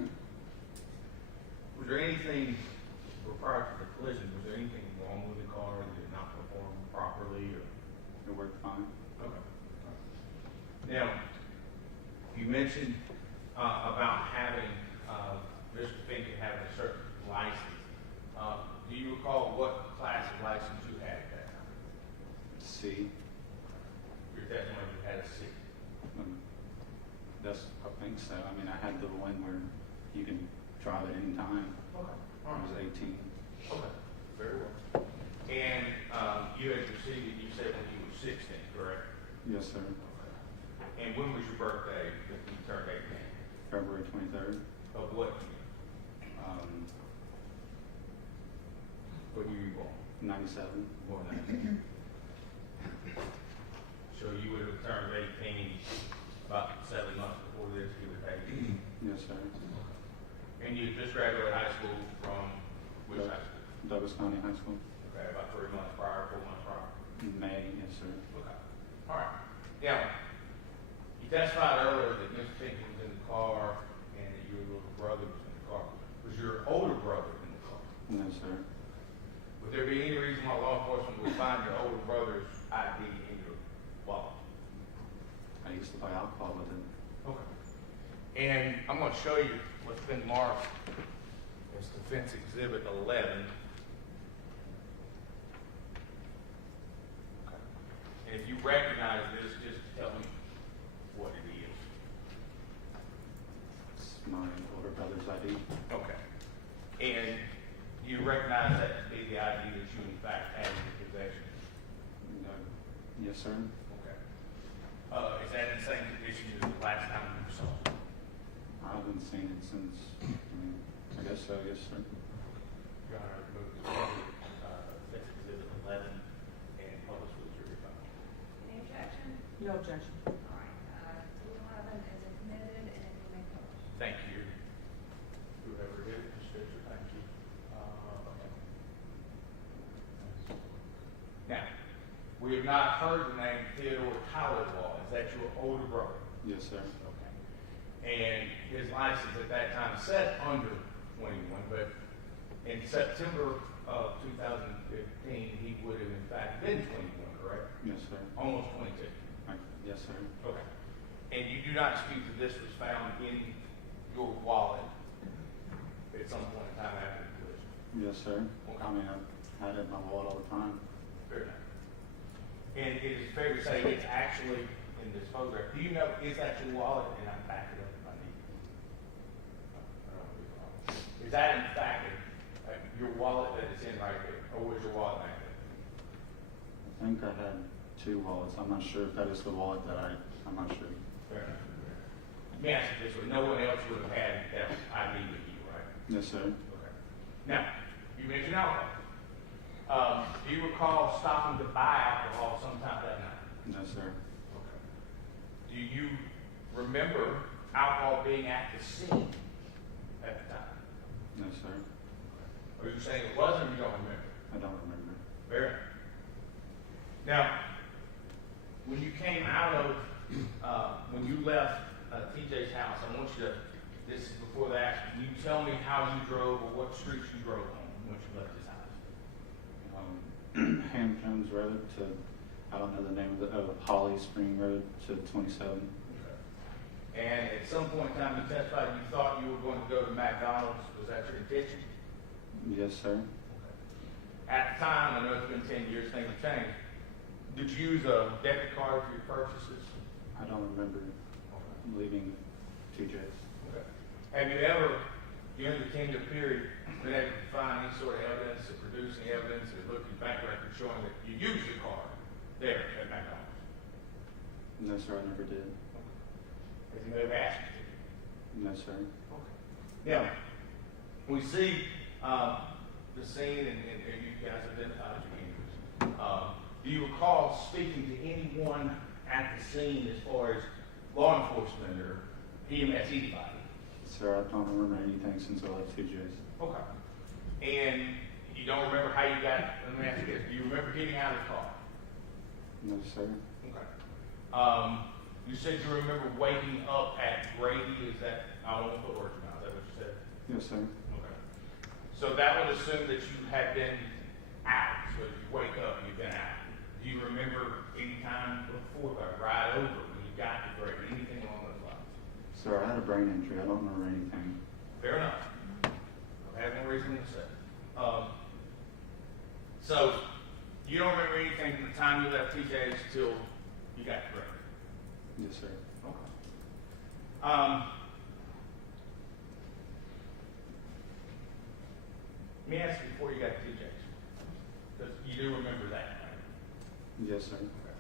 Was there anything, prior to the collision, was there anything wrong with the car? Did it not perform properly, or? It worked fine. Okay. Now, you mentioned about having Mr. Finken having a certain license. Do you recall what class of license you had at that time? C. You're definitely you had a C. I think so. I mean, I had the one where you can drive at any time. Okay. I was 18. Okay. Very well. And you had received it, you said when you were 16, correct? Yes, sir. Okay. And when was your birthday that you turned 18? February 23rd. Of what year? What year you born? 97. Born 97. So you would have turned 18 about 7 months before this, you would take. Yes, sir. And you just graduated high school from which high school? Douglas County High School. Okay, about 3 months prior, 4 months prior. May, yes, sir. Okay. All right. Now, you testified earlier that Mr. Finken was in the car and that your little brother was in the car. Was your older brother in the car? No, sir. Would there be any reason why law enforcement would find your older brother's ID in your wallet? I used to buy alcohol with it. Okay. And I'm going to show you what's been marked as Defense Exhibit 11. Okay. And if you recognize this, just tell me what it is. It's my older brother's ID. Okay. And you recognize that to be the ID that you in fact had in your possession? No. Yes, sir. Okay. Is that in the same condition as the last time you saw it? I haven't seen it since, I guess so, yes, sir. Your Honor, move to Defense Exhibit 11 and publish with your rebuttal. Any objection? No objection. All right, 211 is admitted and you may publish. Thank you. Whoever did it, Mr. Fisher, thank you. Now, we have not heard the name Theodore Tyler Law. Is that your older brother? Yes, sir. Okay. And his license at that time said under 21, but in September of 2015, he would have in fact been 21, correct? Yes, sir. Almost 22. Yes, sir. Okay. And you do not dispute that this was found in your wallet at some point in time after the collision? Yes, sir. I mean, I've had it in my wallet all the time. Fair enough. And it is fair to say it's actually in this photograph. Do you know, is that your wallet? And I'm backing up if I need to. Is that in fact your wallet that is in right there? Or was your wallet back there? I think I had 2 wallets. I'm not sure if that is the wallet that I'm not sure. Fair enough. Let me ask you this way. No one else would have had that ID with you, right? Yes, sir. Okay. Now, you mentioned alcohol. Do you recall stopping to buy alcohol sometime that night? No, sir. Okay. Do you remember alcohol being at the scene at the time? No, sir. Are you saying it wasn't or you don't remember? I don't remember. Fair enough. Now, when you came out of, when you left TJ's house, I want you to, this is before the accident, can you tell me how you drove or what streets you drove on once you left his house? Hamptons Road to, I don't know the name of the, Holly Spring Road to 27. Okay. And at some point in time, you testified you thought you were going to go to McDonald's. Was that your intention? Yes, sir. At the time, I know it's been 10 years, things have changed. Did you use a debit card for your purchases? I don't remember leaving TJ's. Okay. Have you ever, during the 10-year period, been able to find any sort of evidence or produce any evidence or look at bank records showing that you used the card there at McDonald's? No, sir, I never did. Has he ever asked you to? No, sir. Okay. Now, we see the scene and you guys identified your injuries. Do you recall speaking to anyone at the scene as far as law enforcement or EMS, anybody? Sir, I don't remember anything since I left TJ's. Okay. And you don't remember how you got, let me ask you this, do you remember getting out of the car? No, sir. Okay. You said you remember waking up at Grady, is that, I don't want to put words in your mouth, is that what you said? Yes, sir. Okay. So that would assume that you had been out, so if you wake up, you've been out. Do you remember any time before that ride over when you got to Grady, anything along those lines? Sir, I had a brain injury. I don't remember anything. Fair enough. I have no reason to say. So, you don't remember anything from the time you left TJ's till you got to Grady? Yes, sir. Okay. Let me ask you before you got to TJ's, because you do remember that, right? Yes, sir. Okay.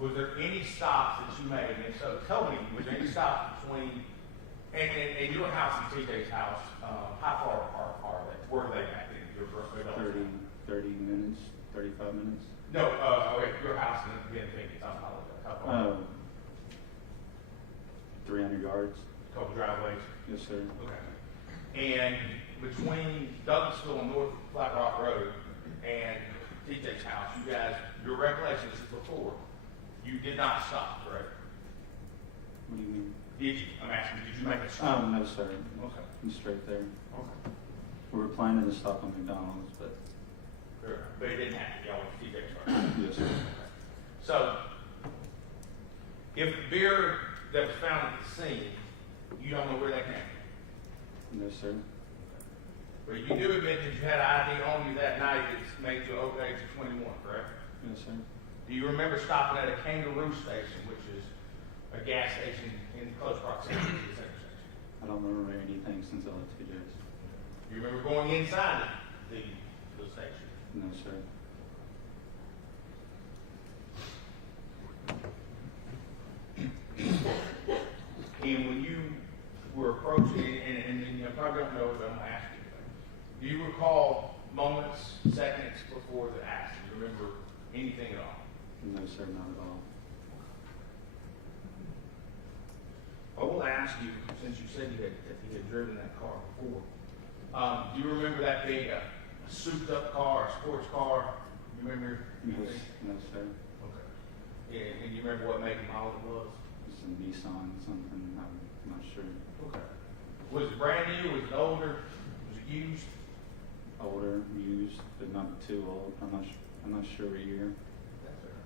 Was there any stops that you made? And so tell me, was there any stops between, and your house and TJ's house, how far apart are they? Where are they at? Your 30 minutes, 35 minutes. No, okay, your house and the Phoenix, I apologize. How far? 300 yards. Couple driveways? Yes, sir. Okay. And between Douglasville and North Flat Rock Road and TJ's house, you guys, your recollection is before, you did not stop, correct? What do you mean? Did you? I'm asking, did you make a stop? No, sir. Okay. I'm straight there. Okay. We were planning to stop on McDonald's, but Fair enough. But it didn't happen. Y'all went to TJ's first. yes, sir. So, if the beer that was found at the scene, you don't know where that came from? No, sir. But you do admit that you had ID on you that night that made you over the age of 21, correct? Yes, sir. Do you remember stopping at a Kangaroo station, which is a gas station in close proximity to this intersection? I don't remember anything since I left TJ's. Do you remember going inside the station? No, sir. And when you were approaching, and you probably don't know, but I'm going to ask you, do you recall moments, seconds before the accident? Do you remember anything at all? No, sir, not at all. I will ask you, since you said that you had driven that car before, do you remember that being a souped-up car, a sports car? You remember? Yes, no, sir. Okay. And you remember what make and model it was? It's a Nissan, something, I'm not sure. Okay. Was it brand new? Was it older? Was it used? Older, used, but not too old. I'm not sure what year. That's fair.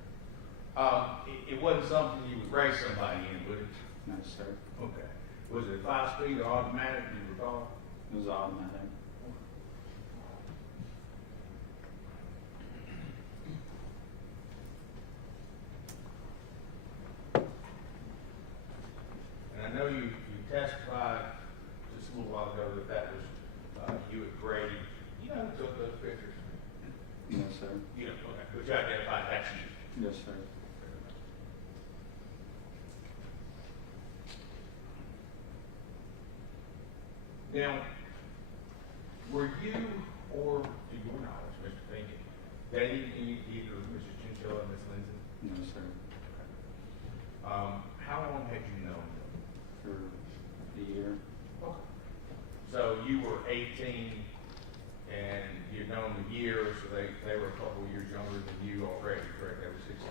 It wasn't something you would race somebody in, would it? No, sir. Okay. Was it 5-speed or automatic, do you recall? It was automatic. And I know you testified just a little while ago that was you at Grady. You know who took those pictures? No, sir. You know, okay. But you identified that's you. Yes, sir. Now, were you, or to your knowledge, Mr. Pinkett, dating either Mrs. Chinchilla and Miss Lindsay? No, sir. How long had you known them? For a year. Okay. So you were 18 and you'd known them a year, so they were a couple of years younger than you already, correct? They were 16,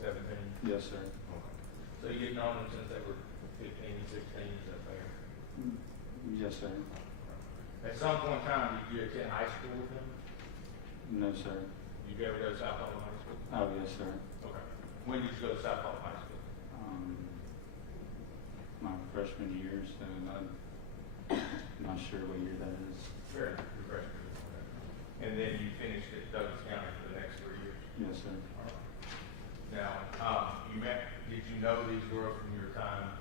17? Yes, sir. Okay. So you'd known them since they were 15, 16, is that fair? Yes, sir. At some point in time, did you attend high school with them? No, sir. Did you ever go to South Holland High School? Oh, yes, sir. Okay. When did you go to South Holland High School? My freshman year, so I'm not sure what year that is. Fair enough, your freshman year. Okay. And then you finished at Douglas County for the next 3 years? Yes, sir. All right. Now, did you know these girls from your time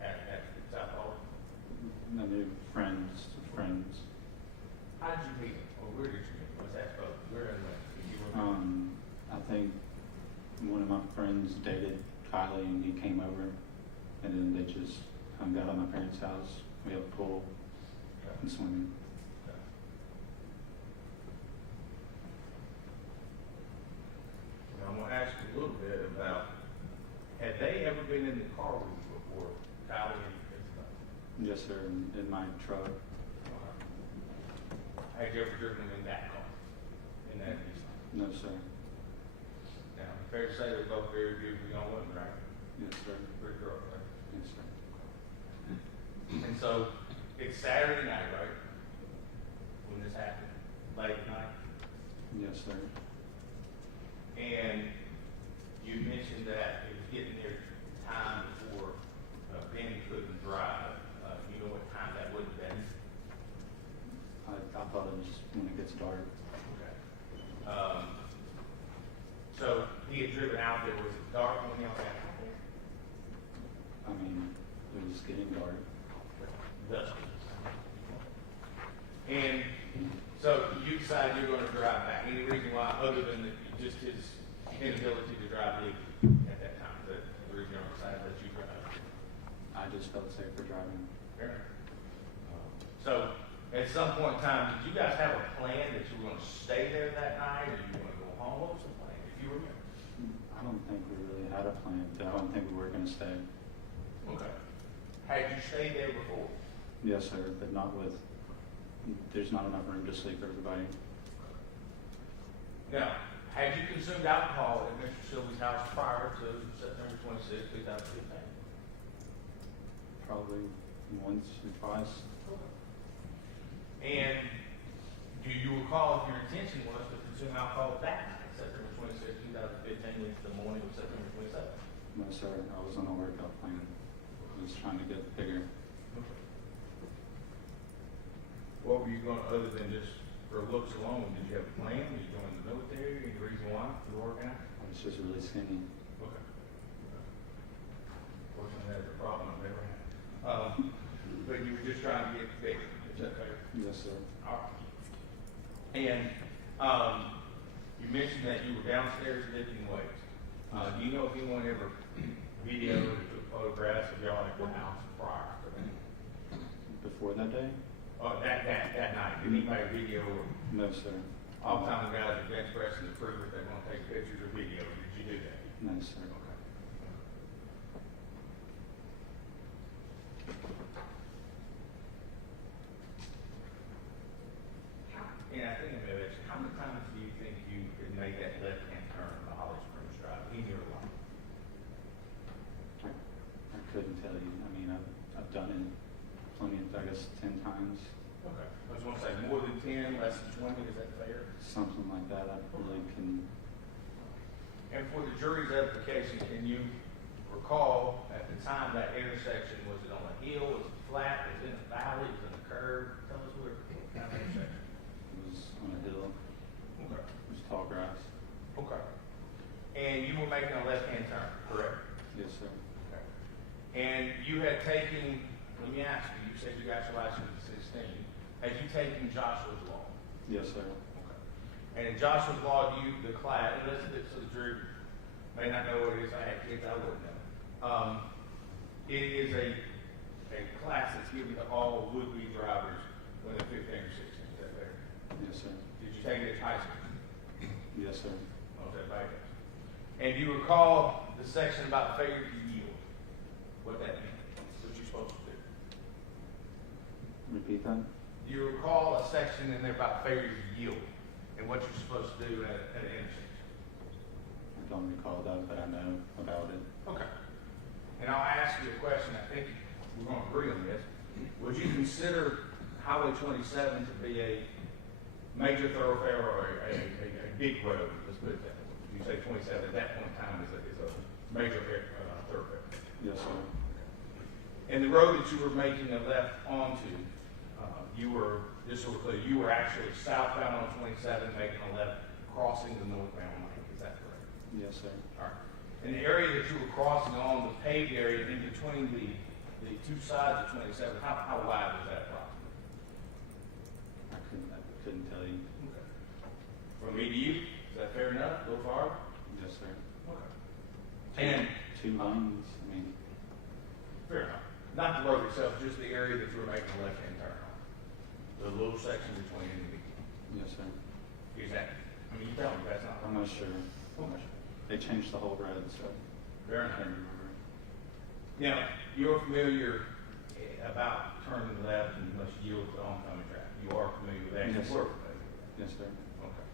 at South Holland? I knew friends of friends. How did you meet them? Or where did you meet them? What's that about? Where and when? Did you remember? I think one of my friends dated Kylie and he came over and then they just hung out at my parents' house. We have a pool and swimming. Okay. Now, I'm going to ask you a little bit about, had they ever been in the car with you before, Kylie and Isabel? Yes, sir, in my truck. Had you ever driven in that car? In that Nissan? No, sir. Now, fair to say they're both very beautiful young women, right? Yes, sir. Pretty girls, right? Yes, sir. And so, it's Saturday night, right? When this happened? Late at night? Yes, sir. And you mentioned that it was getting near time before Benny couldn't drive. You know what time that would have been? I thought it was when it gets dark. Okay. So he had driven out there. Was it dark when he got out there? I mean, it was getting dark. Dusty. And so you decide you're going to drive back. Any reason why, other than just his inability to drive legally at that time? That the reason you decided that you drive? I just felt safer driving. Fair enough. So, at some point in time, did you guys have a plan that you were going to stay there that night, or you were going to go home? What was the plan, if you remember? I don't think we really had a plan. I don't think we were going to stay. Okay. Had you stayed there before? Yes, sir, but not with, there's not enough room to sleep for everybody. Now, had you consumed alcohol at Mr. Sylvie's house prior to September 26, 2015? Probably once or twice. And do you recall if your intention was to consume alcohol that night, September 26, 2015, into the morning of September 27th? No, sir, I was on a workout plan. I was trying to get bigger. Okay. What were you going, other than just for looks alone, did you have a plan? Did you join the military? Any reason why you were working out? I was just really skinny. Okay. Fortunately, that's a problem I've never had. But you were just trying to get bigger. Is that fair? Yes, sir. All right. And you mentioned that you were downstairs lifting weights. Do you know if anyone ever videoed or took photographs of y'all at the house prior to that? Before that day? That night, did anybody video? No, sir. Oftentimes, guys are bench pressing to prove that they want to take pictures or videos. Did you do that? No, sir. Okay. And I think I may have asked you, how many times do you think you could make that left-hand turn on the Holly Springs Drive in your life? I couldn't tell you. I mean, I've done it plenty of, I guess, 10 times. Okay. I was going to say more than 10, less than 20. Is that fair? Something like that. I really can. And for the jury's edification, can you recall, at the time that intersection, was it on a hill, was it flat, was it in a valley, was it in a curve? Tell us what kind of intersection. It was on a hill. Okay. It was tall grass. Okay. And you were making a left-hand turn, correct? Yes, sir. Okay. And you had taken, let me ask you, you said you got your license at 16. Had you taken Joshua's Law? Yes, sir. Okay. And in Joshua's Law, the class, and so the jury may not know what it is. I had kids, I wouldn't know. It is a class that's given to all would-be drivers when they're 15 or 16. Is that fair? Yes, sir. Did you take it at high school? Yes, sir. Oh, is that back? And do you recall the section about failure to yield? What that means? What you're supposed to do? Repeat that? Do you recall a section in there about failure to yield and what you're supposed to do at an intersection? I don't recall that, but I know about it. Okay. And I'll ask you a question. I think we're going to agree on this. Would you consider Highway 27 to be a major thoroughfare or a big road? Let's put it that way. You say 27 at that point in time is a major thoroughfare. Yes, sir. And the road that you were making a left onto, you were, just so we're clear, you were actually southbound on 27 making a left crossing the northbound lane. Is that correct? Yes, sir. All right. And the area that you were crossing on, the paved area in between the two sides of 27, how wide was that approximately? I couldn't tell you. Okay. From me to you, is that fair enough? Go far? Yes, sir. Okay. And two lanes. I mean, fair enough. Not the road itself, just the area that you were making a left-hand turn on. The little section between and between. yes, sir. Exactly. I mean, you tell me that's not. I'm not sure. Okay. They changed the whole road, so Fair I enough. can't remember. Now, you're familiar about turning left and you must yield to oncoming traffic. You are familiar with that? Yes, You sir. were familiar with that? Yes, sir. Okay.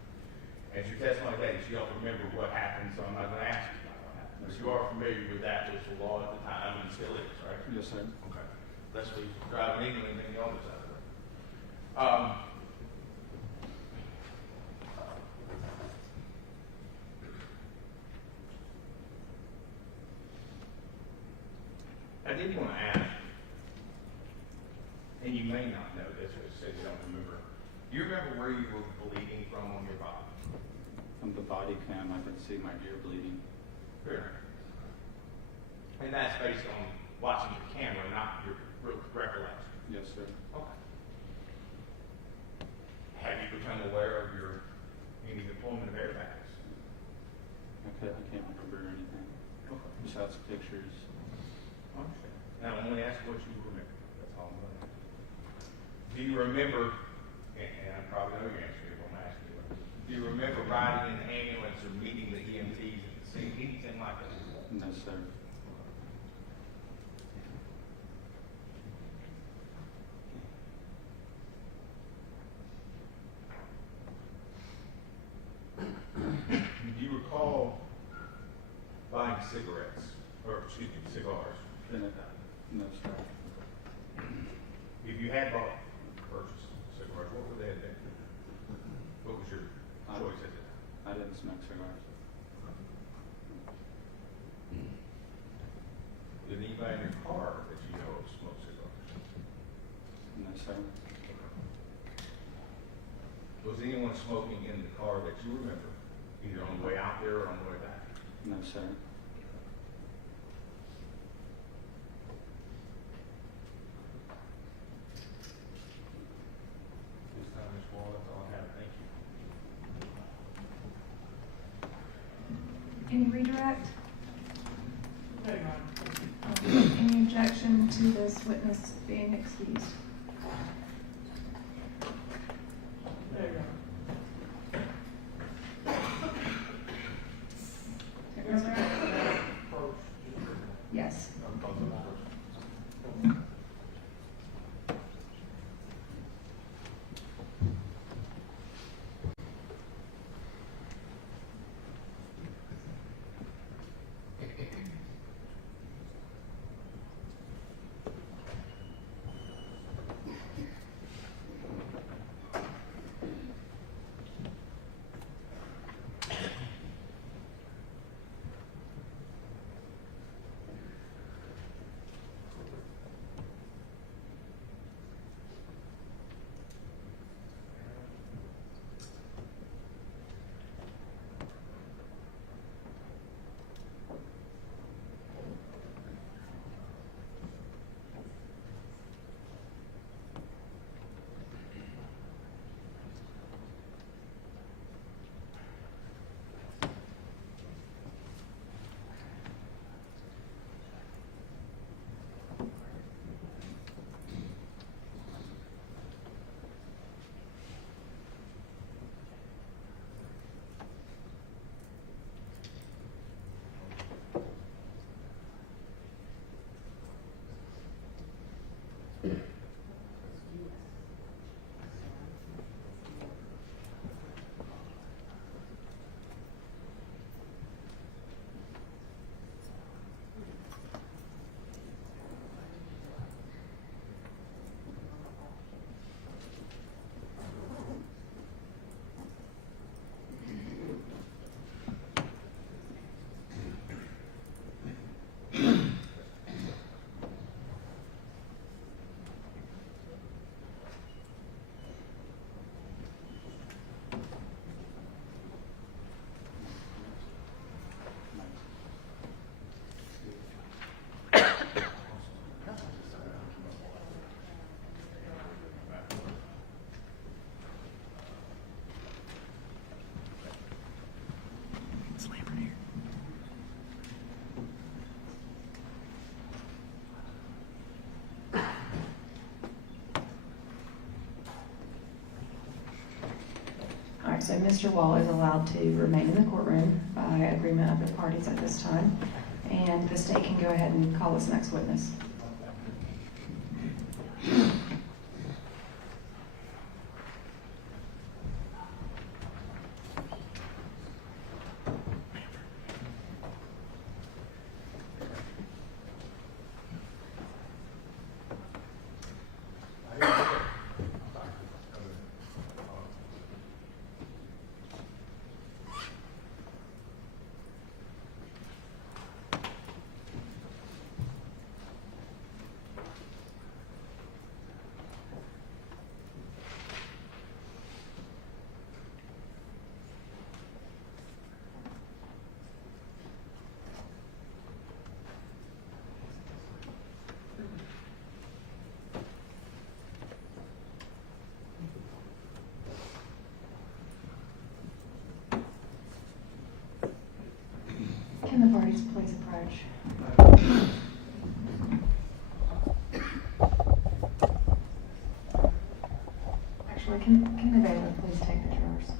As your testimony dates, you don't remember what happened, so I'm not going to ask you about what happened. But you are familiar with that, was the law at the time and still is, right? Yes, sir. Okay. Lest we drive an ignorant thing on the side of the road. I did want to ask, and you may not know this, or say you don't remember. Do you remember where you were bleeding from on your body? From the body cam, I could see my ear bleeding. Fair enough. And that's based on watching the camera, not your recollection. Yes, sir. Okay. Have you become aware of any deployment of airbags? I can't remember anything. Okay. Besides pictures. I understand. Now, I'm only asking what you remember. That's all I'm going to ask. Do you remember, and I probably know your answer if I'm asking you, do you remember riding in the ambulance or meeting the EMTs at the scene, anything like that? No, sir. Do you recall buying cigarettes, or excuse me, cigars? No, sir. If you had bought, purchased cigars, what would they have been? What was your choice at the time? I didn't smoke cigars. Did anybody in your car that you know of smoke cigars? No, sir. Was anyone smoking in the car that you remember, either on the way out there or on the way back? No, sir. This time, Ms. Wall, that's all I have. Thank you. Any redirect? Any objection to this witness being excused? Yes. All right, so Mr. Wall is allowed to remain in the courtroom by agreement of the parties at this time, and the state can go ahead and call this next witness. Can the parties please approach? Actually, can the bailiff please take the jurors?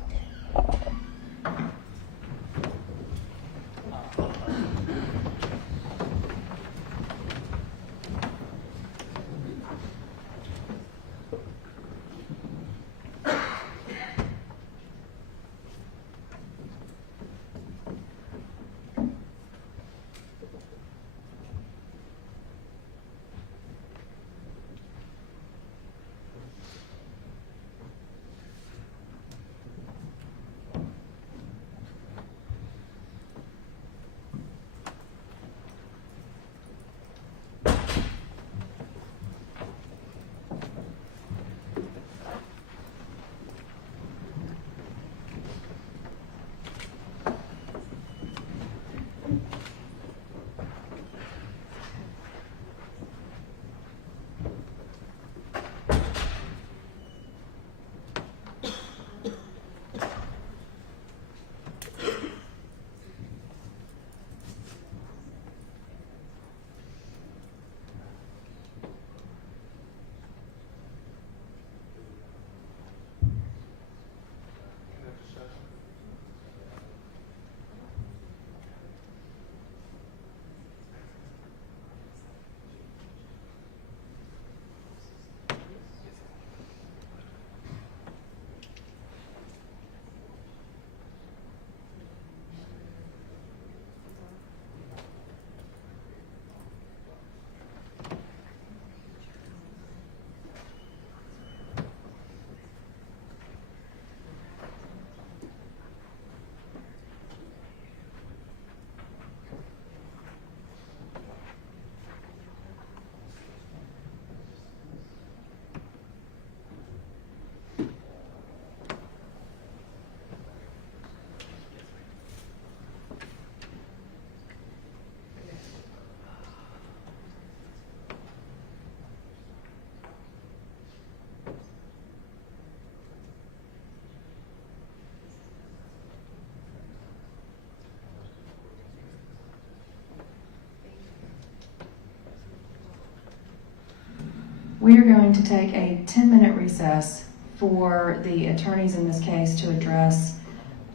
We are going to take a 10-minute recess for the attorneys in this case to address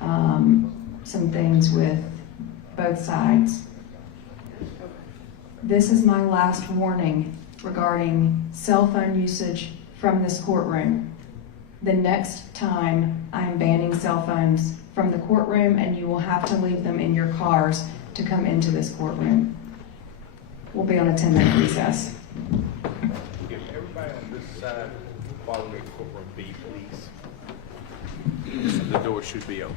some things with both sides. This is my last warning regarding cell phone usage from this courtroom. The next time, I am banning cell phones from the courtroom, and you will have to leave them in your cars to come into this courtroom. We'll be on a 10-minute recess. If everybody on this side follow me to courtroom B, please. The door should be open.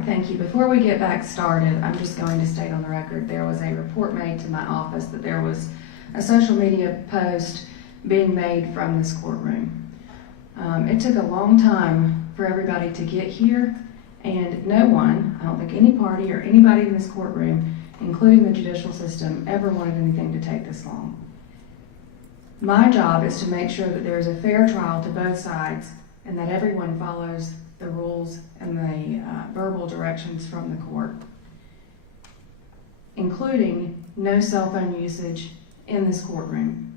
right, thank you. Before we get back started, I'm just going to state on the record, there was a report made to my office that there was a social media post being made from this courtroom. It took a long time for everybody to get here, and no one, I don't think any party or anybody in this courtroom, including the judicial system, ever wanted anything to take this long. My job is to make sure that there is a fair trial to both sides and that everyone follows the rules and the verbal directions from the court, including no cell phone usage in this courtroom.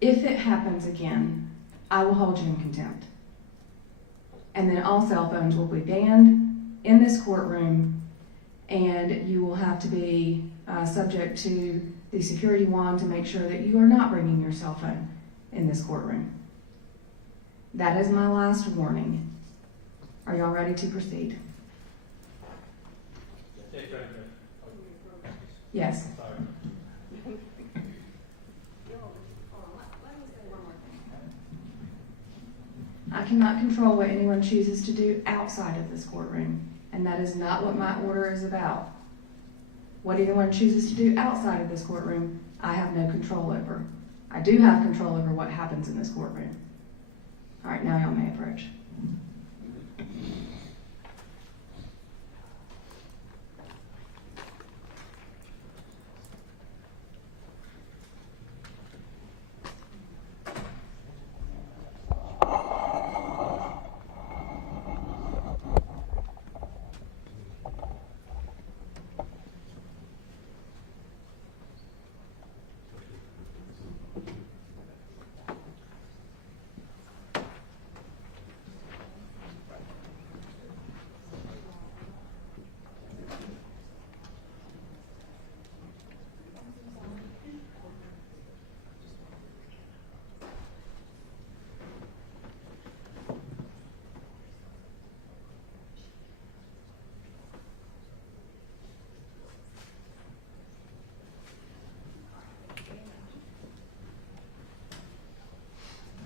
If it happens again, I will hold you in contempt. And then all cell phones will be banned in this courtroom, and you will have to be subject to the security wand to make sure that you are not bringing your cell phone in this courtroom. That is my last warning. Are y'all ready to proceed? Yes. I cannot control what anyone chooses to do outside of this courtroom, and that is not what my order is about. What anyone chooses to do outside of this courtroom, I have no control over. I do have control over what happens in this courtroom. All right, now y'all may approach.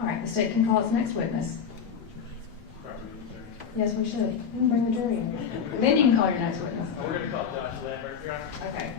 All right, the state can call its next witness. Yes, we should. We can bring the jury in. And then you can call your next witness. We're going to call Josh Lambert, Your Honor. Okay.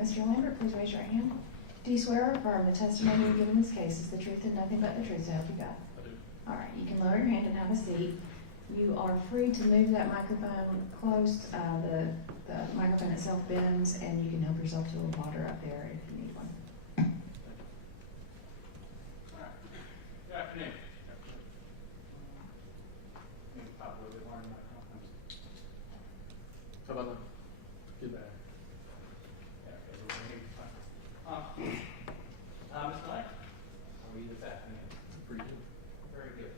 Mr. Lambert, please raise your right hand. Do you swear or affirm the testimony you give in this case is the truth and nothing but the truth, so help you God? I do. All right, you can lower your hand and have a seat. You are free to move that microphone close. The microphone itself bends, and you can help yourself to a little water up there if you need one. Good afternoon. How about that? Get back. Ms. Knight, how are you this afternoon? Pretty good. Very good.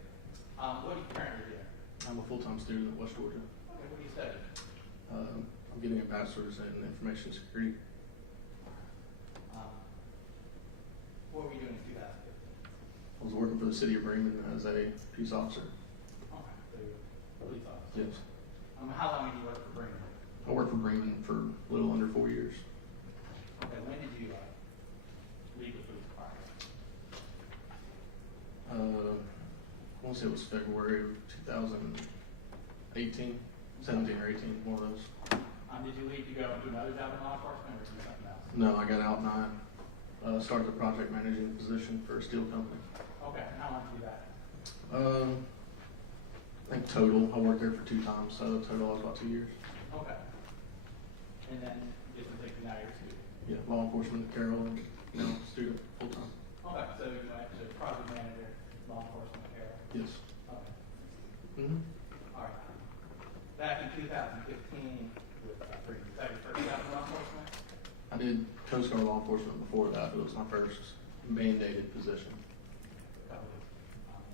What are you currently doing? I'm a full-time student at West Georgia. Okay, what do you study? I'm getting a bachelor's in information security. What were you doing in 2015? I was working for the city of Bremen as a peace officer. Okay, so you're a police officer. Yes. How long did you work for Bremen? I worked for Bremen for a little under 4 years. Okay, when did you leave the police department? I want to say it was February of 2018, 17 or 18, one of those. Did you leave to go and do another job in law enforcement or do something else? No, I got out and I started a project managing position for a steel company. Okay, and how long did you do that? I think total, I worked there for 2 times, so total was about 2 years. Okay. And then just to take the now you're a student. Yeah, law enforcement at Carroll and now student full time. Okay, so you went to project manager, law enforcement care. Yes. Okay. Mm-hmm. All right. Back in 2015, with second first job in law enforcement. I did Coast Guard law enforcement before that, but it was my first mandated position.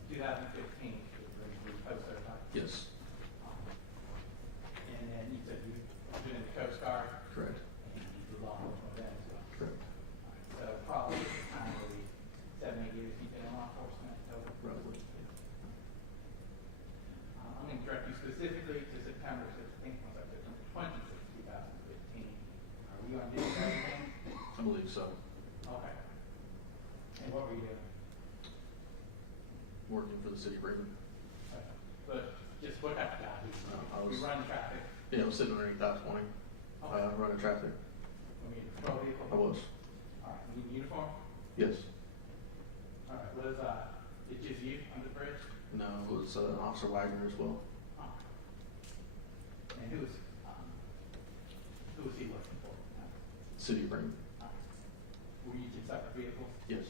2015, you post certified. Yes. And then you said you've been in the Coast Guard. Correct. And you do law enforcement then as well. Correct. So probably kind of 7, 8 years you've been in law enforcement total. Roughly. I'm going to direct you specifically to September 16th, September 26th, 2015. Are we on duty or anything? I believe so. Okay. And what were you doing? Working for the city of Bremen. Okay. But just what type of job? I was You run traffic? Yeah, I was sitting underneath that 20, running traffic. I mean, patrol vehicle? I was. All right. You in uniform? Yes. All right. Was it just you on the bridge? No, it was Officer Wagner as well. Oh. And who was he working for? City of Bremen. Were you in separate vehicles? Yes.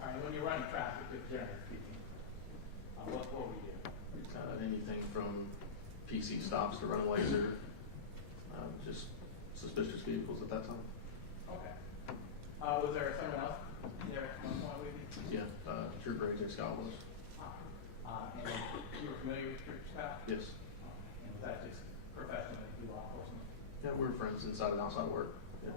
All right. When you're running traffic, just generally speaking, what were you doing? Anything from PC stops to run a laser, just suspicious vehicles at that time. Okay. Was there someone else there at one point with you? Yeah, Trooper AJ Scott was. And you were familiar with Trooper Scott? Yes. And was that just professionally through law enforcement? Yeah, we were friends inside and outside work. Yeah.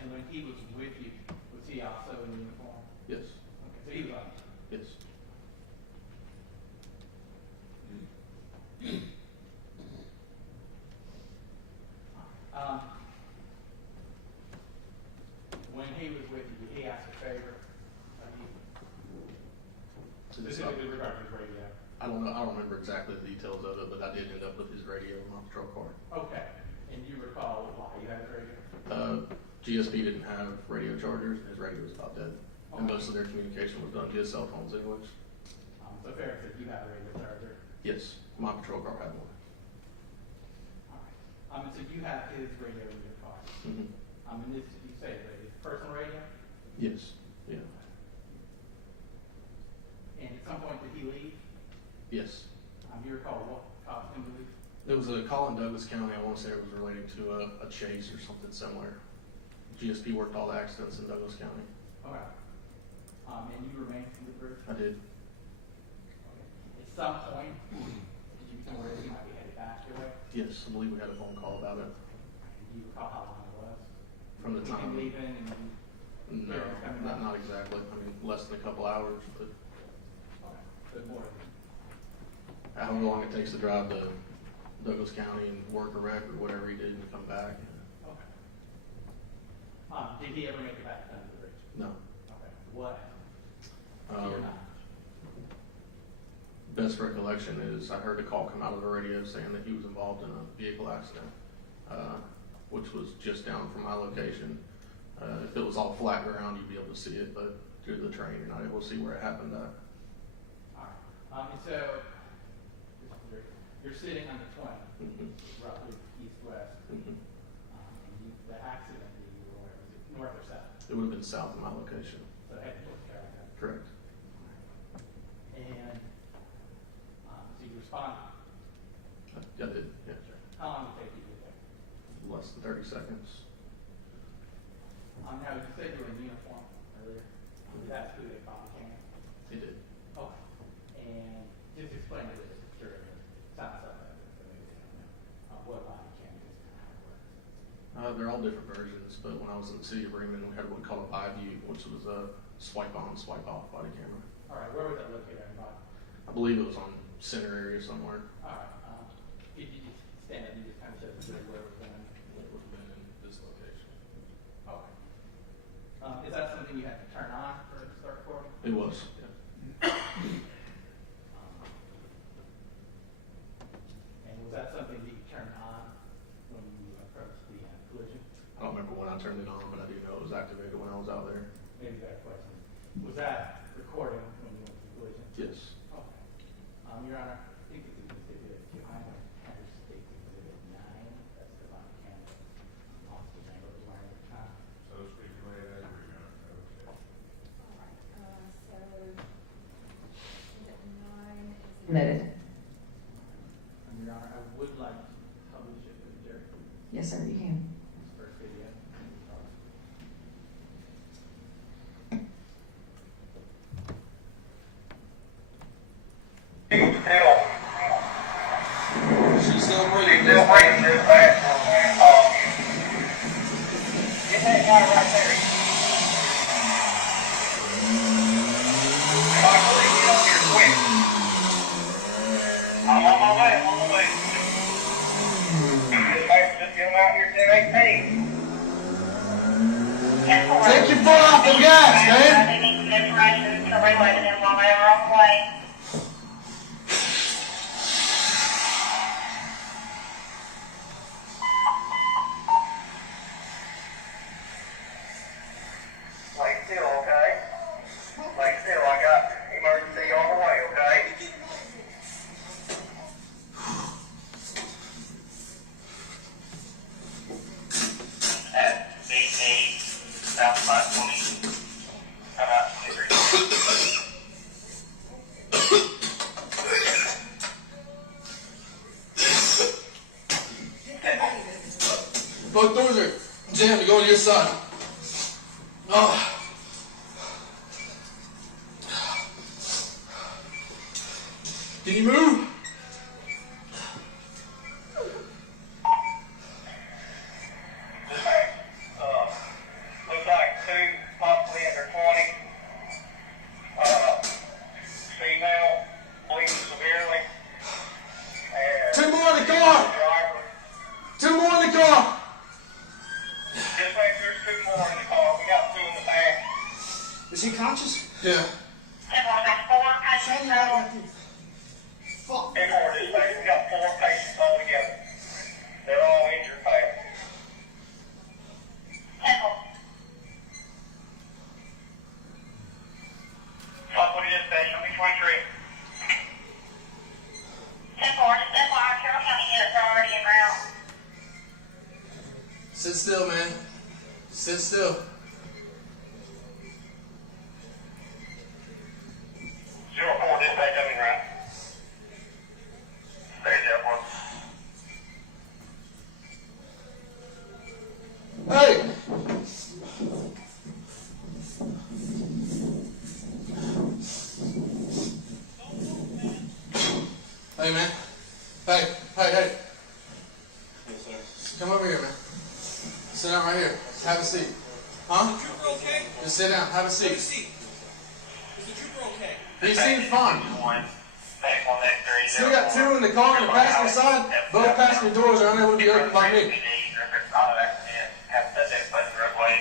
And when he was with you, was he also in uniform? Yes. Okay, so he was on. Yes. When he was with you, did he ask a favor of you? Specifically regarding his radio? I don't know. I don't remember exactly the details of it, but I did end up with his radio in my patrol car. Okay. And you recall why you had his radio? GSP didn't have radio chargers, and his radio was about dead. Okay. And most of their communication was done via cell phones anyways. So fair that you have a radio charger? Yes, my patrol car had one. All right. So you have his radio in your car? Mm-hmm. And this, you say, radio, personal radio? Yes. Yeah. And at some point, did he leave? Yes. Do you recall what caused him to leave? There was a call in Douglas County. I want to say it was related to a chase or something similar. GSP worked all the accidents in Douglas County. Okay. And you remained from the group? I did. Okay. At some point, did you become aware that you might be headed back your way? Yes, I believe we had a phone call about it. Do you recall how long it was? From the Between time. him leaving and No, not exactly. I mean, less than a couple hours, but okay. So more than however long it takes to drive to Douglas County and work a wreck or whatever he did and come back. okay. Did he ever make it back under the bridge? No. Okay. What? You're not. Best recollection is I heard a call come out of the radio saying that he was involved in a vehicle accident, which was just down from my location. If it was all flat ground, you'd be able to see it, but due to the terrain, you're not able to see where it happened at. All right. And so you're sitting on the 20, roughly east-west. Mm-hmm. And the accident that you were aware, was it north or south? It would have been south of my location. So heading towards Carroll County. Correct. And so you responded? I did, yeah. Sure. How long did it take you to get there? Less than 30 seconds. Now, you said you were in uniform earlier. Did that include a Buchanan? It did. Okay. And just explain to this during the time what body cam is and how it works. They're all different versions, but when I was in the city of Bremen, we had one called a ByView, which was a swipe on, swipe off body camera. All right, where was that located in body? I believe it was on center area somewhere. All right, if you just stand up, you just kind of show where it was going. It would have been in this location. Okay. Is that something you had to turn on for it to start recording? It was, yeah. And was that something that you turned on when you approached the collision? I don't remember when I turned it on, but I do know it was activated when I was out there. Maybe better question. Was that recording when you went to the collision? Yes. Okay. Your Honor, I think it's exhibit, if you highlight Henry State Exhibit 9, that's the body cam that Officer Mangle was wearing at the time. So speak away that you're going to. All right, so, exhibit 9 is. Admitted. Your Honor, I would like to publish it for the jury. Yes, sir, you can. This first video. She's still breathing. Get that guy right there. Michael, get up here quick. I'm on my way, Just get him out here 10:18. Take your foot off the gas, man. They need some information to relay to them while they are on the way. Lay still, okay? Lay still, I got emergency on the way, okay? At BT, South 520, about 23. Both doors are jammed to go on your side. Oh. Can you move? Looks like two, possibly under 20. Female, bleeding severely. And Two more in the car! driver. Two more in the car! Just like there's two more in the car. We got two in the back. Is he conscious? Yeah. Fuck. And for this thing, we got 4 patients all together. They're all injured bad. What is this station? Which 23? 10-4, just FYI, Carroll County units are already en route. Sit still, man. Sit still. 04 dispatch coming right. There's that one. Hey! Hey, man. Hey. Yes, sir. Come over here, man. Sit down right here. Have a seat. Huh? Is the trooper okay? Just sit down. Have a Have a seat. seat. Is the trooper okay? He seems fine. Back on that 3. Still got two in the car on the passenger side. Both passenger doors are unable to be opened by me. Have said that place the right way.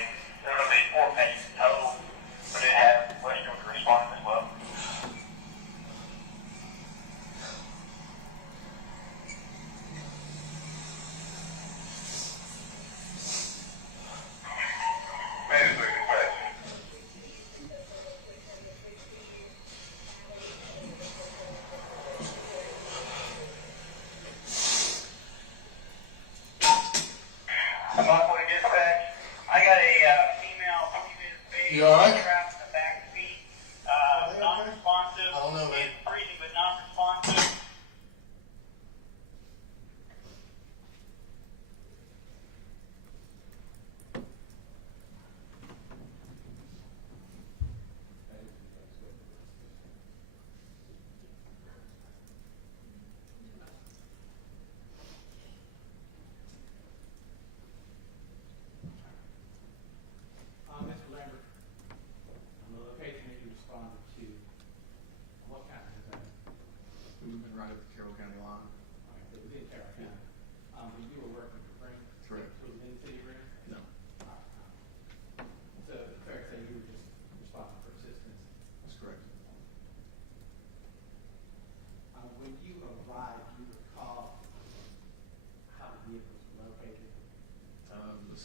There will be 4 patients total, but it has Western respond as well. Buckley dispatch. I got a female female You alright? trapped in the back seat. Non-responsive. I don't know, man. Breathing but non-responsive.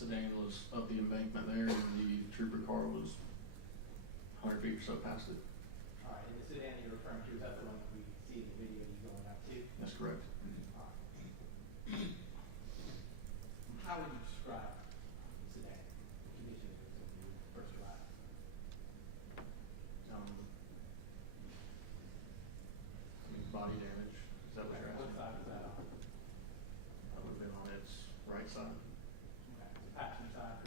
sedan was up the embankment there, and the trooper car was 100 feet or so past it. All right, and the sedan that you're referring to, is that the one that we see in the video you going up to? That's correct. All right. How would you describe the sedan, the condition of it when you first arrived? Body damage, is that what you're What asking? side was that on? That would have been on its right side. Okay, the passenger side?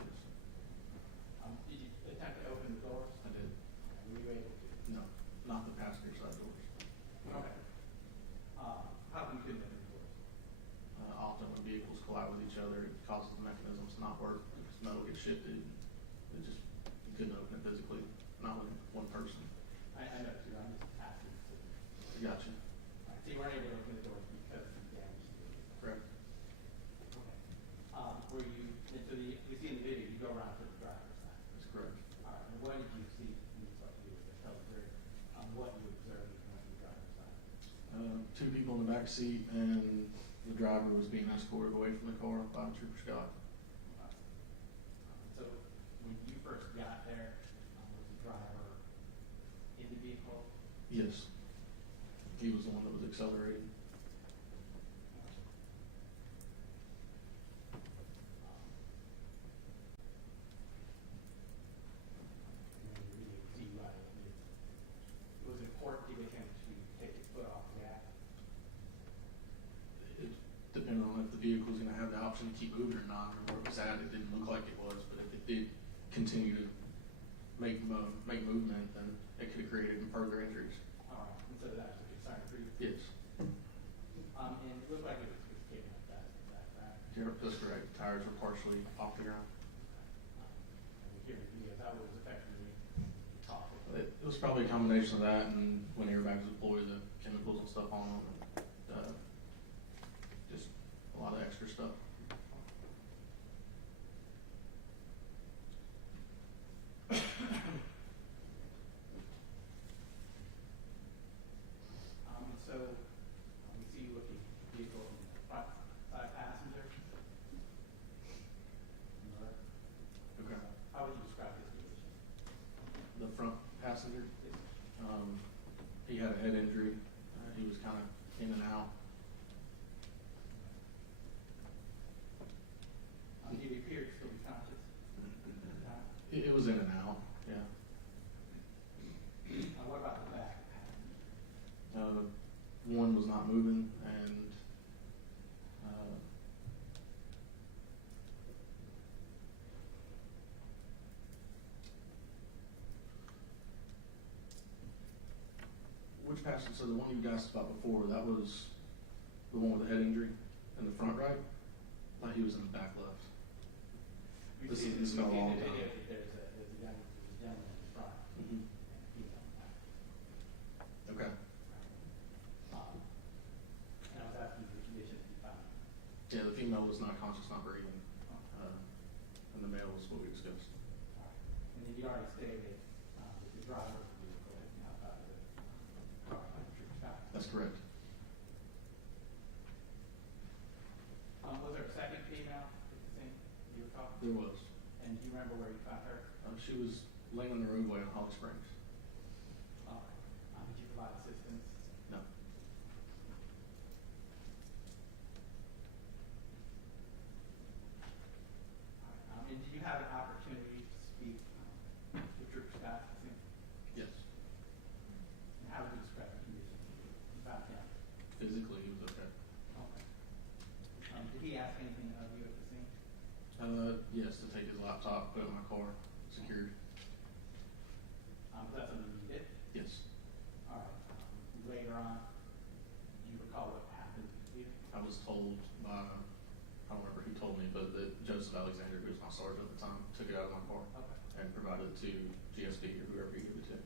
Did you attempt to open the doors? I did. Were you able to? No, not the passenger side doors. Okay. How come you couldn't open the doors? Often when vehicles collide with each other, it causes the mechanisms to not work because metal gets shifted. It just, you couldn't open it physically, not with one person. I know too, I'm just asking. Gotcha. All right, so you weren't able to open the doors because of the damage to the vehicle? Correct. Okay. Were you, and so we see in the video, you go around to the driver's side? That's correct. All right, and what did you see when you saw the video? Tell us what you observed when you went to the driver's side. Two people in the back seat, and the driver was being escorted away from the car by Trooper Scott. So when you first got there, was the driver in the vehicle? Yes. He was the one that was accelerating. Was it important to get him to take his foot off the gas? It depended on if the vehicle was going to have the option to keep moving or not, or where it was at. It didn't look like it was, but if it did continue to make movement, then it could have created further injuries. All right, and so that was a concern for you? Yes. And it looked like it was getting up that back. That's correct. The tires were partially off the ground. And we hear the video, that was effectively toxic. It was probably a combination of that and when airbags deploy the chemicals and stuff on them, and, just a lot of extra stuff. And so we see you looking at the vehicle in the front side passenger. Okay. How would you describe his condition? The front passenger, he had a head injury. He was kind of in and out. Did he appear to still be conscious? It was in and out, yeah. What about the back? One was not moving, and which passenger? So the one you asked about before, that was the one with the head injury in the front right. I thought he was in the back left. This is no long time. There's a gentleman in the front. Mm-hmm. And a female in the back. Okay. And I was asking the condition that you found. Yeah, the female was not conscious, not breathing, and the male was what we discussed. All right. And then you already stated that the driver of the vehicle is outside of the car by the trooper Scott. That's correct. Was there a second female at the scene you recall? There was. And do you remember where you found her? She was laying on the roadway in Holly Springs. All right. Did you provide assistance? No. And did you have an opportunity to speak to Trooper Scott at the scene? Yes. And how would you describe the condition you found him? Physically, he was okay. Okay. Did he ask anything of you at the scene? Yes, to take his laptop, put it in my car, secured. Was that something you did? Yes. All right. Later on, do you recall what happened to you? I was told by, I don't remember who told me, but that Joseph Alexander, who was my sergeant at the time, took it out of my car and provided it to GSP or whoever he gave it to.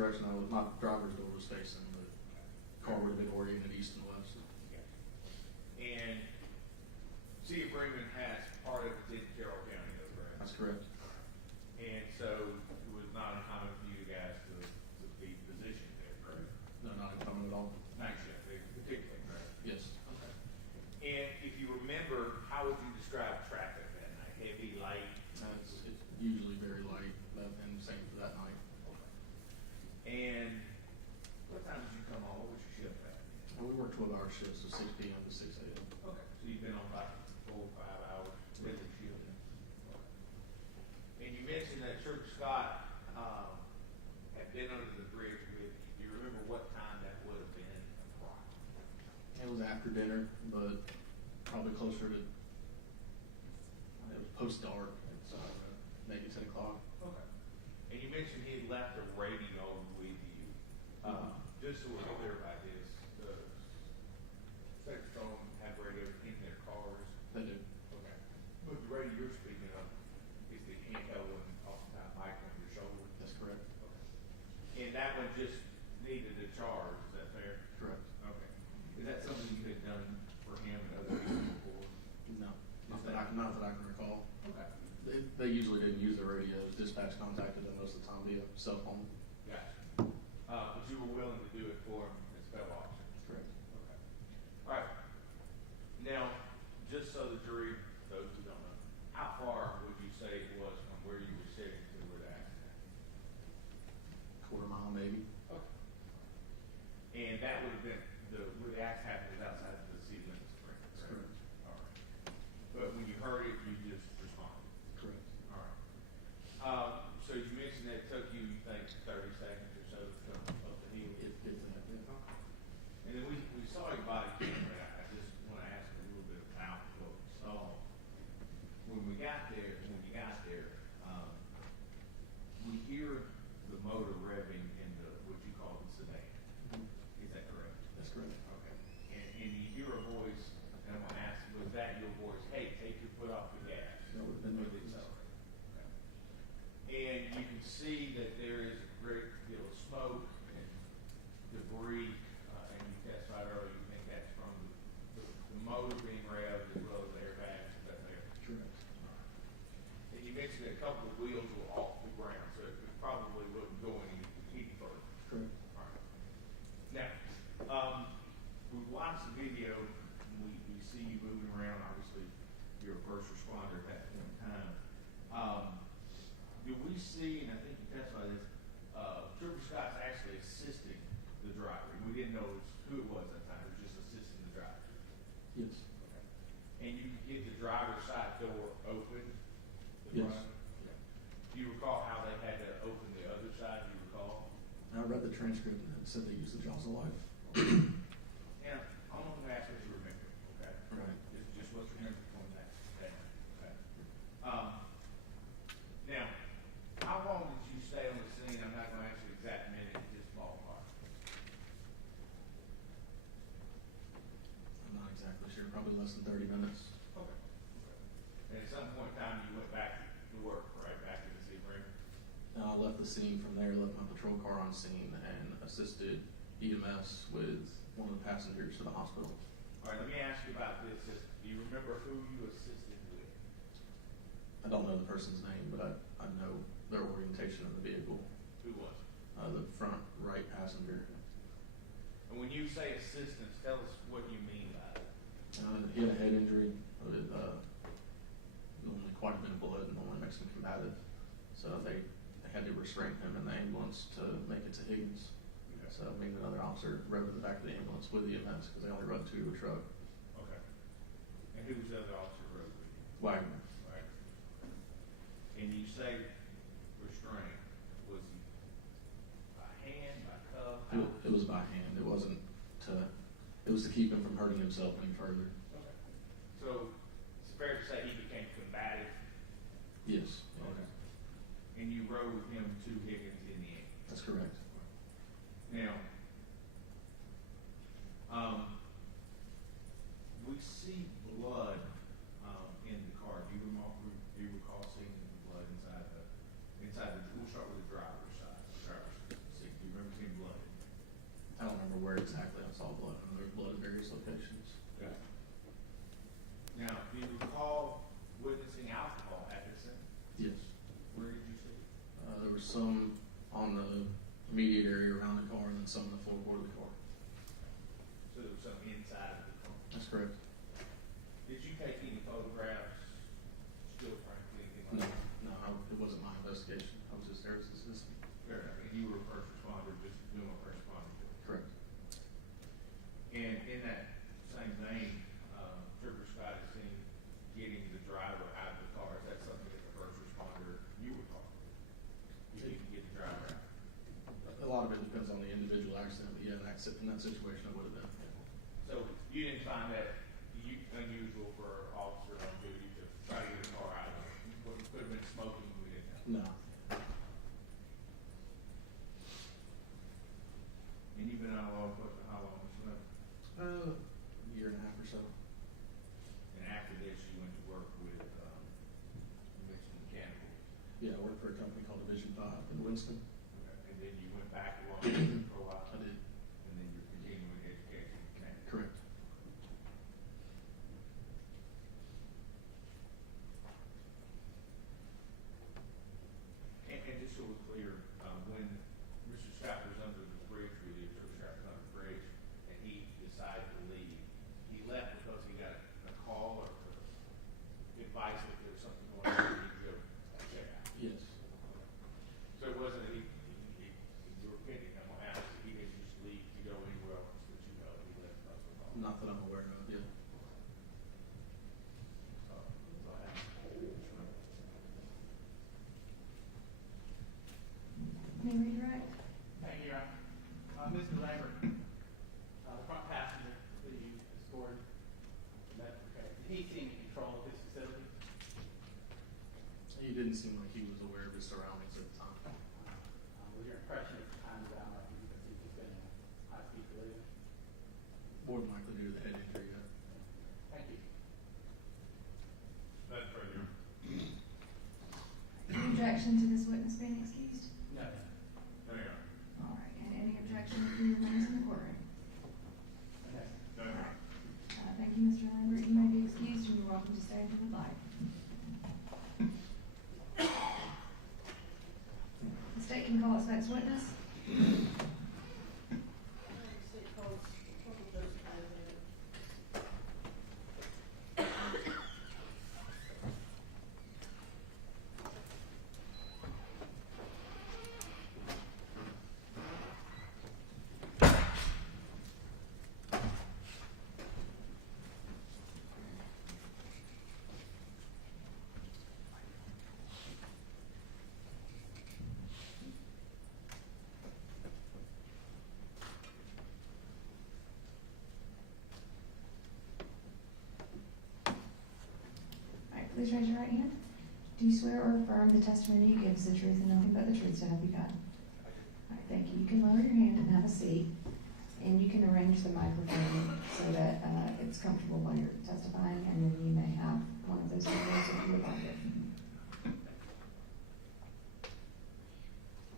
direction my driver's door was facing, the car would have been oriented east and west. And City of Bremen has part of it in Carroll County, though, correct? That's correct. And so it was not uncommon for you guys to be positioned there, correct? No, not uncommon at all. Night shift, particularly, right? Yes. Okay. And if you remember, how would you describe traffic that night? Heavy, light? It's usually very light, and same for that night. And what time did you come on? What was your shift at? We work 12-hour shifts, so 6 p.m. to 6 a.m. Okay. So you've been on about 4 or 5 hours daily shift. And you mentioned that Trooper Scott had been under the bridge with you. Do you remember what time that would have been? It was after dinner, but probably closer to, it was post-dark, so maybe 10 o'clock. Okay. And you mentioned he had left a radio with you. Just so we're clear about this, the Spectrum have radios in their cars. They do. Okay. But the radio you're speaking of is the handheld one off the top mic on your shoulder? That's correct. Okay. And that one just needed a charge, is that fair? Correct. Okay. Is that something you had done for him and other people before? No, not that I can recall. Okay. They usually didn't use the radios. Dispatch contacted them most of the time via cell phone. Gotcha. But you were willing to do it for him as fellow officer? Correct. Okay. All right. Now, just so the jury, those who don't know, how far would you say it was from where you were sitting to where the accident? Quarter mile maybe. Okay. And that would have been, where the accident was outside of the city limits, correct? Correct. All right. But when you heard it, you just responded? Correct. All right. So you mentioned that it took you, you think, 30 seconds or so to come up the hill? It's that, yeah. And then we saw your body camera. I just want to ask a little bit about what we saw. When you got there, we hear the motor revving in what you call the sedan. Is that correct? That's correct. Okay. And you hear a voice, and I'm going to ask, was that your voice? Hey, take your foot off the gas. That would have been Or me. the accelerator. Okay. And you can see that there is a great deal of smoke and debris, and you testified earlier, you think that's from the motor being revved as well as the airbags, is that there? Correct. And you mentioned that a couple of wheels were off the ground, so it probably wouldn't go any further. Correct. All right. Now, we watched the video, and we see you moving around. Obviously, you're a first responder at that point in time. Do we see, and I think you testified this, Trooper Scott's actually assisting the driver. We didn't know who it was at the time. It was just assisting the driver. Yes. Okay. And you could get the driver's side door open? Yes. Yeah. Do you recall how they had to open the other side? Do you recall? I read the transcript and it said they used the jaws of life. Yeah, I'm not gonna ask what you remember, okay? Right. Just what's remembered from that day, okay? Now, how long did you stay on the scene? I'm not gonna ask you the exact minute, just ballpark. I'm not exactly sure, probably less than 30 minutes. Okay. And at some point in time, you went back to work, right, back to the city room? I left the scene from there, left my patrol car on scene, and assisted EMS with one of the passengers to the hospital. All right, let me ask you about this. Do you remember who you assisted with? I don't know the person's name, but I know their orientation of the vehicle. Who was it? The front right passenger. And when you say assistance, tell us what you mean by it. He had a head injury, with only quite a bit of blood, and only makes him combative. So they had to restrain him in the ambulance to make it to Higgins. Okay. So me and another officer rode to the back of the ambulance with EMS because they only rode 2 to a truck. Okay. And who was the other officer who rode with you? Wagner. Right. And you say restraint, was he by hand, by cuff? It was by hand. It wasn't it was to keep him from hurting himself any further. Okay. So it's fair to say he became combative? Yes. Okay. And you rode with him to Higgins in the end? That's correct. Now, we see blood in the car. Do you recall seeing the blood inside the? We'll start with the driver's side. The driver's seat. Do you around the car and then some in the floorboard of the car. So there was some inside of the car. That's correct. Did you take any photographs, still frames, anything like No, that? no, it wasn't my investigation. I was just there as an assistant. Fair enough. And you were a first responder, just doing a first responder. Correct. And in that same vein, Trooper Scott is seen getting the driver out of the car. Is that something that the first responder you would call? You need to get the driver out. A lot of it depends on the individual accident, but yeah, in that situation, I would have been. So you didn't find that unusual for an officer on duty to try to get a car out of it? What could have been smoking, we didn't know. No. And you've been out of law enforcement how long, Mr. Miller? A year and a half or so. And after this, you went to work with, you mentioned mechanical. Yeah, I worked for a company called Division 5 in Winston. Okay. And then you went back to law enforcement for a while? I did. And then you're continuing education in mechanical? Correct. And just so we're clear, when Mr. Scott was under the bridge with you, Mr. Scott was under the bridge, and he decided to leave, he left because he got a call or advice that there was something going on, he needed to go check out? Yes. So it wasn't that in your opinion, I'm gonna ask, he didn't just leave to go anywhere else that you know, he left because of the call? Not that I'm aware of, yeah. So I have. May I redirect? Thank you, Your Honor. Mr. Lambert, the front passenger that you escorted, did he seem in control of his facility? He didn't seem like he was aware of his surroundings at the time. Was your impression at the time about like because he's just been in a high-speed collision? More than likely due to the head injury, yeah. Thank you. Nothing further. Any objection to this witness being excused? No. No, Your Honor. All right, and any objection if he remains in the courtroom? Okay. No, Your Honor. Thank you, Mr. Lambert. You may be excused, and you're welcome to stay if you would like. The state can call its next witness. Please raise your right hand. Do you swear or affirm the testimony you give is the truth and nothing but the truth, so help you God? All right, thank you. You can lower your hand and have a seat, and you can arrange the microphone so that it's comfortable while you're testifying, and then you may have one of those videos if you would like it.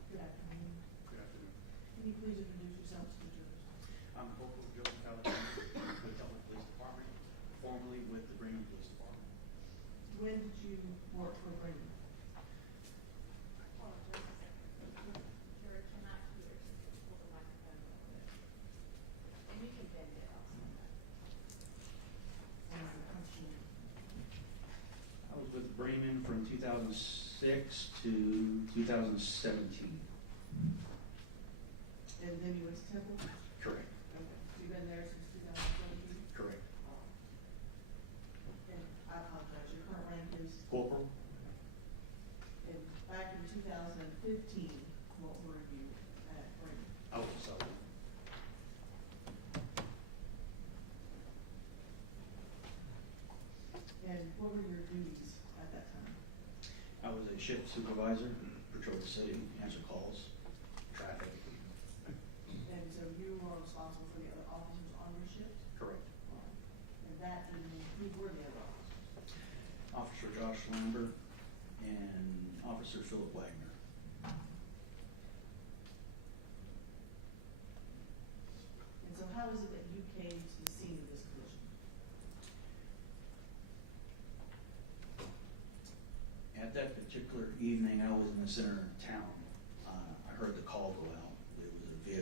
Good afternoon. Good afternoon. Can you please introduce yourself to the jurors? I'm Corporal Joe Carroll County with the Police Department, formerly with the Green Police Department. When did you work for Brandon? I was with Bremen from 2006 to 2017. And then you went to Temple? Correct. Okay, so you've been there since 2017? Correct. And I apologize, your current rank is? Corporal? And back in 2015, what were you at Brandon? I was a sergeant. And what were your duties at that time? I was a shift supervisor, patrol the city, answer calls, traffic. And so you were responsible for the other officers on your shift? Correct. And that evening, who were the other officers? Officer Josh Lambert and Officer Philip Wagner. And so how is it that you came to the scene of this collision? At that particular evening, I was in the center of town. I heard the call go out. It was a vehicle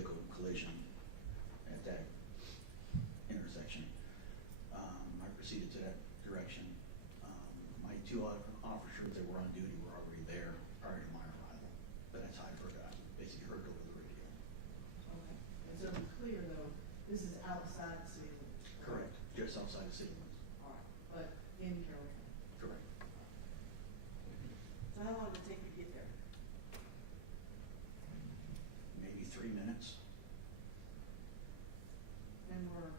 outside of city limits. All right, but in Carroll County. Correct. So how long did it take you to get there? Maybe 3 minutes. And were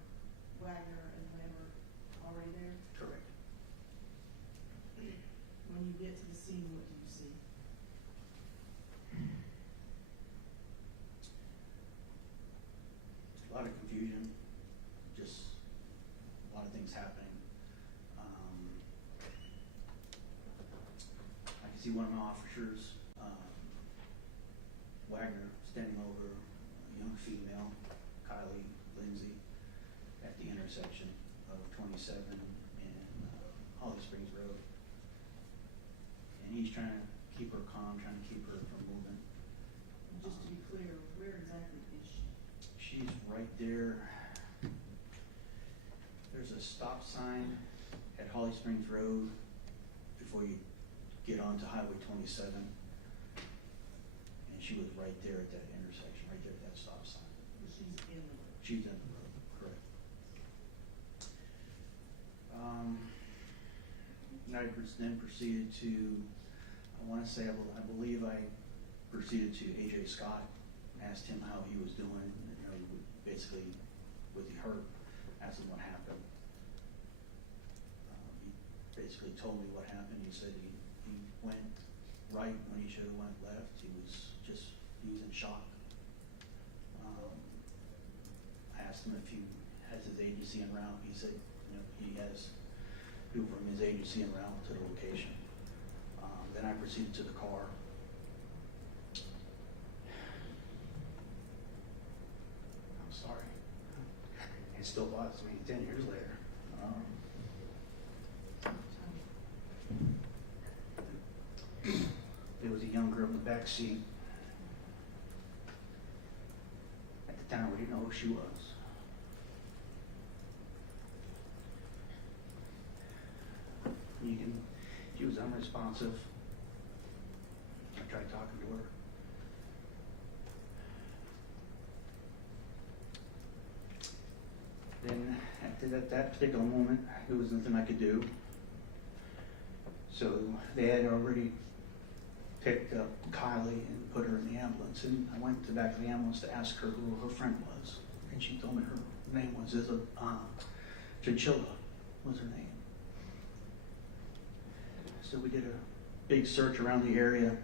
Wagner and Lambert already there? Correct. When you get to the scene, what do you see? A lot of confusion, just a lot of things happening. I can see one of my officers, Wagner, standing over a young female, Kylie Lindsay, at the intersection of 27 and Holly Springs Road. And he's trying to keep her calm, trying to keep her from moving. Just to be clear, where exactly is she? She's right there. There's a stop sign at Holly Springs Road before you get onto Highway 27. And she was right there at that intersection, right there at that stop sign. She's in the road. She's in the road, correct. I then proceeded to, I believe I proceeded to AJ Scott, asked him how he was doing, basically, was he hurt, asked him what happened. He basically told me what happened. He said he went right when he should have went left. He was in shock. I asked him if he has his agency en route. He said, he has people from his agency en route to the location. Then I proceeded to the car. I'm sorry. It still bothers me 10 years later. There was a young girl in the back seat. At the time, we didn't know who she was. She was unresponsive. I tried talking to her. Then, after that particular moment, there was nothing I could do. So they had already picked up Kylie and put her in the ambulance. And I went to the back of the ambulance to ask her who her friend was. And she told me her name was Chinchilla was her name. So we did a big search around the area,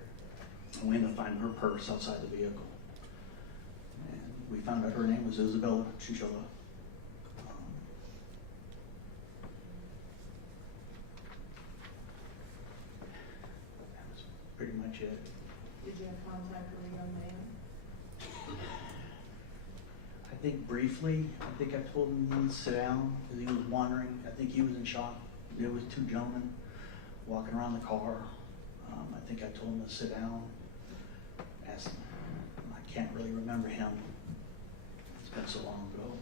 and we ended up finding her purse outside the vehicle. And we found out her name was Isabella Chinchilla. That was pretty much it. Did you have contact with a young man? I think briefly, I think I told him he needed to sit down because he was wandering. I think he was in shock. There was two gentlemen walking around the car. I think I told him to sit down. Asked him. I can't really remember him. It's been so long ago.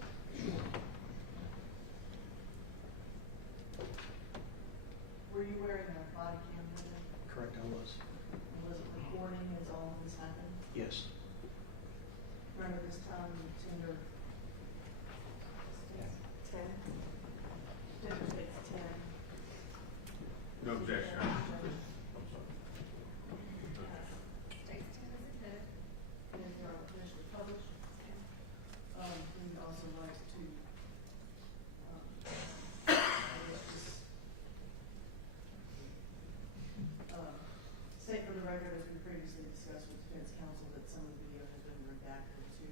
Were you wearing a body cam with him? Correct, I was. And was it recording as all of this happened? Yes. Remember this time you tender? 10? Tender takes 10. No objection. We'd also like to, state for the record, as we previously discussed with defense counsel, that some of the video has been redacted to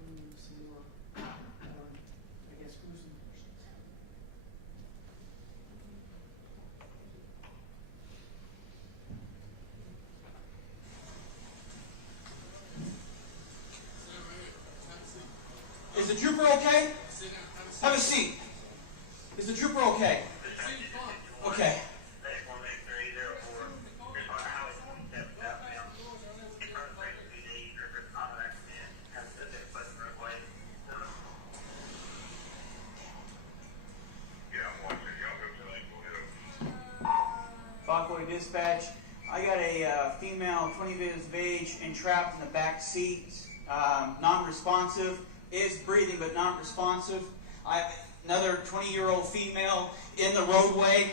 remove some more, I guess, gruesome portions. Is the trooper okay? Have a seat. Is the trooper okay? Okay. Foxboy Dispatch. I got a female 20 years of age entrapped in the back seat, non-responsive, is breathing but not responsive. another 20-year-old female in the roadway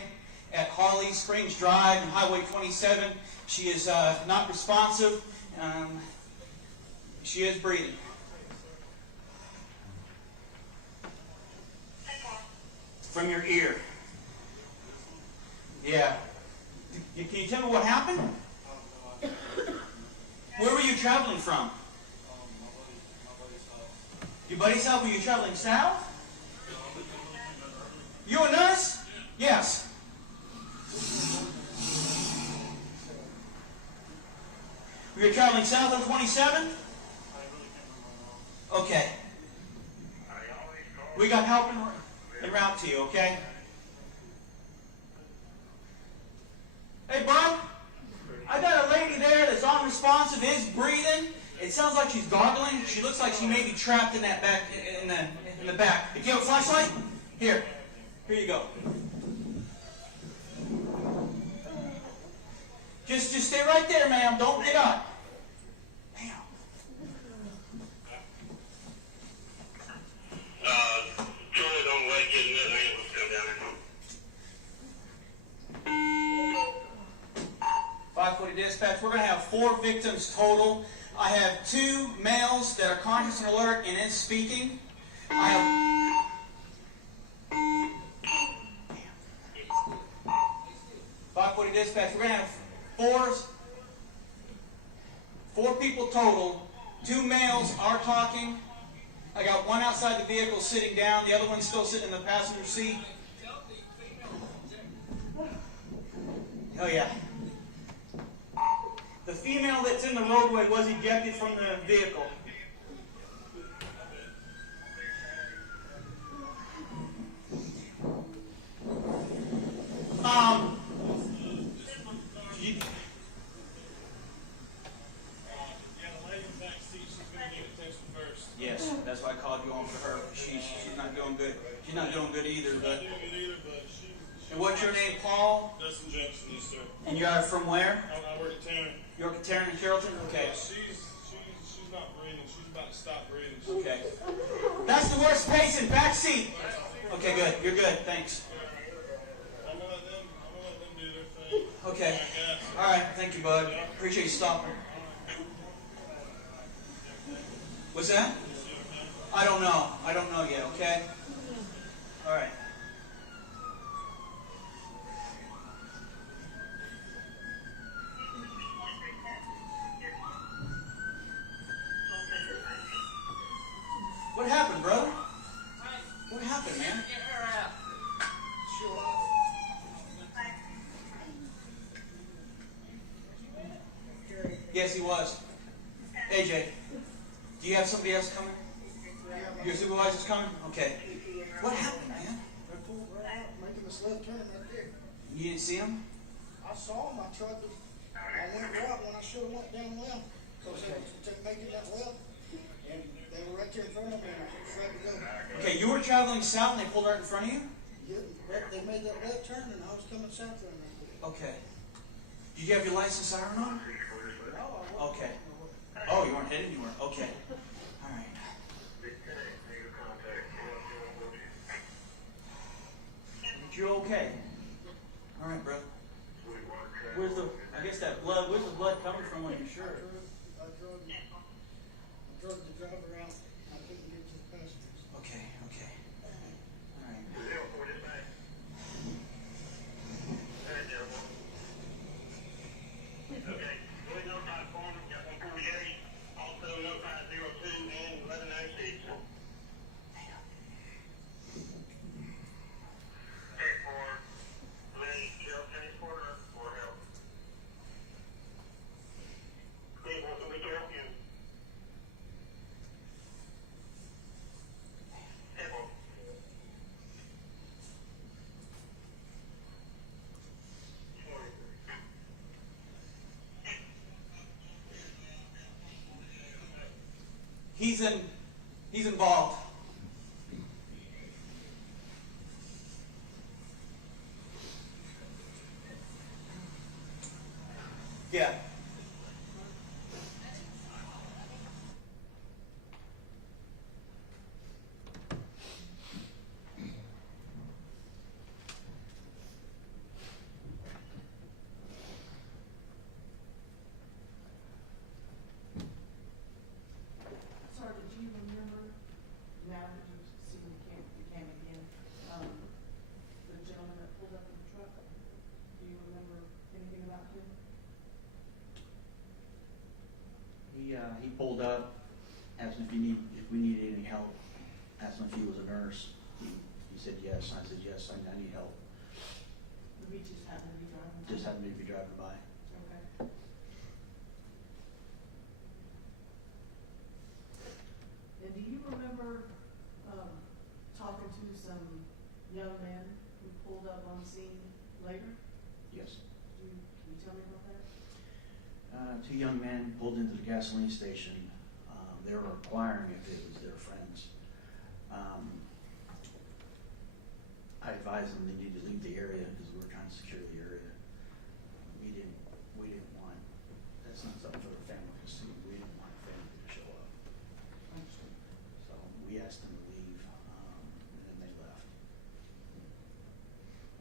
at Harley Springs Drive and Highway 27. She is not responsive. She is breathing. From your ear. Yeah. Can you tell me what happened? Where were you traveling from? Your buddy's house? Were you traveling south? You a nurse? Yes. Were you traveling south on 27? Okay. We got help en route to you, okay? Hey, bud. I got a lady there that's unresponsive, is breathing. It sounds like she's gargling. She looks like she may be trapped in that back, in the back. If you have a flashlight, here you go. Just stay right there, ma'am. Don't get up. Bam. Charlie, don't wait, get in there. Ambulance come down there. 540 dispatch. We're going to have 4 victims total. I have 2 males that are conscious and alert and in speaking. I have 540 dispatch. We're going to have 4 people total. 2 males are talking. I got 1 outside the vehicle sitting down. The other one's still sitting in the passenger seat. Oh yeah. The female that's in the roadway was ejected from the vehicle. Yes, that's why I called you on for her. She's not doing good. She's not doing good either. But and what's your name, Paul? Dustin Jackson, yes, sir. And you're from where? I work at Tanner. You work at Tanner in Carrollton? Okay. She's not breathing. She's about to stop breathing. Okay. That's the worst patient. Back seat. Okay, good. You're good. Thanks. I'm gonna let them do their thing. Okay. All right. Thank you, bud. Appreciate you stopping. What's that? I don't know. I don't know yet. Okay. All right. What happened, brother? What happened, man? Get her out. Yes, he was. AJ, do you have somebody else coming? Your supervisor's coming? Okay. What happened, man? They pulled right out, making this left turn right there. You didn't see him? I saw them. I tried to. I went right when I should have went down left. Because they were making that left. And they were right there in front of me. And I was ready to go. Okay, you were traveling south and they pulled right in front of you? Yeah, they made that left turn and I was coming south right now. Okay. Did you have your license siren on? No, I wasn't. Okay. Oh, you weren't headed anywhere? Okay. All right. But you're okay. All right, brother. Where's I guess that blood, where's the blood coming from on your shirt? I drove the driver out. I couldn't get to the passengers. Okay. All right. Okay, we notified Foreman, got 148, also notified 02 and 1196. Check for Lenny, Carroll County Porter, or help. Hey, welcome to Carroll County. Hey, boy. He's involved. Yeah. he pulled up, asked if we needed any help, asked him if he was a nurse. He said yes. I said yes, I need help. We just happened to be driving by. Just happened to be driving by. Okay. And do you remember, talking to some young men who pulled up on scene later? Yes. Can you tell me about that? Two young men pulled into the gasoline station. They were inquiring if it was their friends. I advised them they needed to leave the area because we were trying to secure the area. We didn't want, that's not something for the family to see. We didn't want family to show up. So we asked them to leave, and then they left.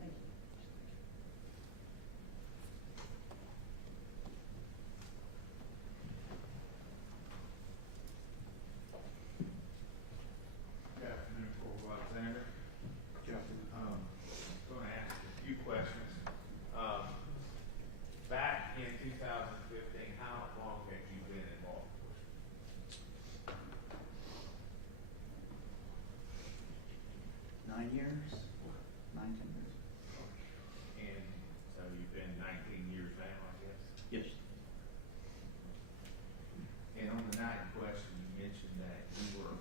Thank you. Good afternoon, Corporal Alexander. Going to ask a few questions. Back in 2015, how long had you been in law enforcement? 9 years, 9, 10 years. And so you've been 19 years now, I guess? Yes. And on the night in question, you mentioned that you were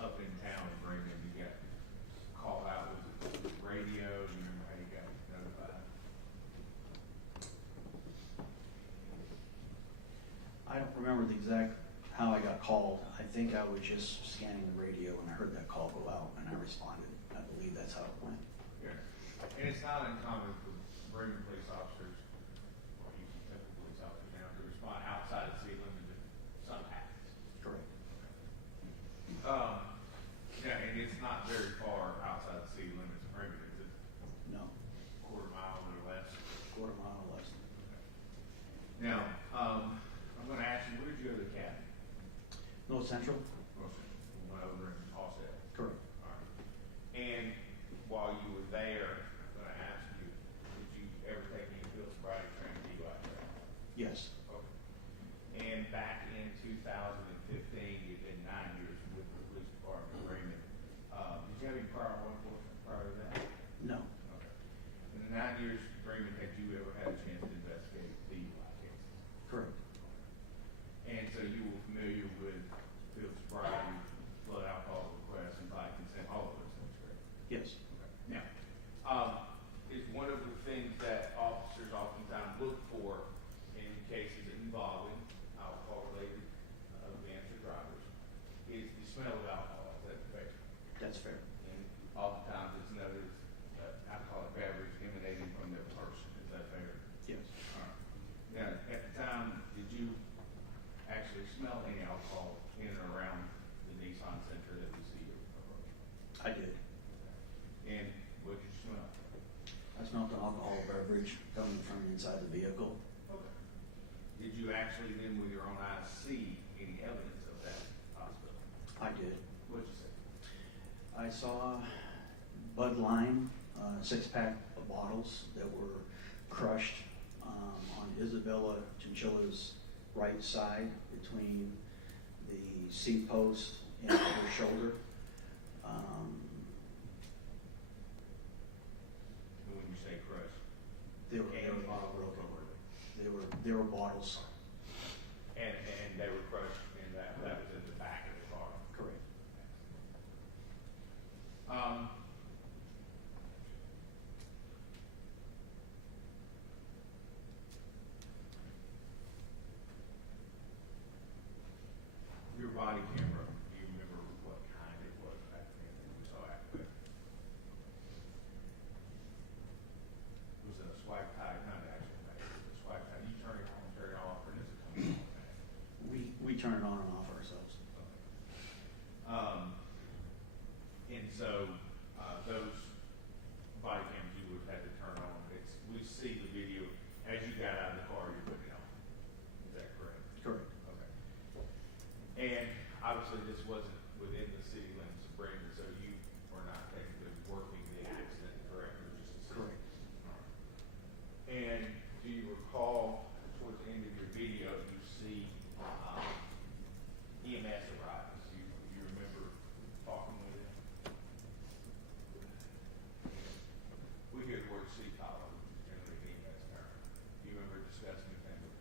up in town in Bremen. You got called out with the radio. You remember how you got notified? I don't remember the exact how I got called. I think I was just scanning the radio and I heard that call go out and I responded. I believe that's how it went. Yeah. And it's not uncommon for Bremen police officers, or even typical police officers now, to respond outside of city limits if something happens. Correct. Yeah, and it's not very far outside the city limits of Bremen, is it? No. Quarter mile or less? Quarter mile or less. Now, I'm going to ask you, where did you go to the academy? North Central? North Central. We went over in Offset. Correct. All right. And while you were there, I'm going to ask you, did you ever take any field sobriety training DUI training? Yes. Okay. And back in 2015, you'd been 9 years with the police department of Bremen. Did you have any prior law enforcement prior to that? No. Okay. In the 9 years with Bremen, had you ever had a chance to investigate DUI cases? Correct. And so you were familiar with field sobriety, blood alcohol requests, and body consent, all of those things, correct? Yes. Okay. Now, is one of the things that officers oftentimes look for in cases involving alcohol-related events or drivers is the smell of alcohol. Is that fair? That's fair. And oftentimes it's noted alcoholic beverage emanating from their person. Is that fair? Yes. All right. Now, at the time, did you actually smell any alcohol in or around the Nissan Sentra that we see approaching? I did. And what did you smell? I smelled an alcohol beverage coming from inside the vehicle. Okay. Did you actually then, with your own eyes, see any evidence of that possibility? I did. What'd you say? I saw Bud Lime, 6-pack of bottles that were crushed on Isabella Chinchilla's right side between the seat post and her shoulder. And when you say crushed, They were broken. They were bottles. and they were crushed, and that was in the back of the car. Correct. Your body camera, do you remember what kind it was back then that you saw after that? Was it a swipe tie? Not actually, it was a swipe tie. You turn it on, turn it off, or does it come on? We turn it on and off ourselves. And so, those body cams you would have had to turn on, we see the video, as you got out of the car, you put it on. Is that correct? Correct. Okay. And obviously this wasn't within the city limits of Bremen, so you were not technically working the accident, correct? It was just a Correct. All right. And do you recall, towards the end of your video, you see arrives, you remember talking with him? We hear the word sea collar, which is generally an EMS term. Do you remember discussing the thing with him?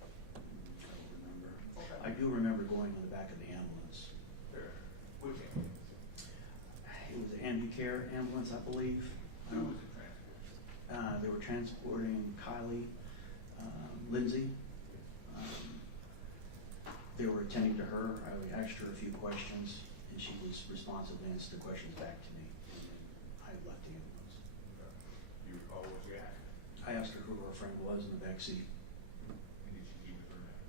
I don't remember. Okay. I do remember going to the back of the ambulance. Sure. Which ambulance? It was an Ambicare ambulance, I believe. Who was it transporting? They were transporting Kylie, Lindsay. They were attending to her. I asked her a few questions, and she was responsive and answered the questions back to me. And then I left the ambulance. Okay. Do you recall what you asked? I asked her who her friend was in the back seat. And did she give her name?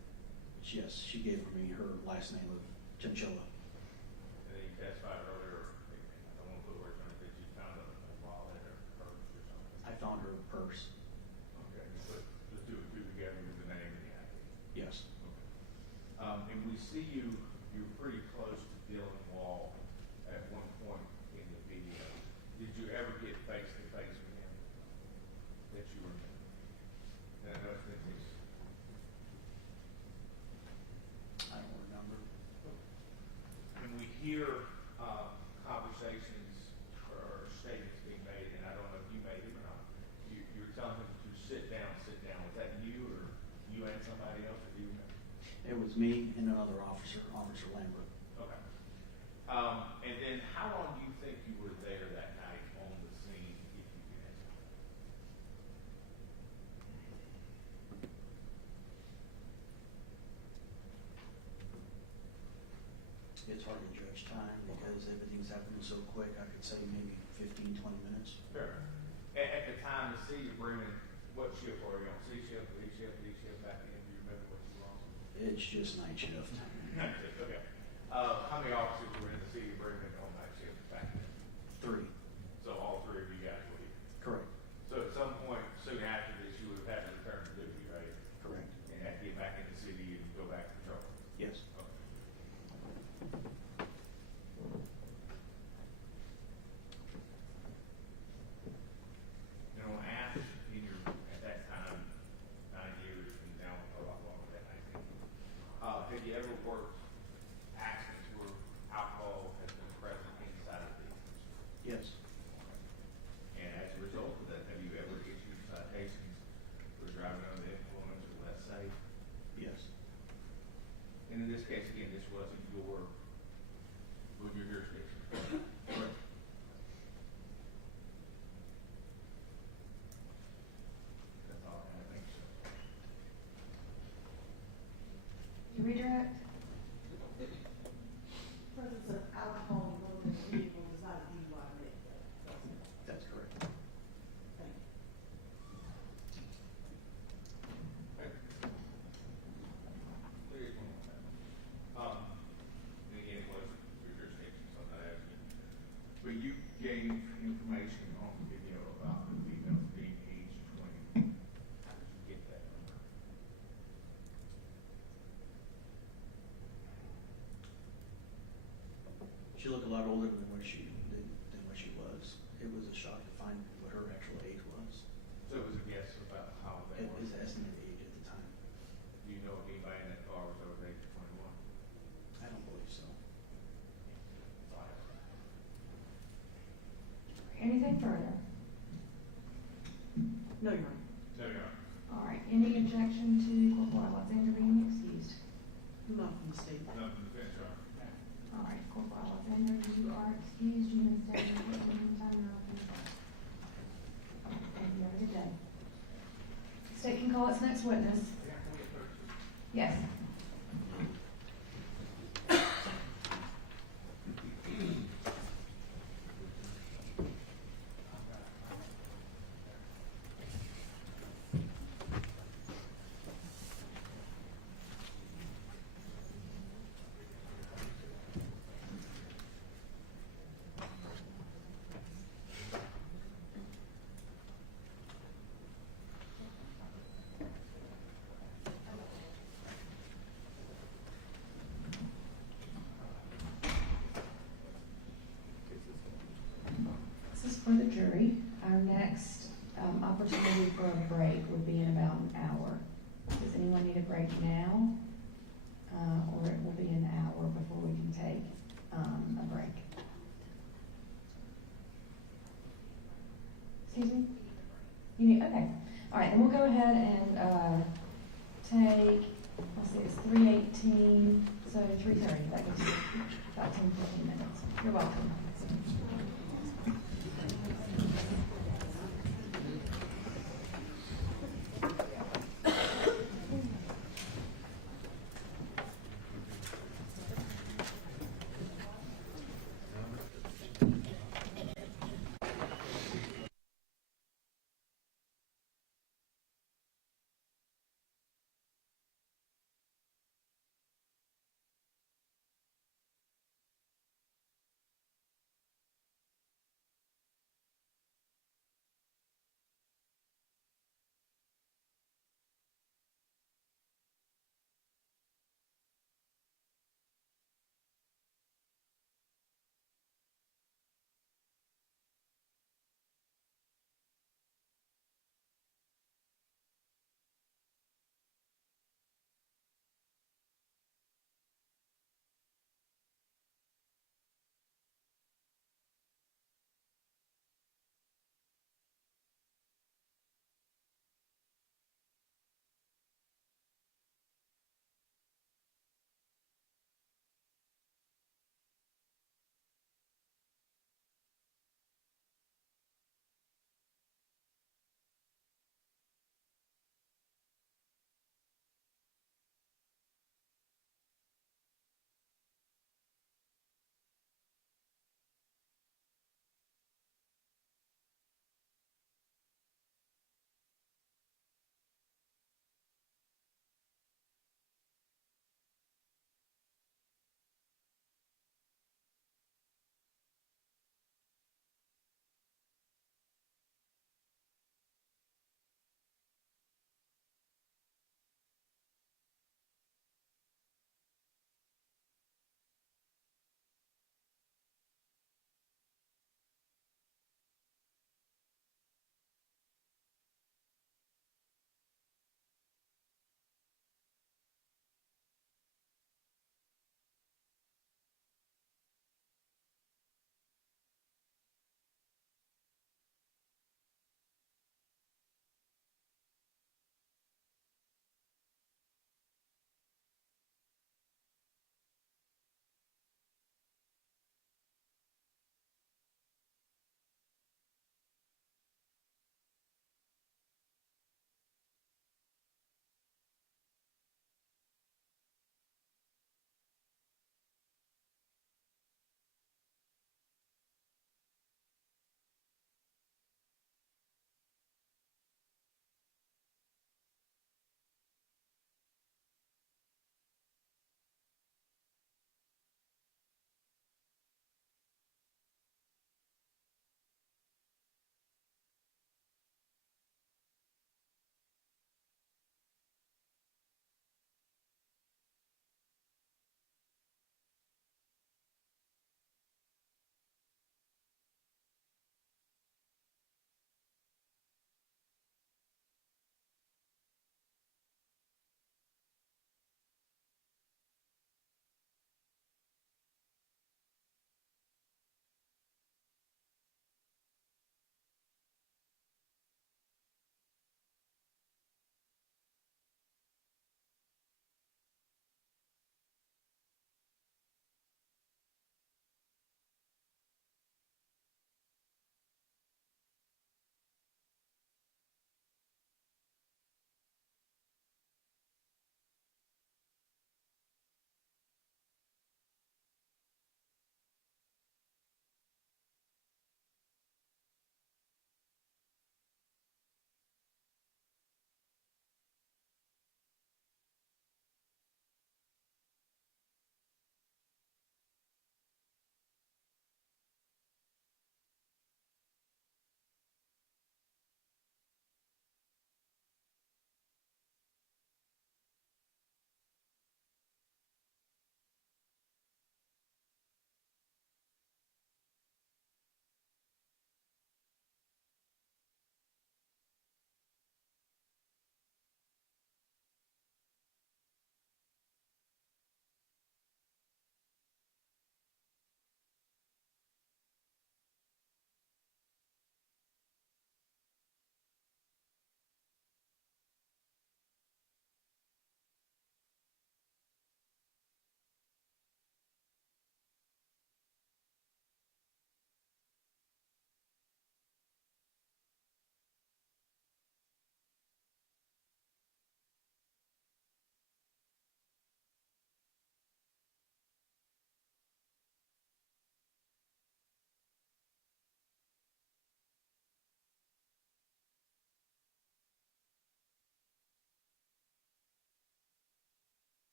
Yes, she gave me her last name of Chinchilla. And then you testified earlier, I don't want to put words on it, that you found a wallet or purse or something. I found her purse. Okay, you put the two and two together with the name and the ID. Yes. Okay. And we see you're pretty close to Dylan Wall at one point in the video. Did you ever get face to face with him that you remember? And I know it's been this. I don't remember. When we hear conversations or statements being made, and I don't know if you made them or not, you're telling him to sit down. Was that you or you and somebody else, or do you remember? It was me and another officer, Officer Lambert. Okay. And then how long do you think you were there that night on the scene, if you can answer that? It's hard to judge time because everything's happening so quick. I could say maybe 15, 20 minutes. Sure. At the time, the sea you're bringing, what ship were you on? C ship, B ship, back in? Do you remember what you were on? It's just night shift. Night shift, okay. How many officers were in the sea you're bringing on night shift back then? 3. So all 3 of you guys were here? Correct. So at some point soon after this, you would have had to return to duty, right? Correct. And have to get back in the city and go back to patrol? Yes. Okay. And on ask in your, at that time, 9 years, and now a lot longer than 19, have you ever worked accidents where alcohol has been present inside of vehicles? Yes. And as a result of that, have you ever issued citations for driving under the influence or less safe? Yes. And in this case, again, this wasn't your jurisdiction. Correct. That's all I think so. You redirect? Presence of alcohol in motor vehicle is not a DUI mandate. That's correct. Thank you. There is one more thing. And again, it wasn't your jurisdiction, so I'm not asking. But you gave information on the video about the female being age 20. How did you get that number? She looked a lot older than what she was. It was a shock to find what her actual age was. So it was a guess about how they It were. was estimated age at the time. Do you know if anybody in that car was over the age of 21? I don't believe so. Anything further? No, Your Honor. No, Your Honor. All right, any objection to Corporal Alexander being excused? Not from the state. None from the defense, Your Honor. All right, Corporal Alexander, you are excused. You can stay in the meantime. Thank you. Have a good day. State can call its next witness. Yes. This is for the jury. Our next opportunity for a break would be in about an hour. Does anyone need a break now? Or it will be an hour All right, then we'll go ahead and, take, let's see, it's 3:18, so 3:30, that gives you about 10, 15 minutes. You're welcome.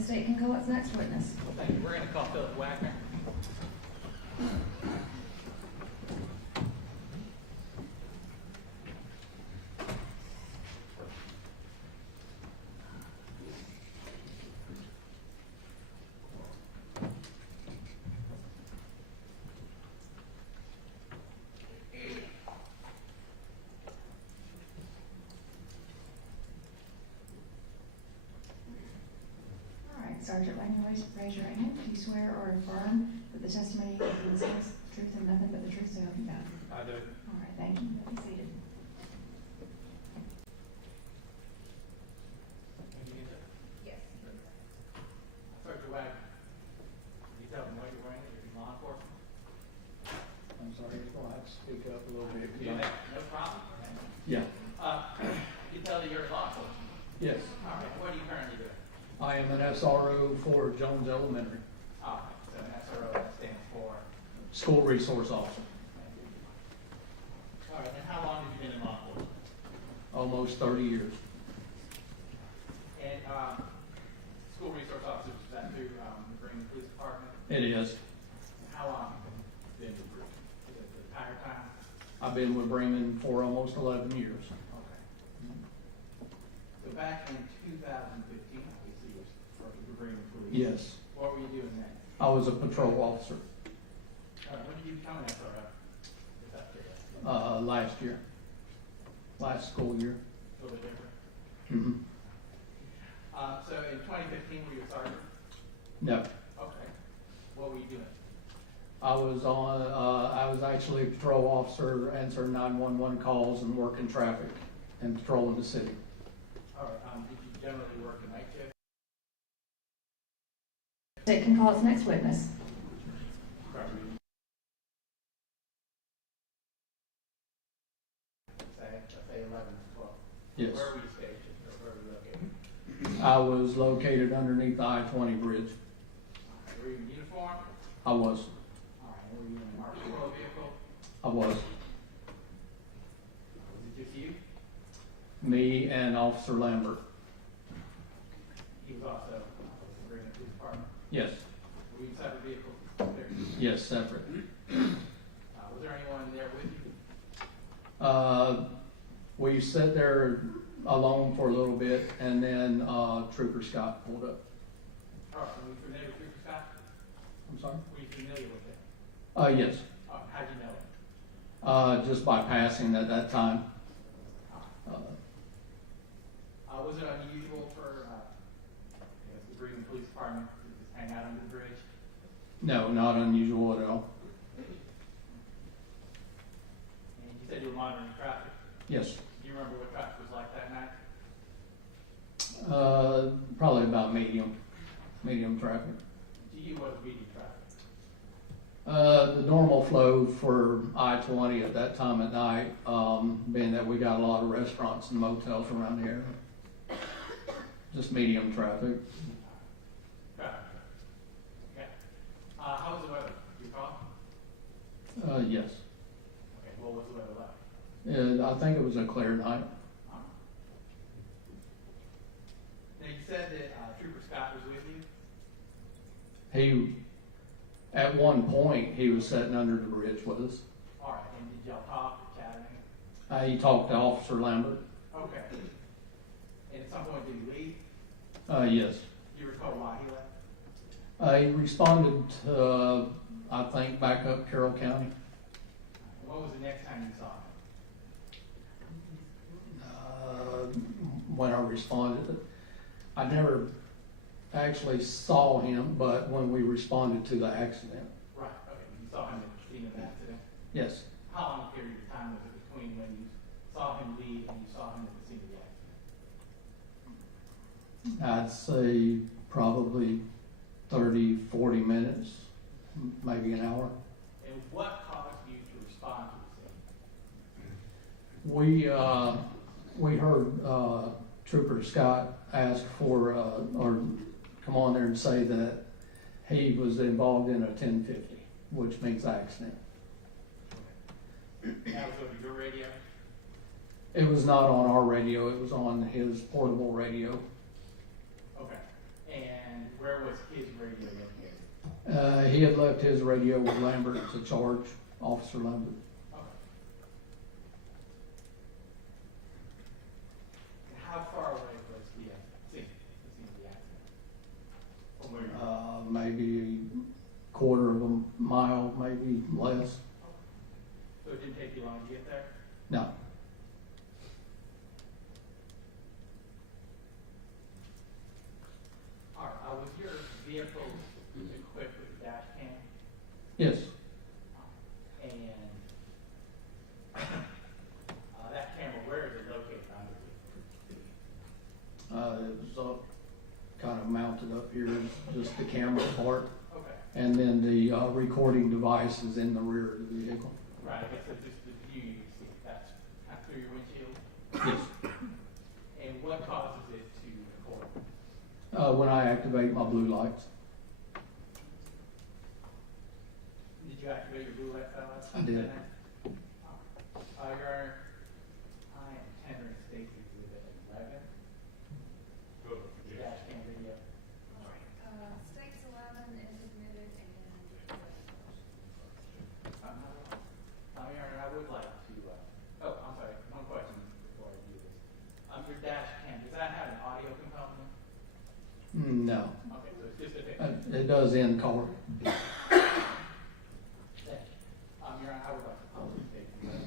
The state can call its next witness. Thank you. We're going to call Philip Wagner. All right, Sergeant Wagner, raise your right hand. Do you swear or affirm that the testimony you give in this case is the truth and nothing but the truth, so help you God? I do. All right, thank you. Be seated. Yes. Sergeant Wagner, can you tell me what you're wearing? You're law enforcement? I'm sorry, you'll have to speak up a little bit. Yeah, no problem. Yeah. You tell that you're a law enforcement? Yes. All right, what are you currently doing? I am an SRO for Jones Elementary, All right, so an SRO, that stands for? School Resource Officer, All right, and how long have you been in law enforcement? almost 30 years. And school resource officers, is that through the Buchanan Police Department? It is. How long have you been with Buchanan? Is it the entire time? I've been with Bremen for almost 11 years. Okay. So back in 2015, obviously, you were with the Buchanan Police. Yes. What were you doing then? I was a patrol officer When did you become an SRO? Is that clear? last year, last school year. A little bit different. Mm-hmm. So in 2015, were you a sergeant? No, Okay. What were you doing? I was actually a patrol officer, answering 911 calls and working traffic and patrolling the city. All right. Did you generally work a night shift? The state can call its next witness. Say 11 to 12. Yes. Where were you stationed, or where were you located? I was located underneath the I-20 bridge. Were you in uniform? I was. All right. Were you in a marked patrol vehicle? I was. Was it just you? Me and Officer Lambert. He was also with the Buchanan Police Department. Yes. Were you in separate vehicles? Yes, separate. Was there anyone there with you? We sat there alone for a little bit, and then Trooper Scott pulled up. All right. Were you familiar with Trooper Scott? I'm sorry? Were you familiar with him? Yes. How'd you know him? Just by passing at that time. Was it unusual for the Buchanan Police Department to just hang out under the bridge? No, not unusual at all. And you said you were monitoring traffic. Yes. Do you remember what traffic was like that night? Probably about medium traffic. To you, what was medium traffic? The normal flow for I-20 at that time at night, being that we got a lot of restaurants and motels around here. Just medium traffic. Traffic. Okay. How was the weather? Do you recall? Yes. Okay. What was the weather like? I think it was a clear night. Now you said that Trooper Scott was with you. At one point, he was sitting under the bridge with us. All right. And did y'all talk or chat anything? He talked to Officer Lambert. Okay. And at some point, did he leave? Yes. Do you recall why he left? He responded to, I think, back up Carroll County. What was the next time you saw him? When I responded, I never actually saw him, but when we responded to the accident. Right. Okay. You saw him at the scene of the accident. Yes. How long a period of time was it between when you saw him leave and you saw him at the scene of the accident? I'd say probably 30, 40 minutes, maybe an hour. And what caused you to respond to the scene? We heard Trooper Scott ask for, or come on there and say that he was involved in a 1050, which means accident. That was over your radio? It was not on our radio, it was on his portable radio. Okay. And He had left his radio with Lambert to charge, Officer Lambert. Okay. And how far away was the scene of the accident? From where you were? Maybe quarter of a mile, maybe less. So it didn't take you long to get there? No. All right, was your vehicle equipped with a dash cam? Yes. And that camera, where is it located under It was up, kind of mounted up here, just the camera part. Okay. And then the recording device is in the rear of the vehicle. Right, I guess it's just the view you see, that's through your windshield? Yes. And what causes it to record? When I activate my blue lights. Did you activate your blue light valve? I did. Your Honor, I am tendering State's Exhibit 11. Go to the dash cam video. States 11 is admitted and. Your Honor, I would like to, I'm sorry, one question before I do this. Your dash cam, does that have an audio component? No. Okay, so it's just a picture. It does in color. Your Honor, I would like to close the statement.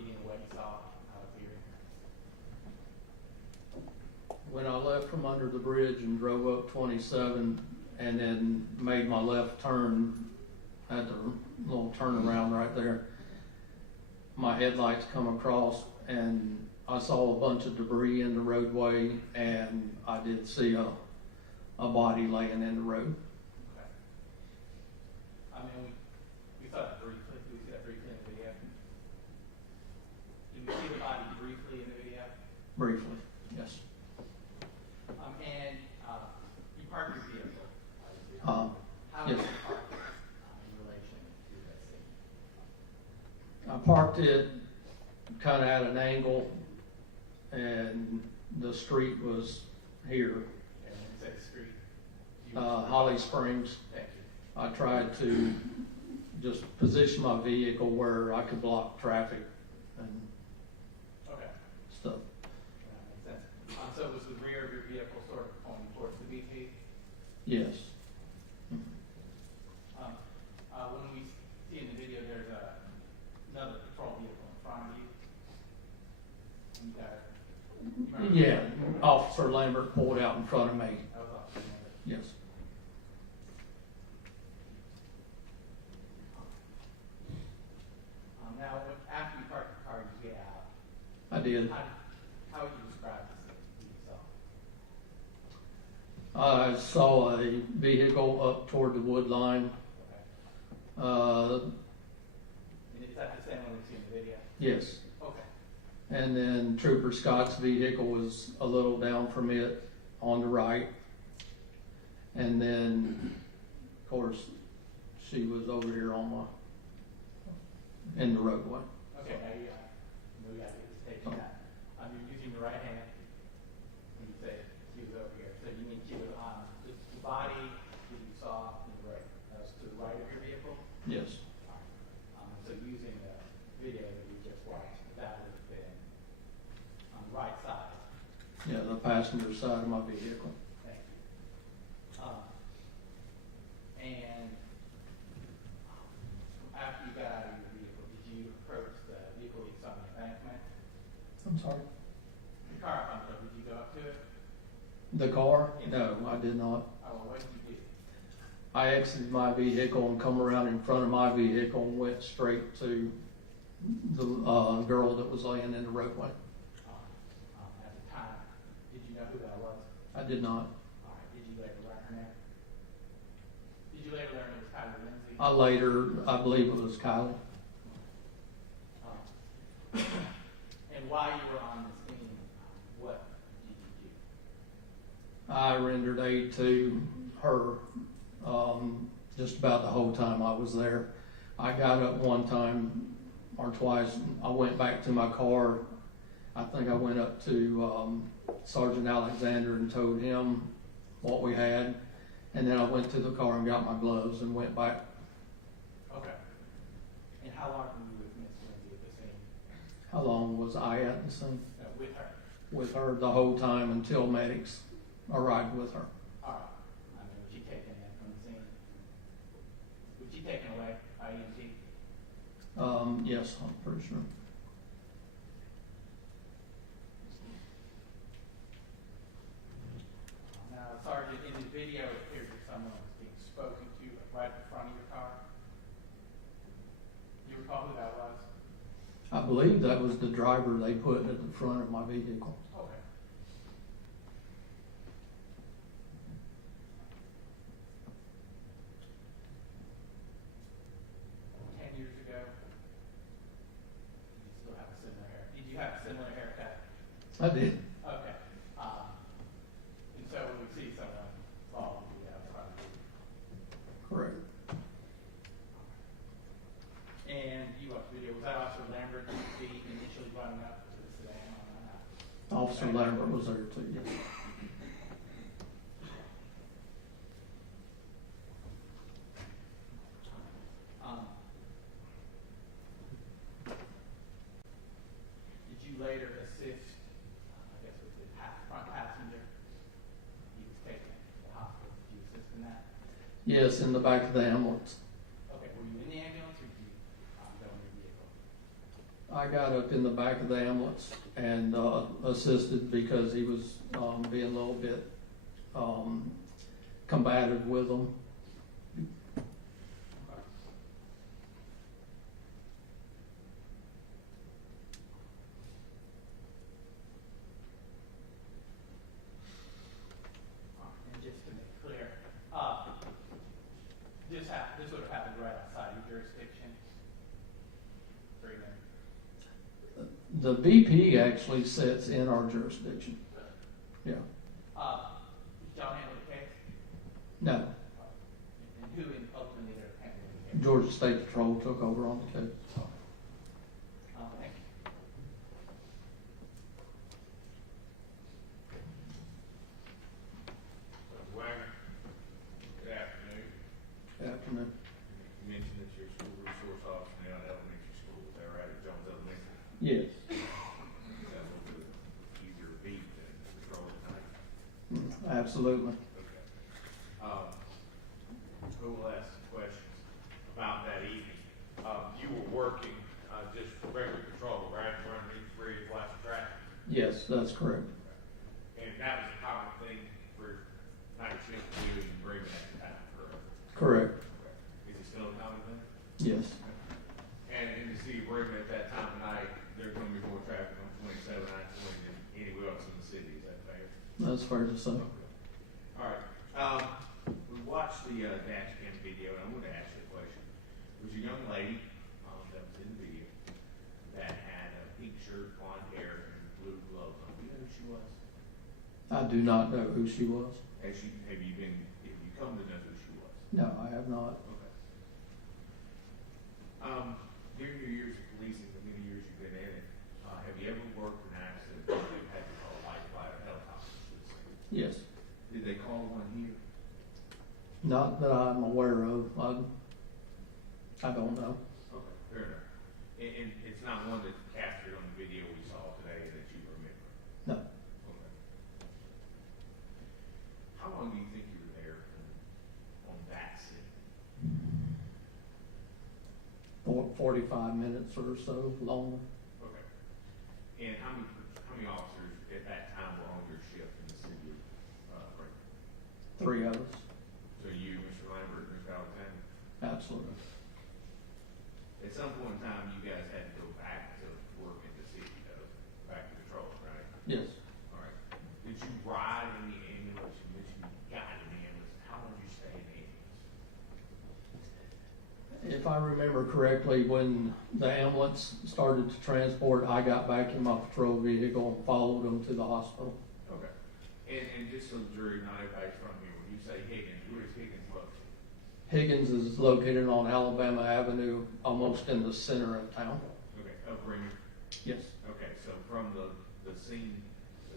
repeating what you saw out of here. When I left from under the bridge and drove up 27 and then made my left turn at the little turnaround right there, my headlights come across and I saw a bunch of debris in the roadway, and I did see a body laying in the road. Okay. I mean, we saw that briefly. Did we see that briefly in the video? Did we see the body briefly in the video? Briefly, yes. And you parked your vehicle. How did yes. you park it in relation to that scene? I parked it kind of at an angle, and the street was here. And when you say street? Holly Springs. Thank you. I tried to just position my vehicle where I could block traffic and stuff. That makes sense. So was the rear of your vehicle sort of pointing towards the BP? Yes. When we see in the video, there's another patrol vehicle in front of you. Yeah, Officer Lambert pulled out in front of me. That was Officer Lambert. Yes. Now, after you parked the car, you get out. I did. How would you describe the scene you saw? I saw a vehicle up toward the wood line. And is that the same one we see in the video? Yes. Okay. And then Trooper Scott's vehicle was a little down from it on the right. And then, of course, she was over here in the roadway. Okay, now you got to get this taken out. You're using your right hand when you say she was over here. So you mean she was on the body that you saw in the right, to the right of your vehicle? Yes. So using the video that we just watched, that would have been on the right side. Yeah, the passenger side of my vehicle. Thank you. And after you got out of your vehicle, did you approach the vehicle you saw on the embankment? I'm sorry? The car, did you go up to it? The car? No, I did not. Oh, well, what did you do? I exited my vehicle and come around in front of my vehicle and went straight to the girl that was laying in the roadway. At the time, did you know who that was? I did not. All right. Did you later learn her name? Did you later learn it was Kylie Lindsay? I believe it was Kylie. And while you were on the scene, what did you do? I rendered aid to her just about the whole time I was there. I got up one time or twice. I went back to my car. I think I went up to Sergeant Alexander and told him what we had. And then I went to the car and got my gloves and went back. Okay. And how long were you with Miss Lindsay at the scene? How long was I at the scene? With her? With her the whole time until medics arrived with her. All right. I mean, was she taken in from the scene? Was she taken away by EMT? Yes, I'm pretty sure. Now, Sergeant, in the video, it appears that someone was being spoken to right in front of your car. Do you recall who that was? I believe that was the driver they put at the front of my vehicle. Okay. Years ago, you still have a similar hair. Did you have a similar haircut? I did. Okay. And so when we see someone fall, we have probably. Correct. And you watched the video. Was that Officer Lambert that you see initially running up to the sedan on that? Officer Lambert was there too, yes. Did you later assist, I guess, with the front passenger? He was taken to the hospital. Did you assist in that? Yes, in the back of the ambulance. Okay. Were you in the ambulance or did you go in your vehicle? I got up in the back of the ambulance and assisted because he was being a little bit combative with them. And just to make clear, this would have happened right outside your jurisdiction. The BP actually sits in our jurisdiction. Yeah. John handled the case? No. And who ultimately handled the case? Georgia State Patrol took over on the case. Thank you. Dr. Wagner, good afternoon. Good afternoon. You mentioned that you're a school resource officer now at elementary school. Is that right, at Jones Elementary? Yes. Is that a little bit easier beat than patrol at night? Absolutely. Okay. Who will ask some questions about that evening? You were working just regular patrol, right? Running each bridge, watching traffic. Yes, that's correct. And that was a common thing for night shift to do and bring that to town, correct? Correct. Is it still a common thing? Yes. And in the city of Brigham at that time of night, there's going to be more traffic on 27, I-20 than anywhere else in the city. Is that fair? That's fair to say. All right. We watched the dash cam video, and I want to ask you a question. There was a young lady that was in the video that had a pink shirt, blonde hair, and blue gloves on. Do you know who she was? I do not know who she was. Have you come to know who she was? No, I have not. Okay. During your years of policing, the many years you've been in it, have you ever worked an accident where you had to call a life flight or helicopter? Yes. Did they call one here? Not that I'm aware of. I don't know. Okay, fair enough. And it's not one that's captured on the video we saw today that you remember? No. Okay. How long do you think you were there on that scene? 45 minutes or so longer. Okay. And how many officers at that time were on your shift in the city of Brigham? 3 of us. So you, Mr. Lambert, and Mr. Alexander? Absolutely. At some point in time, you guys had to go back to work in the city, though, back to patrol, right? Yes. All right. Did you ride in the ambulance? You mentioned you got in the ambulance. How long did you stay in the ambulance? If I remember correctly, when the ambulance started to transport, I got back in my patrol vehicle and followed them to the hospital. Okay. And just so the jury, not everybody's from here, when you say Higgins, where is Higgins located? Higgins is located on Alabama Avenue, almost in the center of town. Okay, of Brigham? Yes. Okay, so from the scene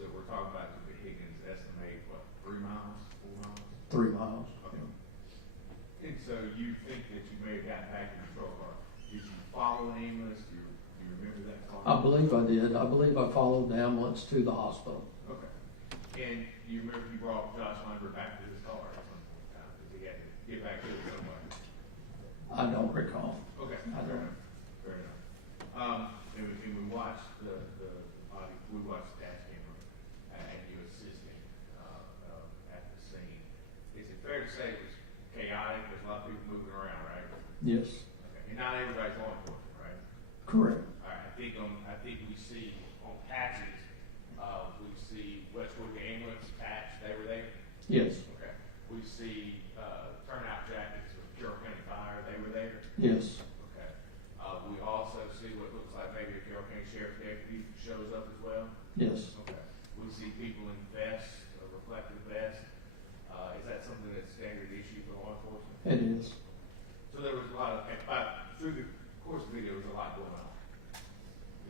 that we're talking about to the Higgins, estimate what, 3 miles, 4 miles? 3 miles. Okay. And so you think that you may have gotten back in the patrol car. Did you follow an ambulance? Do you remember that car? I believe I did. I believe I followed the ambulance to the hospital. Okay. And you remember you brought Josh Lambert back to his car at some point in time because he had to get back to it somewhere? I don't recall. Okay. I Fair don't. enough. Fair enough. And we watched the body, we watched the dash camera and you assisting at the scene. Is it fair to say it was chaotic? There's a lot of people moving around, right? Yes. Okay. And not everybody's law enforcement, right? Correct. All right. I think we see on patches, we see Westwood ambulance patch. They were there. Yes. Okay. We see turnout jackets with Carroll County Fire. They were there. Yes. Okay. We also see what looks like maybe a Carroll County Sheriff deputy shows up as well. Yes. Okay. We see people in vests, reflective vests. Is that something that's standard issue for law enforcement? It is. So there was a lot of, through the course of the video, there was a lot going on.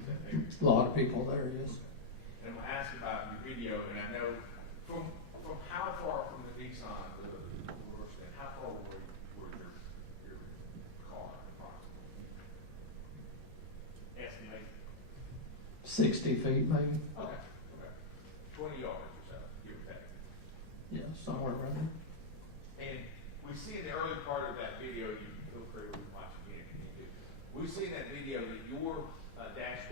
Is that fair? A lot of people there, yes. And I'm asking about your video, and I know from how far from the Nissan, the worst, and how far were your car approximately? Estimate. 60 feet maybe. Okay. 20 yards or so, give or take. Yeah, somewhere around there. And we see in the early part of that video, you feel free to watch again if you need to. We see in that video that your dash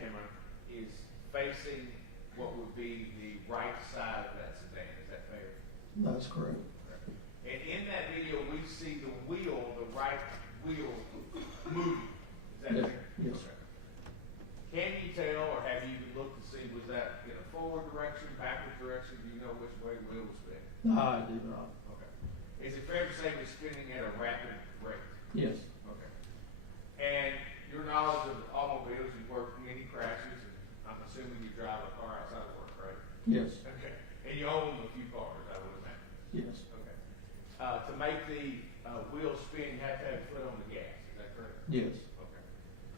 facing what would be the right side of that sedan. Is that fair? That's correct. And in that video, we see the wheel, the right wheel moving. Is that Yes. fair? Yes. Okay. Can you tell, or have you even looked to see, was that in a forward direction, backward direction? Do you know which way the wheel was spinning? No, I do not. Okay. Is it fair to say it was spinning at a rapid rate? Yes. Okay. And your knowledge of automobiles, you've worked many crashes, and I'm assuming you drive a car outside of work, right? Yes. Okay. And you own a few cars, I would imagine. Yes. Okay. To make the wheel spin, you have to have your foot on the gas. Is that correct? Yes. Okay.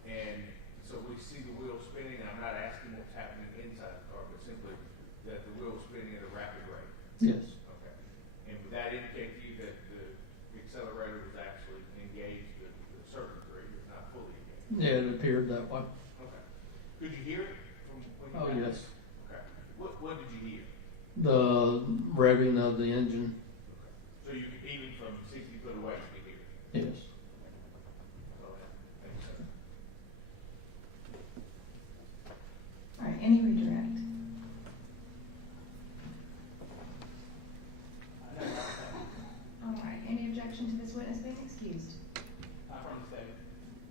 And so we see the wheel spinning, and I'm not asking what's happening inside the car, but simply that the wheel is spinning at a rapid rate. Yes. Okay. And would that indicate to you that the accelerator was actually engaged to a certain degree, if not fully engaged? Yeah, it appeared that way. Okay. Could you hear it from when you Oh, got yes. Okay. What did you hear? The revving of the engine. So you could, even from 60 foot away, you could hear it? Yes. Go ahead. Thank you, sir. All right, any redirect? All right, any objection to this witness being excused? From the statement.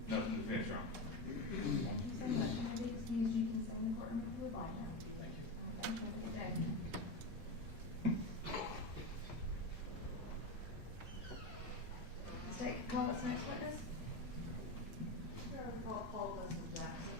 Nothing to finish on. Thank you so much. You may be excused. You can stay in the courtroom if you would like now. Thank you. All right, thank you. Have a good day. State, call its next witness. Paul Dustin Jackson.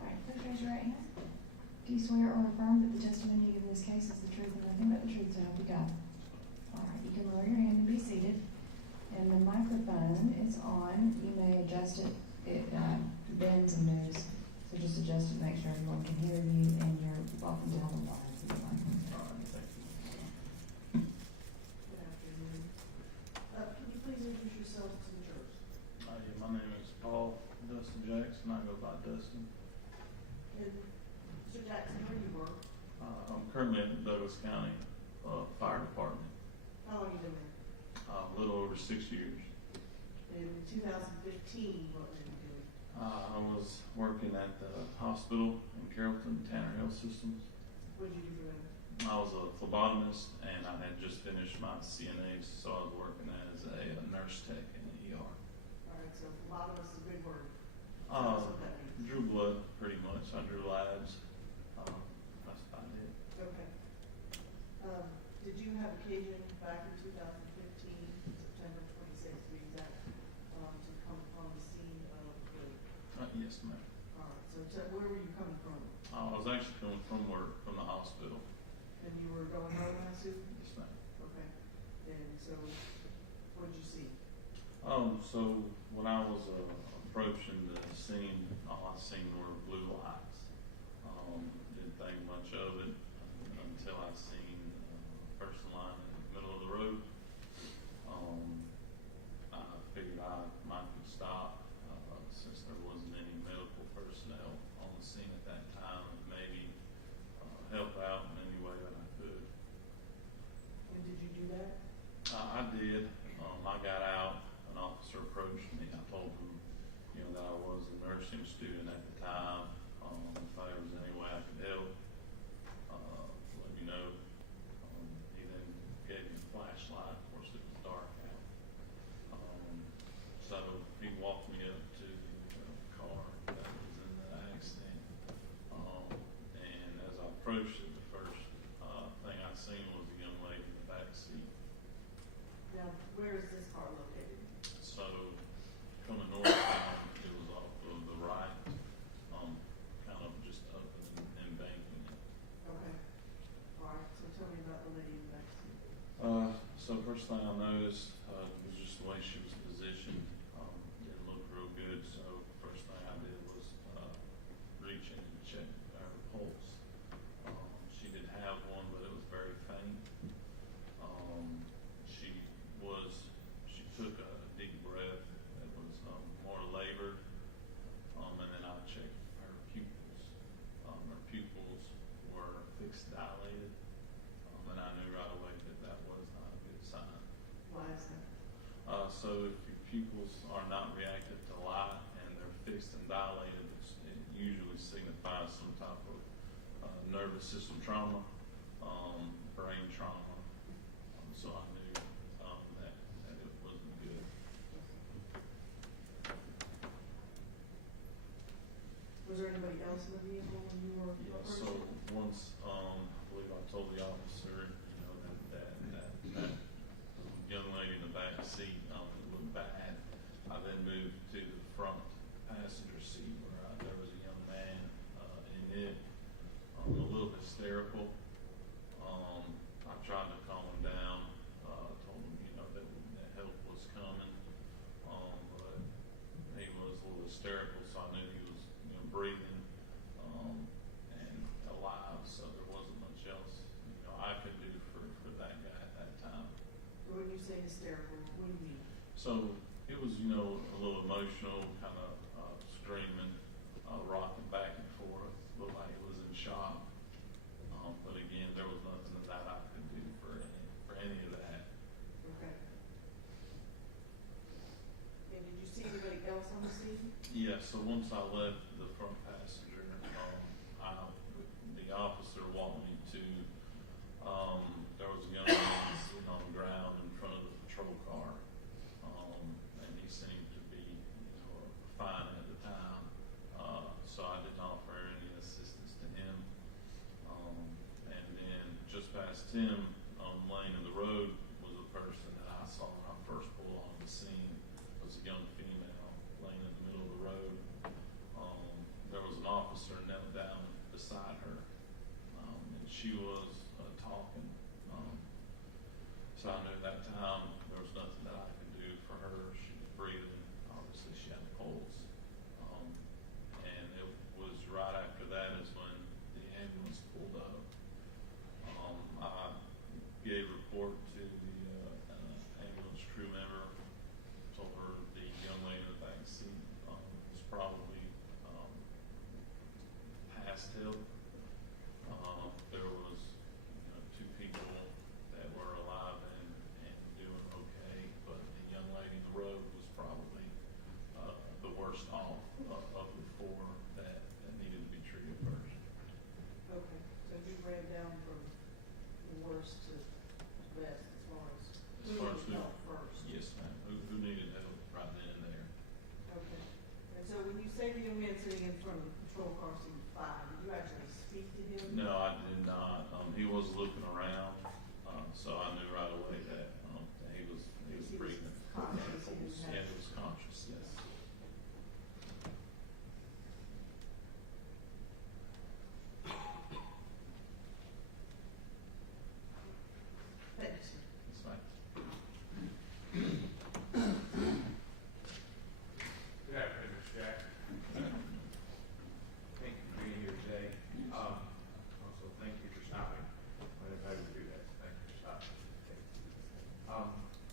All right, please raise your right hand. Do you swear or affirm that the testimony you give in this case is the truth and nothing but the truth, so help you God? All right, you can lower your hand and be seated. And the microphone is on. You may adjust it. It bends and moves. So just adjust it, make sure everyone can hear you, and you're welcome to have a line if you'd like. Good afternoon. Can you please introduce yourself to the jurors? Yeah, my name is Paul Dustin Jackson. I go by Dustin. And Mr. Jackson, where do you work? I'm currently at the Douglas County Fire Department. How long have you been there? A little over 6 years. In 2015, what were you doing? I was working at the hospital in Carrollton, Tanner Health Systems. What did you do for them? I was a phlebotomist, and I had just finished my CNAs, so I was working as a nurse tech in the ER. All right, so phlebotomist is a good word. Tell us what that means. Drew blood, pretty much. I drew labs. That's about it. Okay. Did you have occasion back in 2015, September 26th, to be exact, to come on the scene of the? Yes, ma'am. All right. So where were you coming from? I was actually coming from work, from the hospital. And you were going home, I assume? Yes, ma'am. Okay. And so, what did you see? So when I was approaching the scene, all I seen were blue lights. Didn't think much of it until I seen a person lying in the middle of the road. I figured I might stop since there wasn't any medical personnel on the scene at that time, and maybe help out in any way that I could. And did you do that? I did. I got out. An officer approached me. I told him, that I was a nursing student at the time. If there was any way I could help, let me know. He then gave me a flashlight. Of course, it was dark out. So he walked me up to the car that was in the accident. And as I approached it, the first thing I seen was a young lady in the back seat. Now, where is this car located? So, coming northbound, it was off of the right, kind of just up and banking it. Okay. All right. So tell me about the lady So first thing I noticed was just the way she was positioned. Didn't look real good. So first thing I did was reach in and check her pulse. She did have one, but it was very faint. She took a deep breath. It was more labored. And then I checked her pupils. Her pupils were fixed dilated. And I knew right away that that was not a good sign. Why is that? So if your pupils are not reactive to light and they're fixed and dilated, it usually signifies some type of nervous system trauma, brain trauma. So I knew that it wasn't good. Was there anybody else in the vehicle when you were? Yeah, so once, I believe I told the officer, that young lady in the back seat, it looked bad. I then moved to the front passenger seat where there was a young man in it, a little hysterical. I tried to calm him down, told him, that help was coming, but he was a little hysterical, so I knew he was, breathing, and alive, so there wasn't much else, I could do for that guy at that time. When you say hysterical, what do you mean? So it was, a little emotional, kind of screaming, rocking back and forth, looked like it was in shock. But again, there was nothing that I could do for any of that. Okay. And did you see anybody else on the scene? Yeah, so once I left the front passenger, the officer walked me to, there was a young man sitting on the ground in front of the patrol car, and he seemed to be, fine at the time, so I didn't offer any assistance to him. And then just past him, laying in the road was a person that I saw when I first pulled on the scene. It was a young female laying in the middle of the road. There was an officer knelt down beside her, and she was talking. So I knew at that time there was nothing that I could do for her. She was breathing. Obviously, she had a pulse. And it was right after that is when the ambulance pulled up. I gave a report to the ambulance crew member. Told her the young lady in the back seat was probably past help. There was two people that were alive and doing okay, but the young lady in the road was probably the worst off of the four that needed to be treated first. Okay, so you ran down from the worst to best as far as who needed help first? Yes, ma'am. Who needed help right then and there. Okay. And so when you say the young man sitting in front of the patrol car seemed fine, did you actually speak to him? No, I did not. He was looking around, so I knew right away that he was breathing. Conscious. Yeah, he was conscious. Yes. Thanks. That's fine. Good afternoon, Mr. Jack. Thank you for being here today. Also, thank you for stopping. I didn't know you would do that, so thank you for stopping.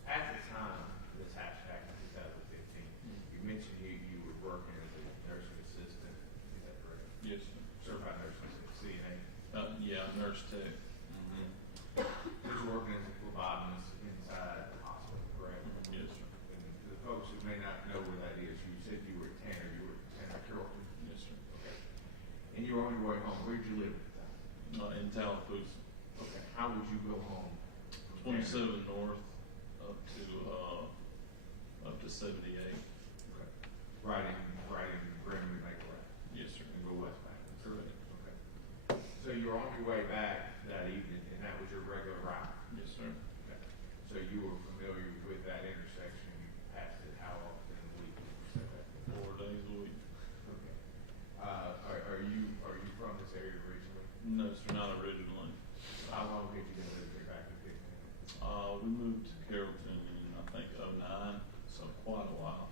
At the time this happened back in 2015, you mentioned you were working as a nursing assistant. Is that correct? Yes, sir. Certified nursing assistant, CNA. Yeah, nurse tech. You were working as a phlebotomist inside the hospital, correct? Yes, sir. And to the folks who may not know where that is, you said you were at Tanner. You were at Tanner, Carrollton. Yes, sir. Okay. And you were on your way home. Where did you live at the time? In Tallapoosa. Okay. How would you go home? from Tanner? 27 north up to 78. Okay. Right in Greenwood, make a left. Yes, sir. And go westbound. Correct. Okay. So you were on your way back that evening, and that was your regular route? Yes, sir. Okay. So you were familiar with that intersection. You passed it how often in the week? Did you say that? 4 days a week. Okay. Are you from this area originally? No, sir, not originally. How long did you live there back in 15? We moved to Carrollton in, I think, '09, so quite a while.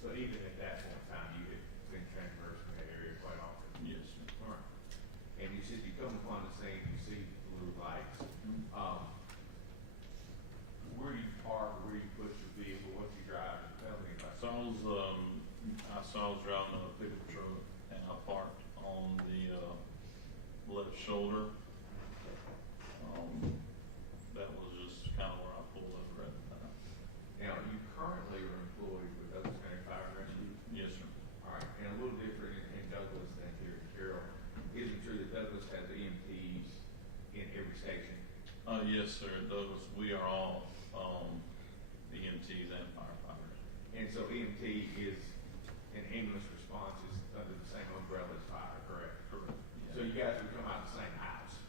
So even at that point in time, you had been transversing that area quite often? Yes, sir. All right. And you said you come upon the scene, you see blue lights. Where do you park, where do you put your vehicle, what you drive? Tell me about So I was driving a pickup truck, and I parked on the left shoulder. That was just kind of where I pulled over at the time. Now, you currently are employed with Douglas County Fire and Rescue? Yes, sir. All right, and a little different in Douglas than here in Carroll. Is it true that Douglas has EMTs in every station? Yes, sir. Douglas, we are all EMTs and firefighters. And so EMT is an ambulance response is under the same umbrella as fire, correct? Correct. So you guys would come out of the same house?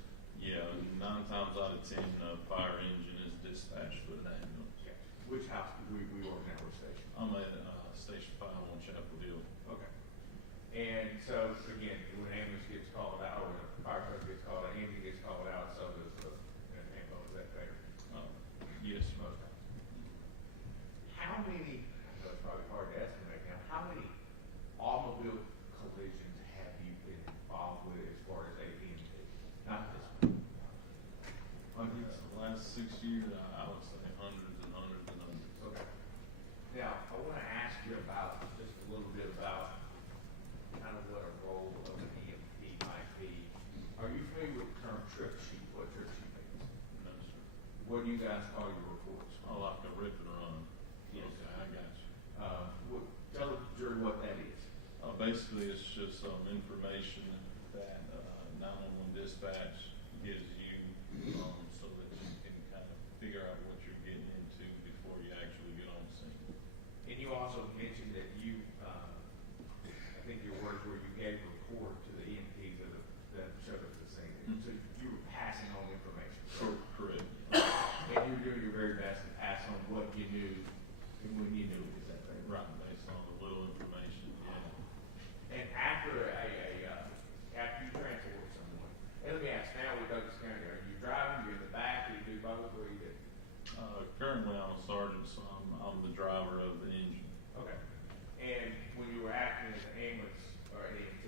Yeah, 9 times out of 10, a fire engine is dispatched with an ambulance. Okay. Which house do we work at, what station? I'm at Station 5 on Chapel Hill. Okay. And so, again, when an ambulance gets called out, or when a fire truck gets called out, anything gets called out, so does an ambulance, is that fair? Yes, sir. Most times. How many, I know it's probably hard to estimate now, how many automobile collisions have you been involved with as far as AT&T? Not this one. Hundreds? The last 6 years, I would say hundreds and hundreds and hundreds. Okay. Now, I want to ask you about, just a little bit about kind of what a role of an EMT might be. Are you familiar with the term trip sheet, what trip sheet means? No, sir. What do you guys call your reports? I like a rip and run. Yes. Okay, I got you. Tell the jury what that is. Basically, it's just some information that 911 dispatch gives you so that you can kind of figure out what you're getting into before you actually get on scene. And you also mentioned that you, I think your words were you gave a report to the EMTs that showed up at the scene. Mm-hmm. So you were passing on information. Correct. And you were doing your very best to pass on what you knew and when you knew it. Is that right? Right, based on the little information, yeah. And after after you transport someone, and let me ask now with Douglas County, are you driving, you're in the back, or you do both, or you do? Currently, I'm a sergeant, so I'm the driver of the engine. Okay. And when you were acting as an ambulance or an EMT,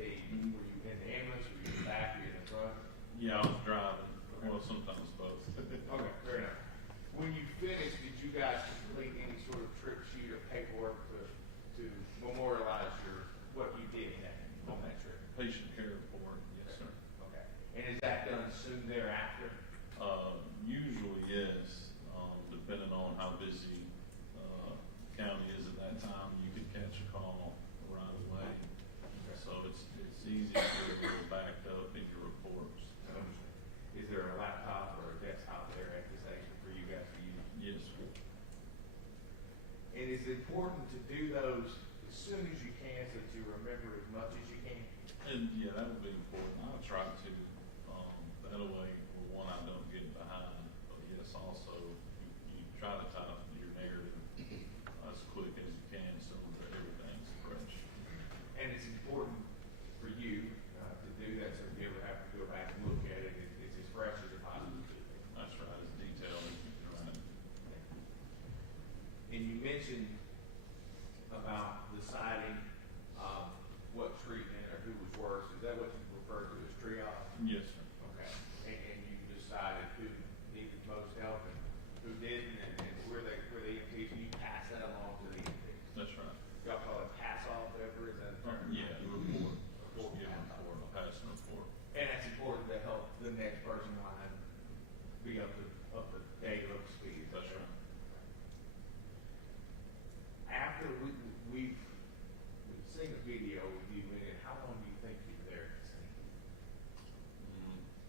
were you in the ambulance, were you in the back, were you in the front? Yeah, I was driving. Well, sometimes both. Okay, fair enough. When you finished, did you guys complete any sort of trip sheet or paperwork to memorialize what you did on that trip? Patient care report, yes, sir. Okay. And is that done soon thereafter? Usually, yes. Depending on how busy county is at that time, you could catch a call right away. Okay. So it's easy to get it backed up in your reports. Is there a laptop or a desktop there at the station for you guys to use? Yes, sir. And it's important to do those as soon as you can so that you remember as much as you can. And yeah, that would be important. I'll try to. That way, one, I don't get behind. But yes, also, you try to type your narrative as quick as you can so that everything's fresh. And it's important for you to do that so if you ever have to go back and look at it, it's as fresh as it possibly could be. That's right, as detailed as you can write. And you mentioned about deciding what treatment or who was worse. Is that what you refer to as triage? Yes, sir. Okay. And you decided who needed most help and who didn't, and where the EMTs, you pass that along to the EMTs. That's right. Y'all call it pass off ever, is that a term? Yeah, report. Report. Give a report, a passing report. And that's important to help the next person in line be up to date, up to speed. That's right. After we've seen a video with you in it, how long do you think you were there at the scene?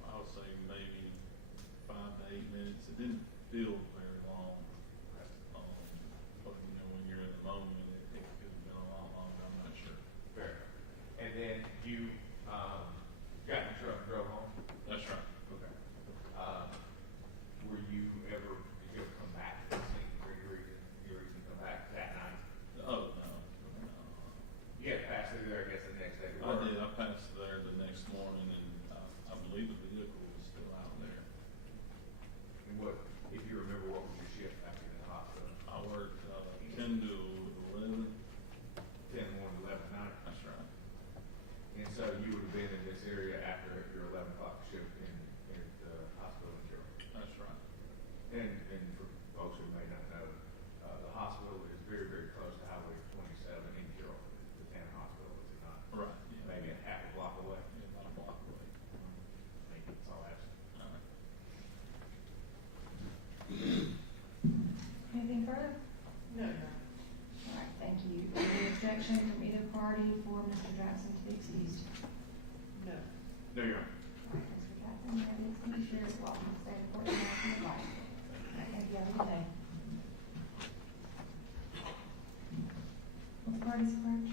I would say maybe 5 to 8 minutes. It didn't feel very long. But when you're in the moment, it could have been a lot longer. I'm not sure. Fair. And then you got in the truck and drove home? That's right. Okay. Did you ever come back to the scene for any reason? You reason to come back that night? Oh, no. You had to pass through there, I guess, the next day. I did. I passed there the next morning, and I believe the vehicle was still out there. And what approve? No, Your Honor. All right, thank you. Any objection from either party for Mr. Jackson to be excused? No. No, Your Honor. All right, Mr. Jackson, you have the excuse. You're welcome to stay in court and ask your advice. All right, thank you. Have a good day. What's the party's approach?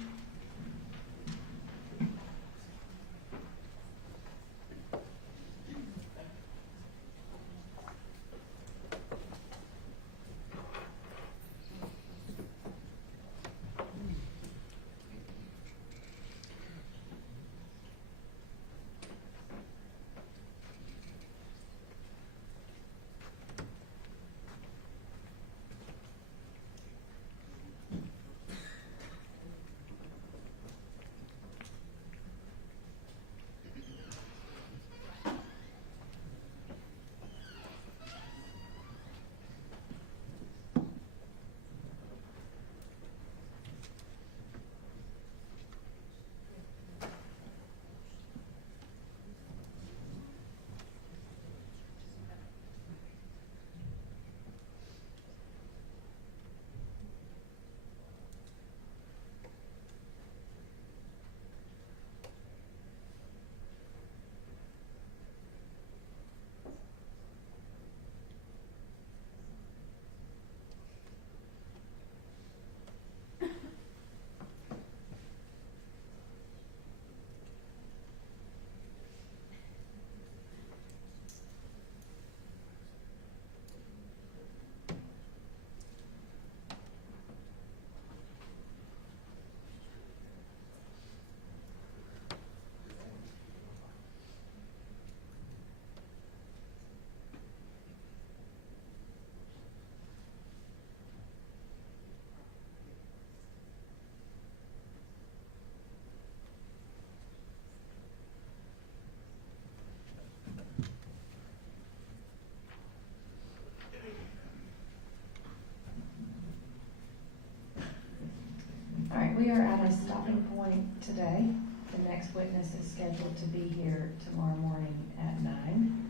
All right, we are at a stopping point today. The next witness is scheduled to be here tomorrow morning at 9.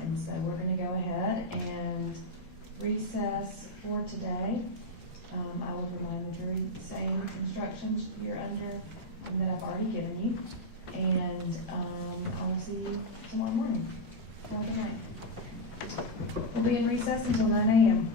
And so we're going to go ahead and recess for today. I will remind the jury the same instructions you're under that I've already given you. And I will see you tomorrow morning. Have a good night. We'll be in recess until 9 a.m.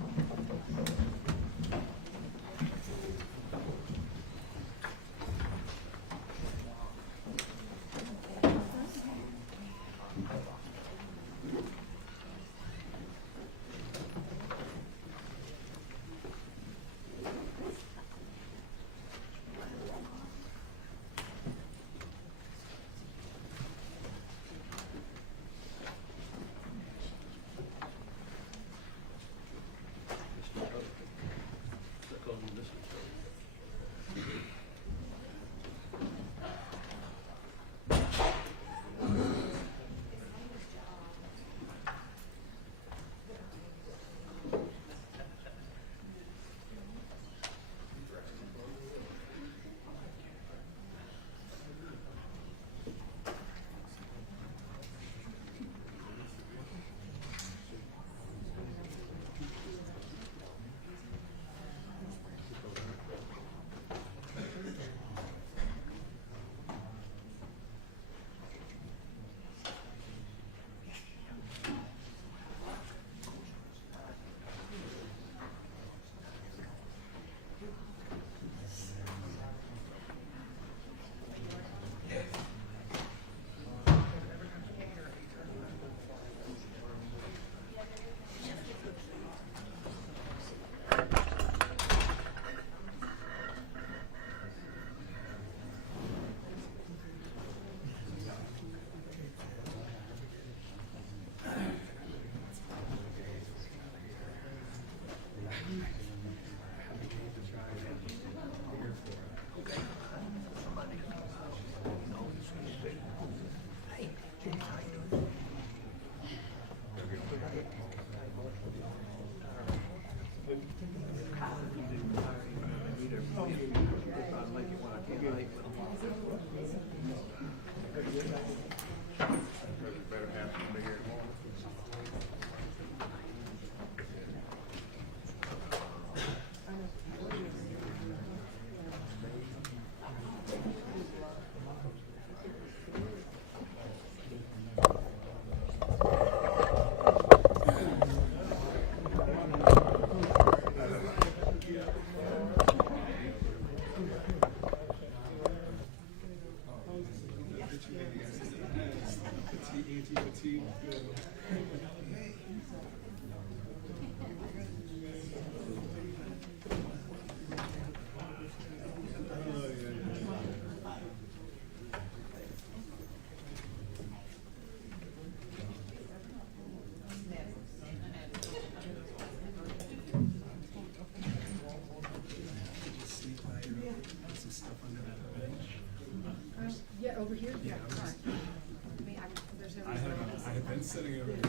sitting over here.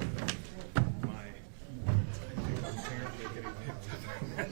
My apparently getting picked up.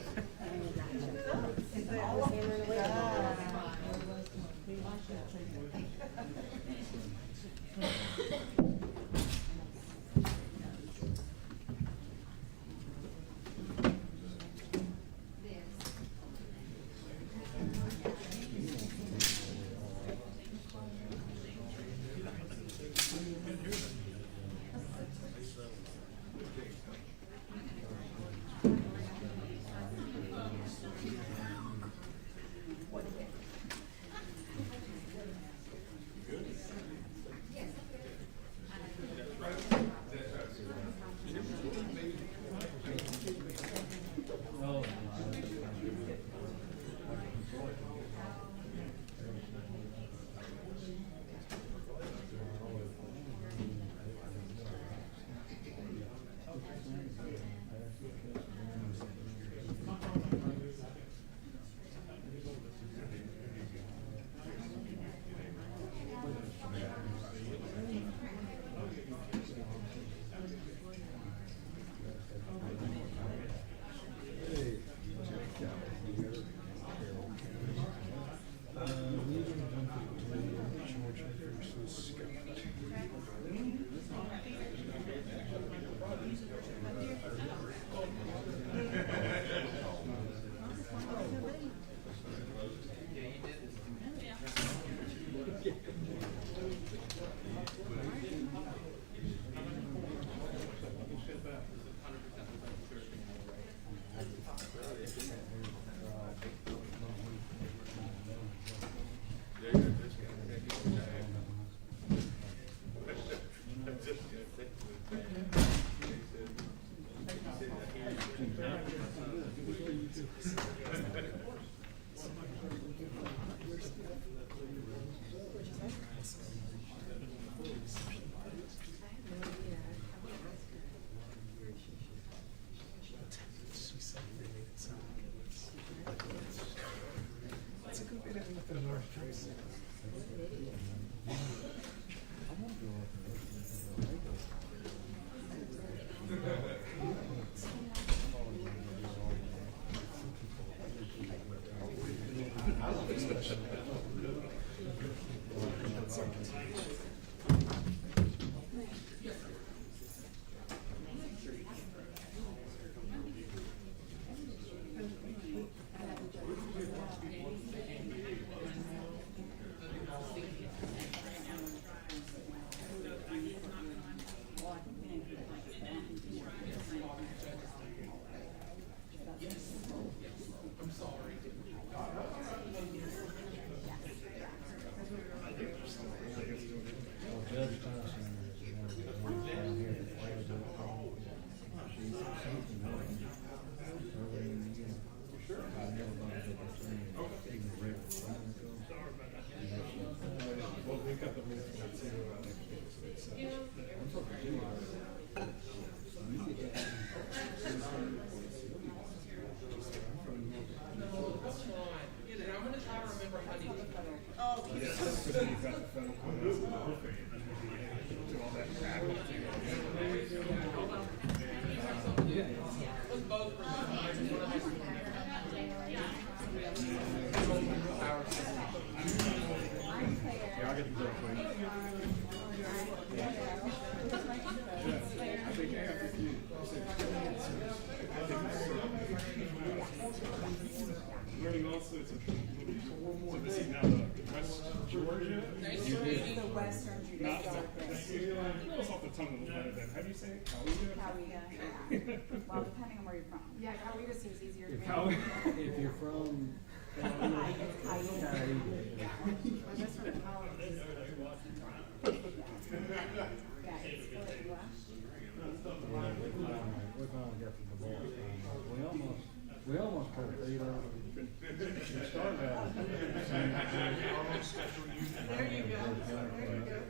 Well, depending on where you're from. Yeah, Coweta seems easier to me. If you're from we almost put it, you know, we started out. There you go. There you go.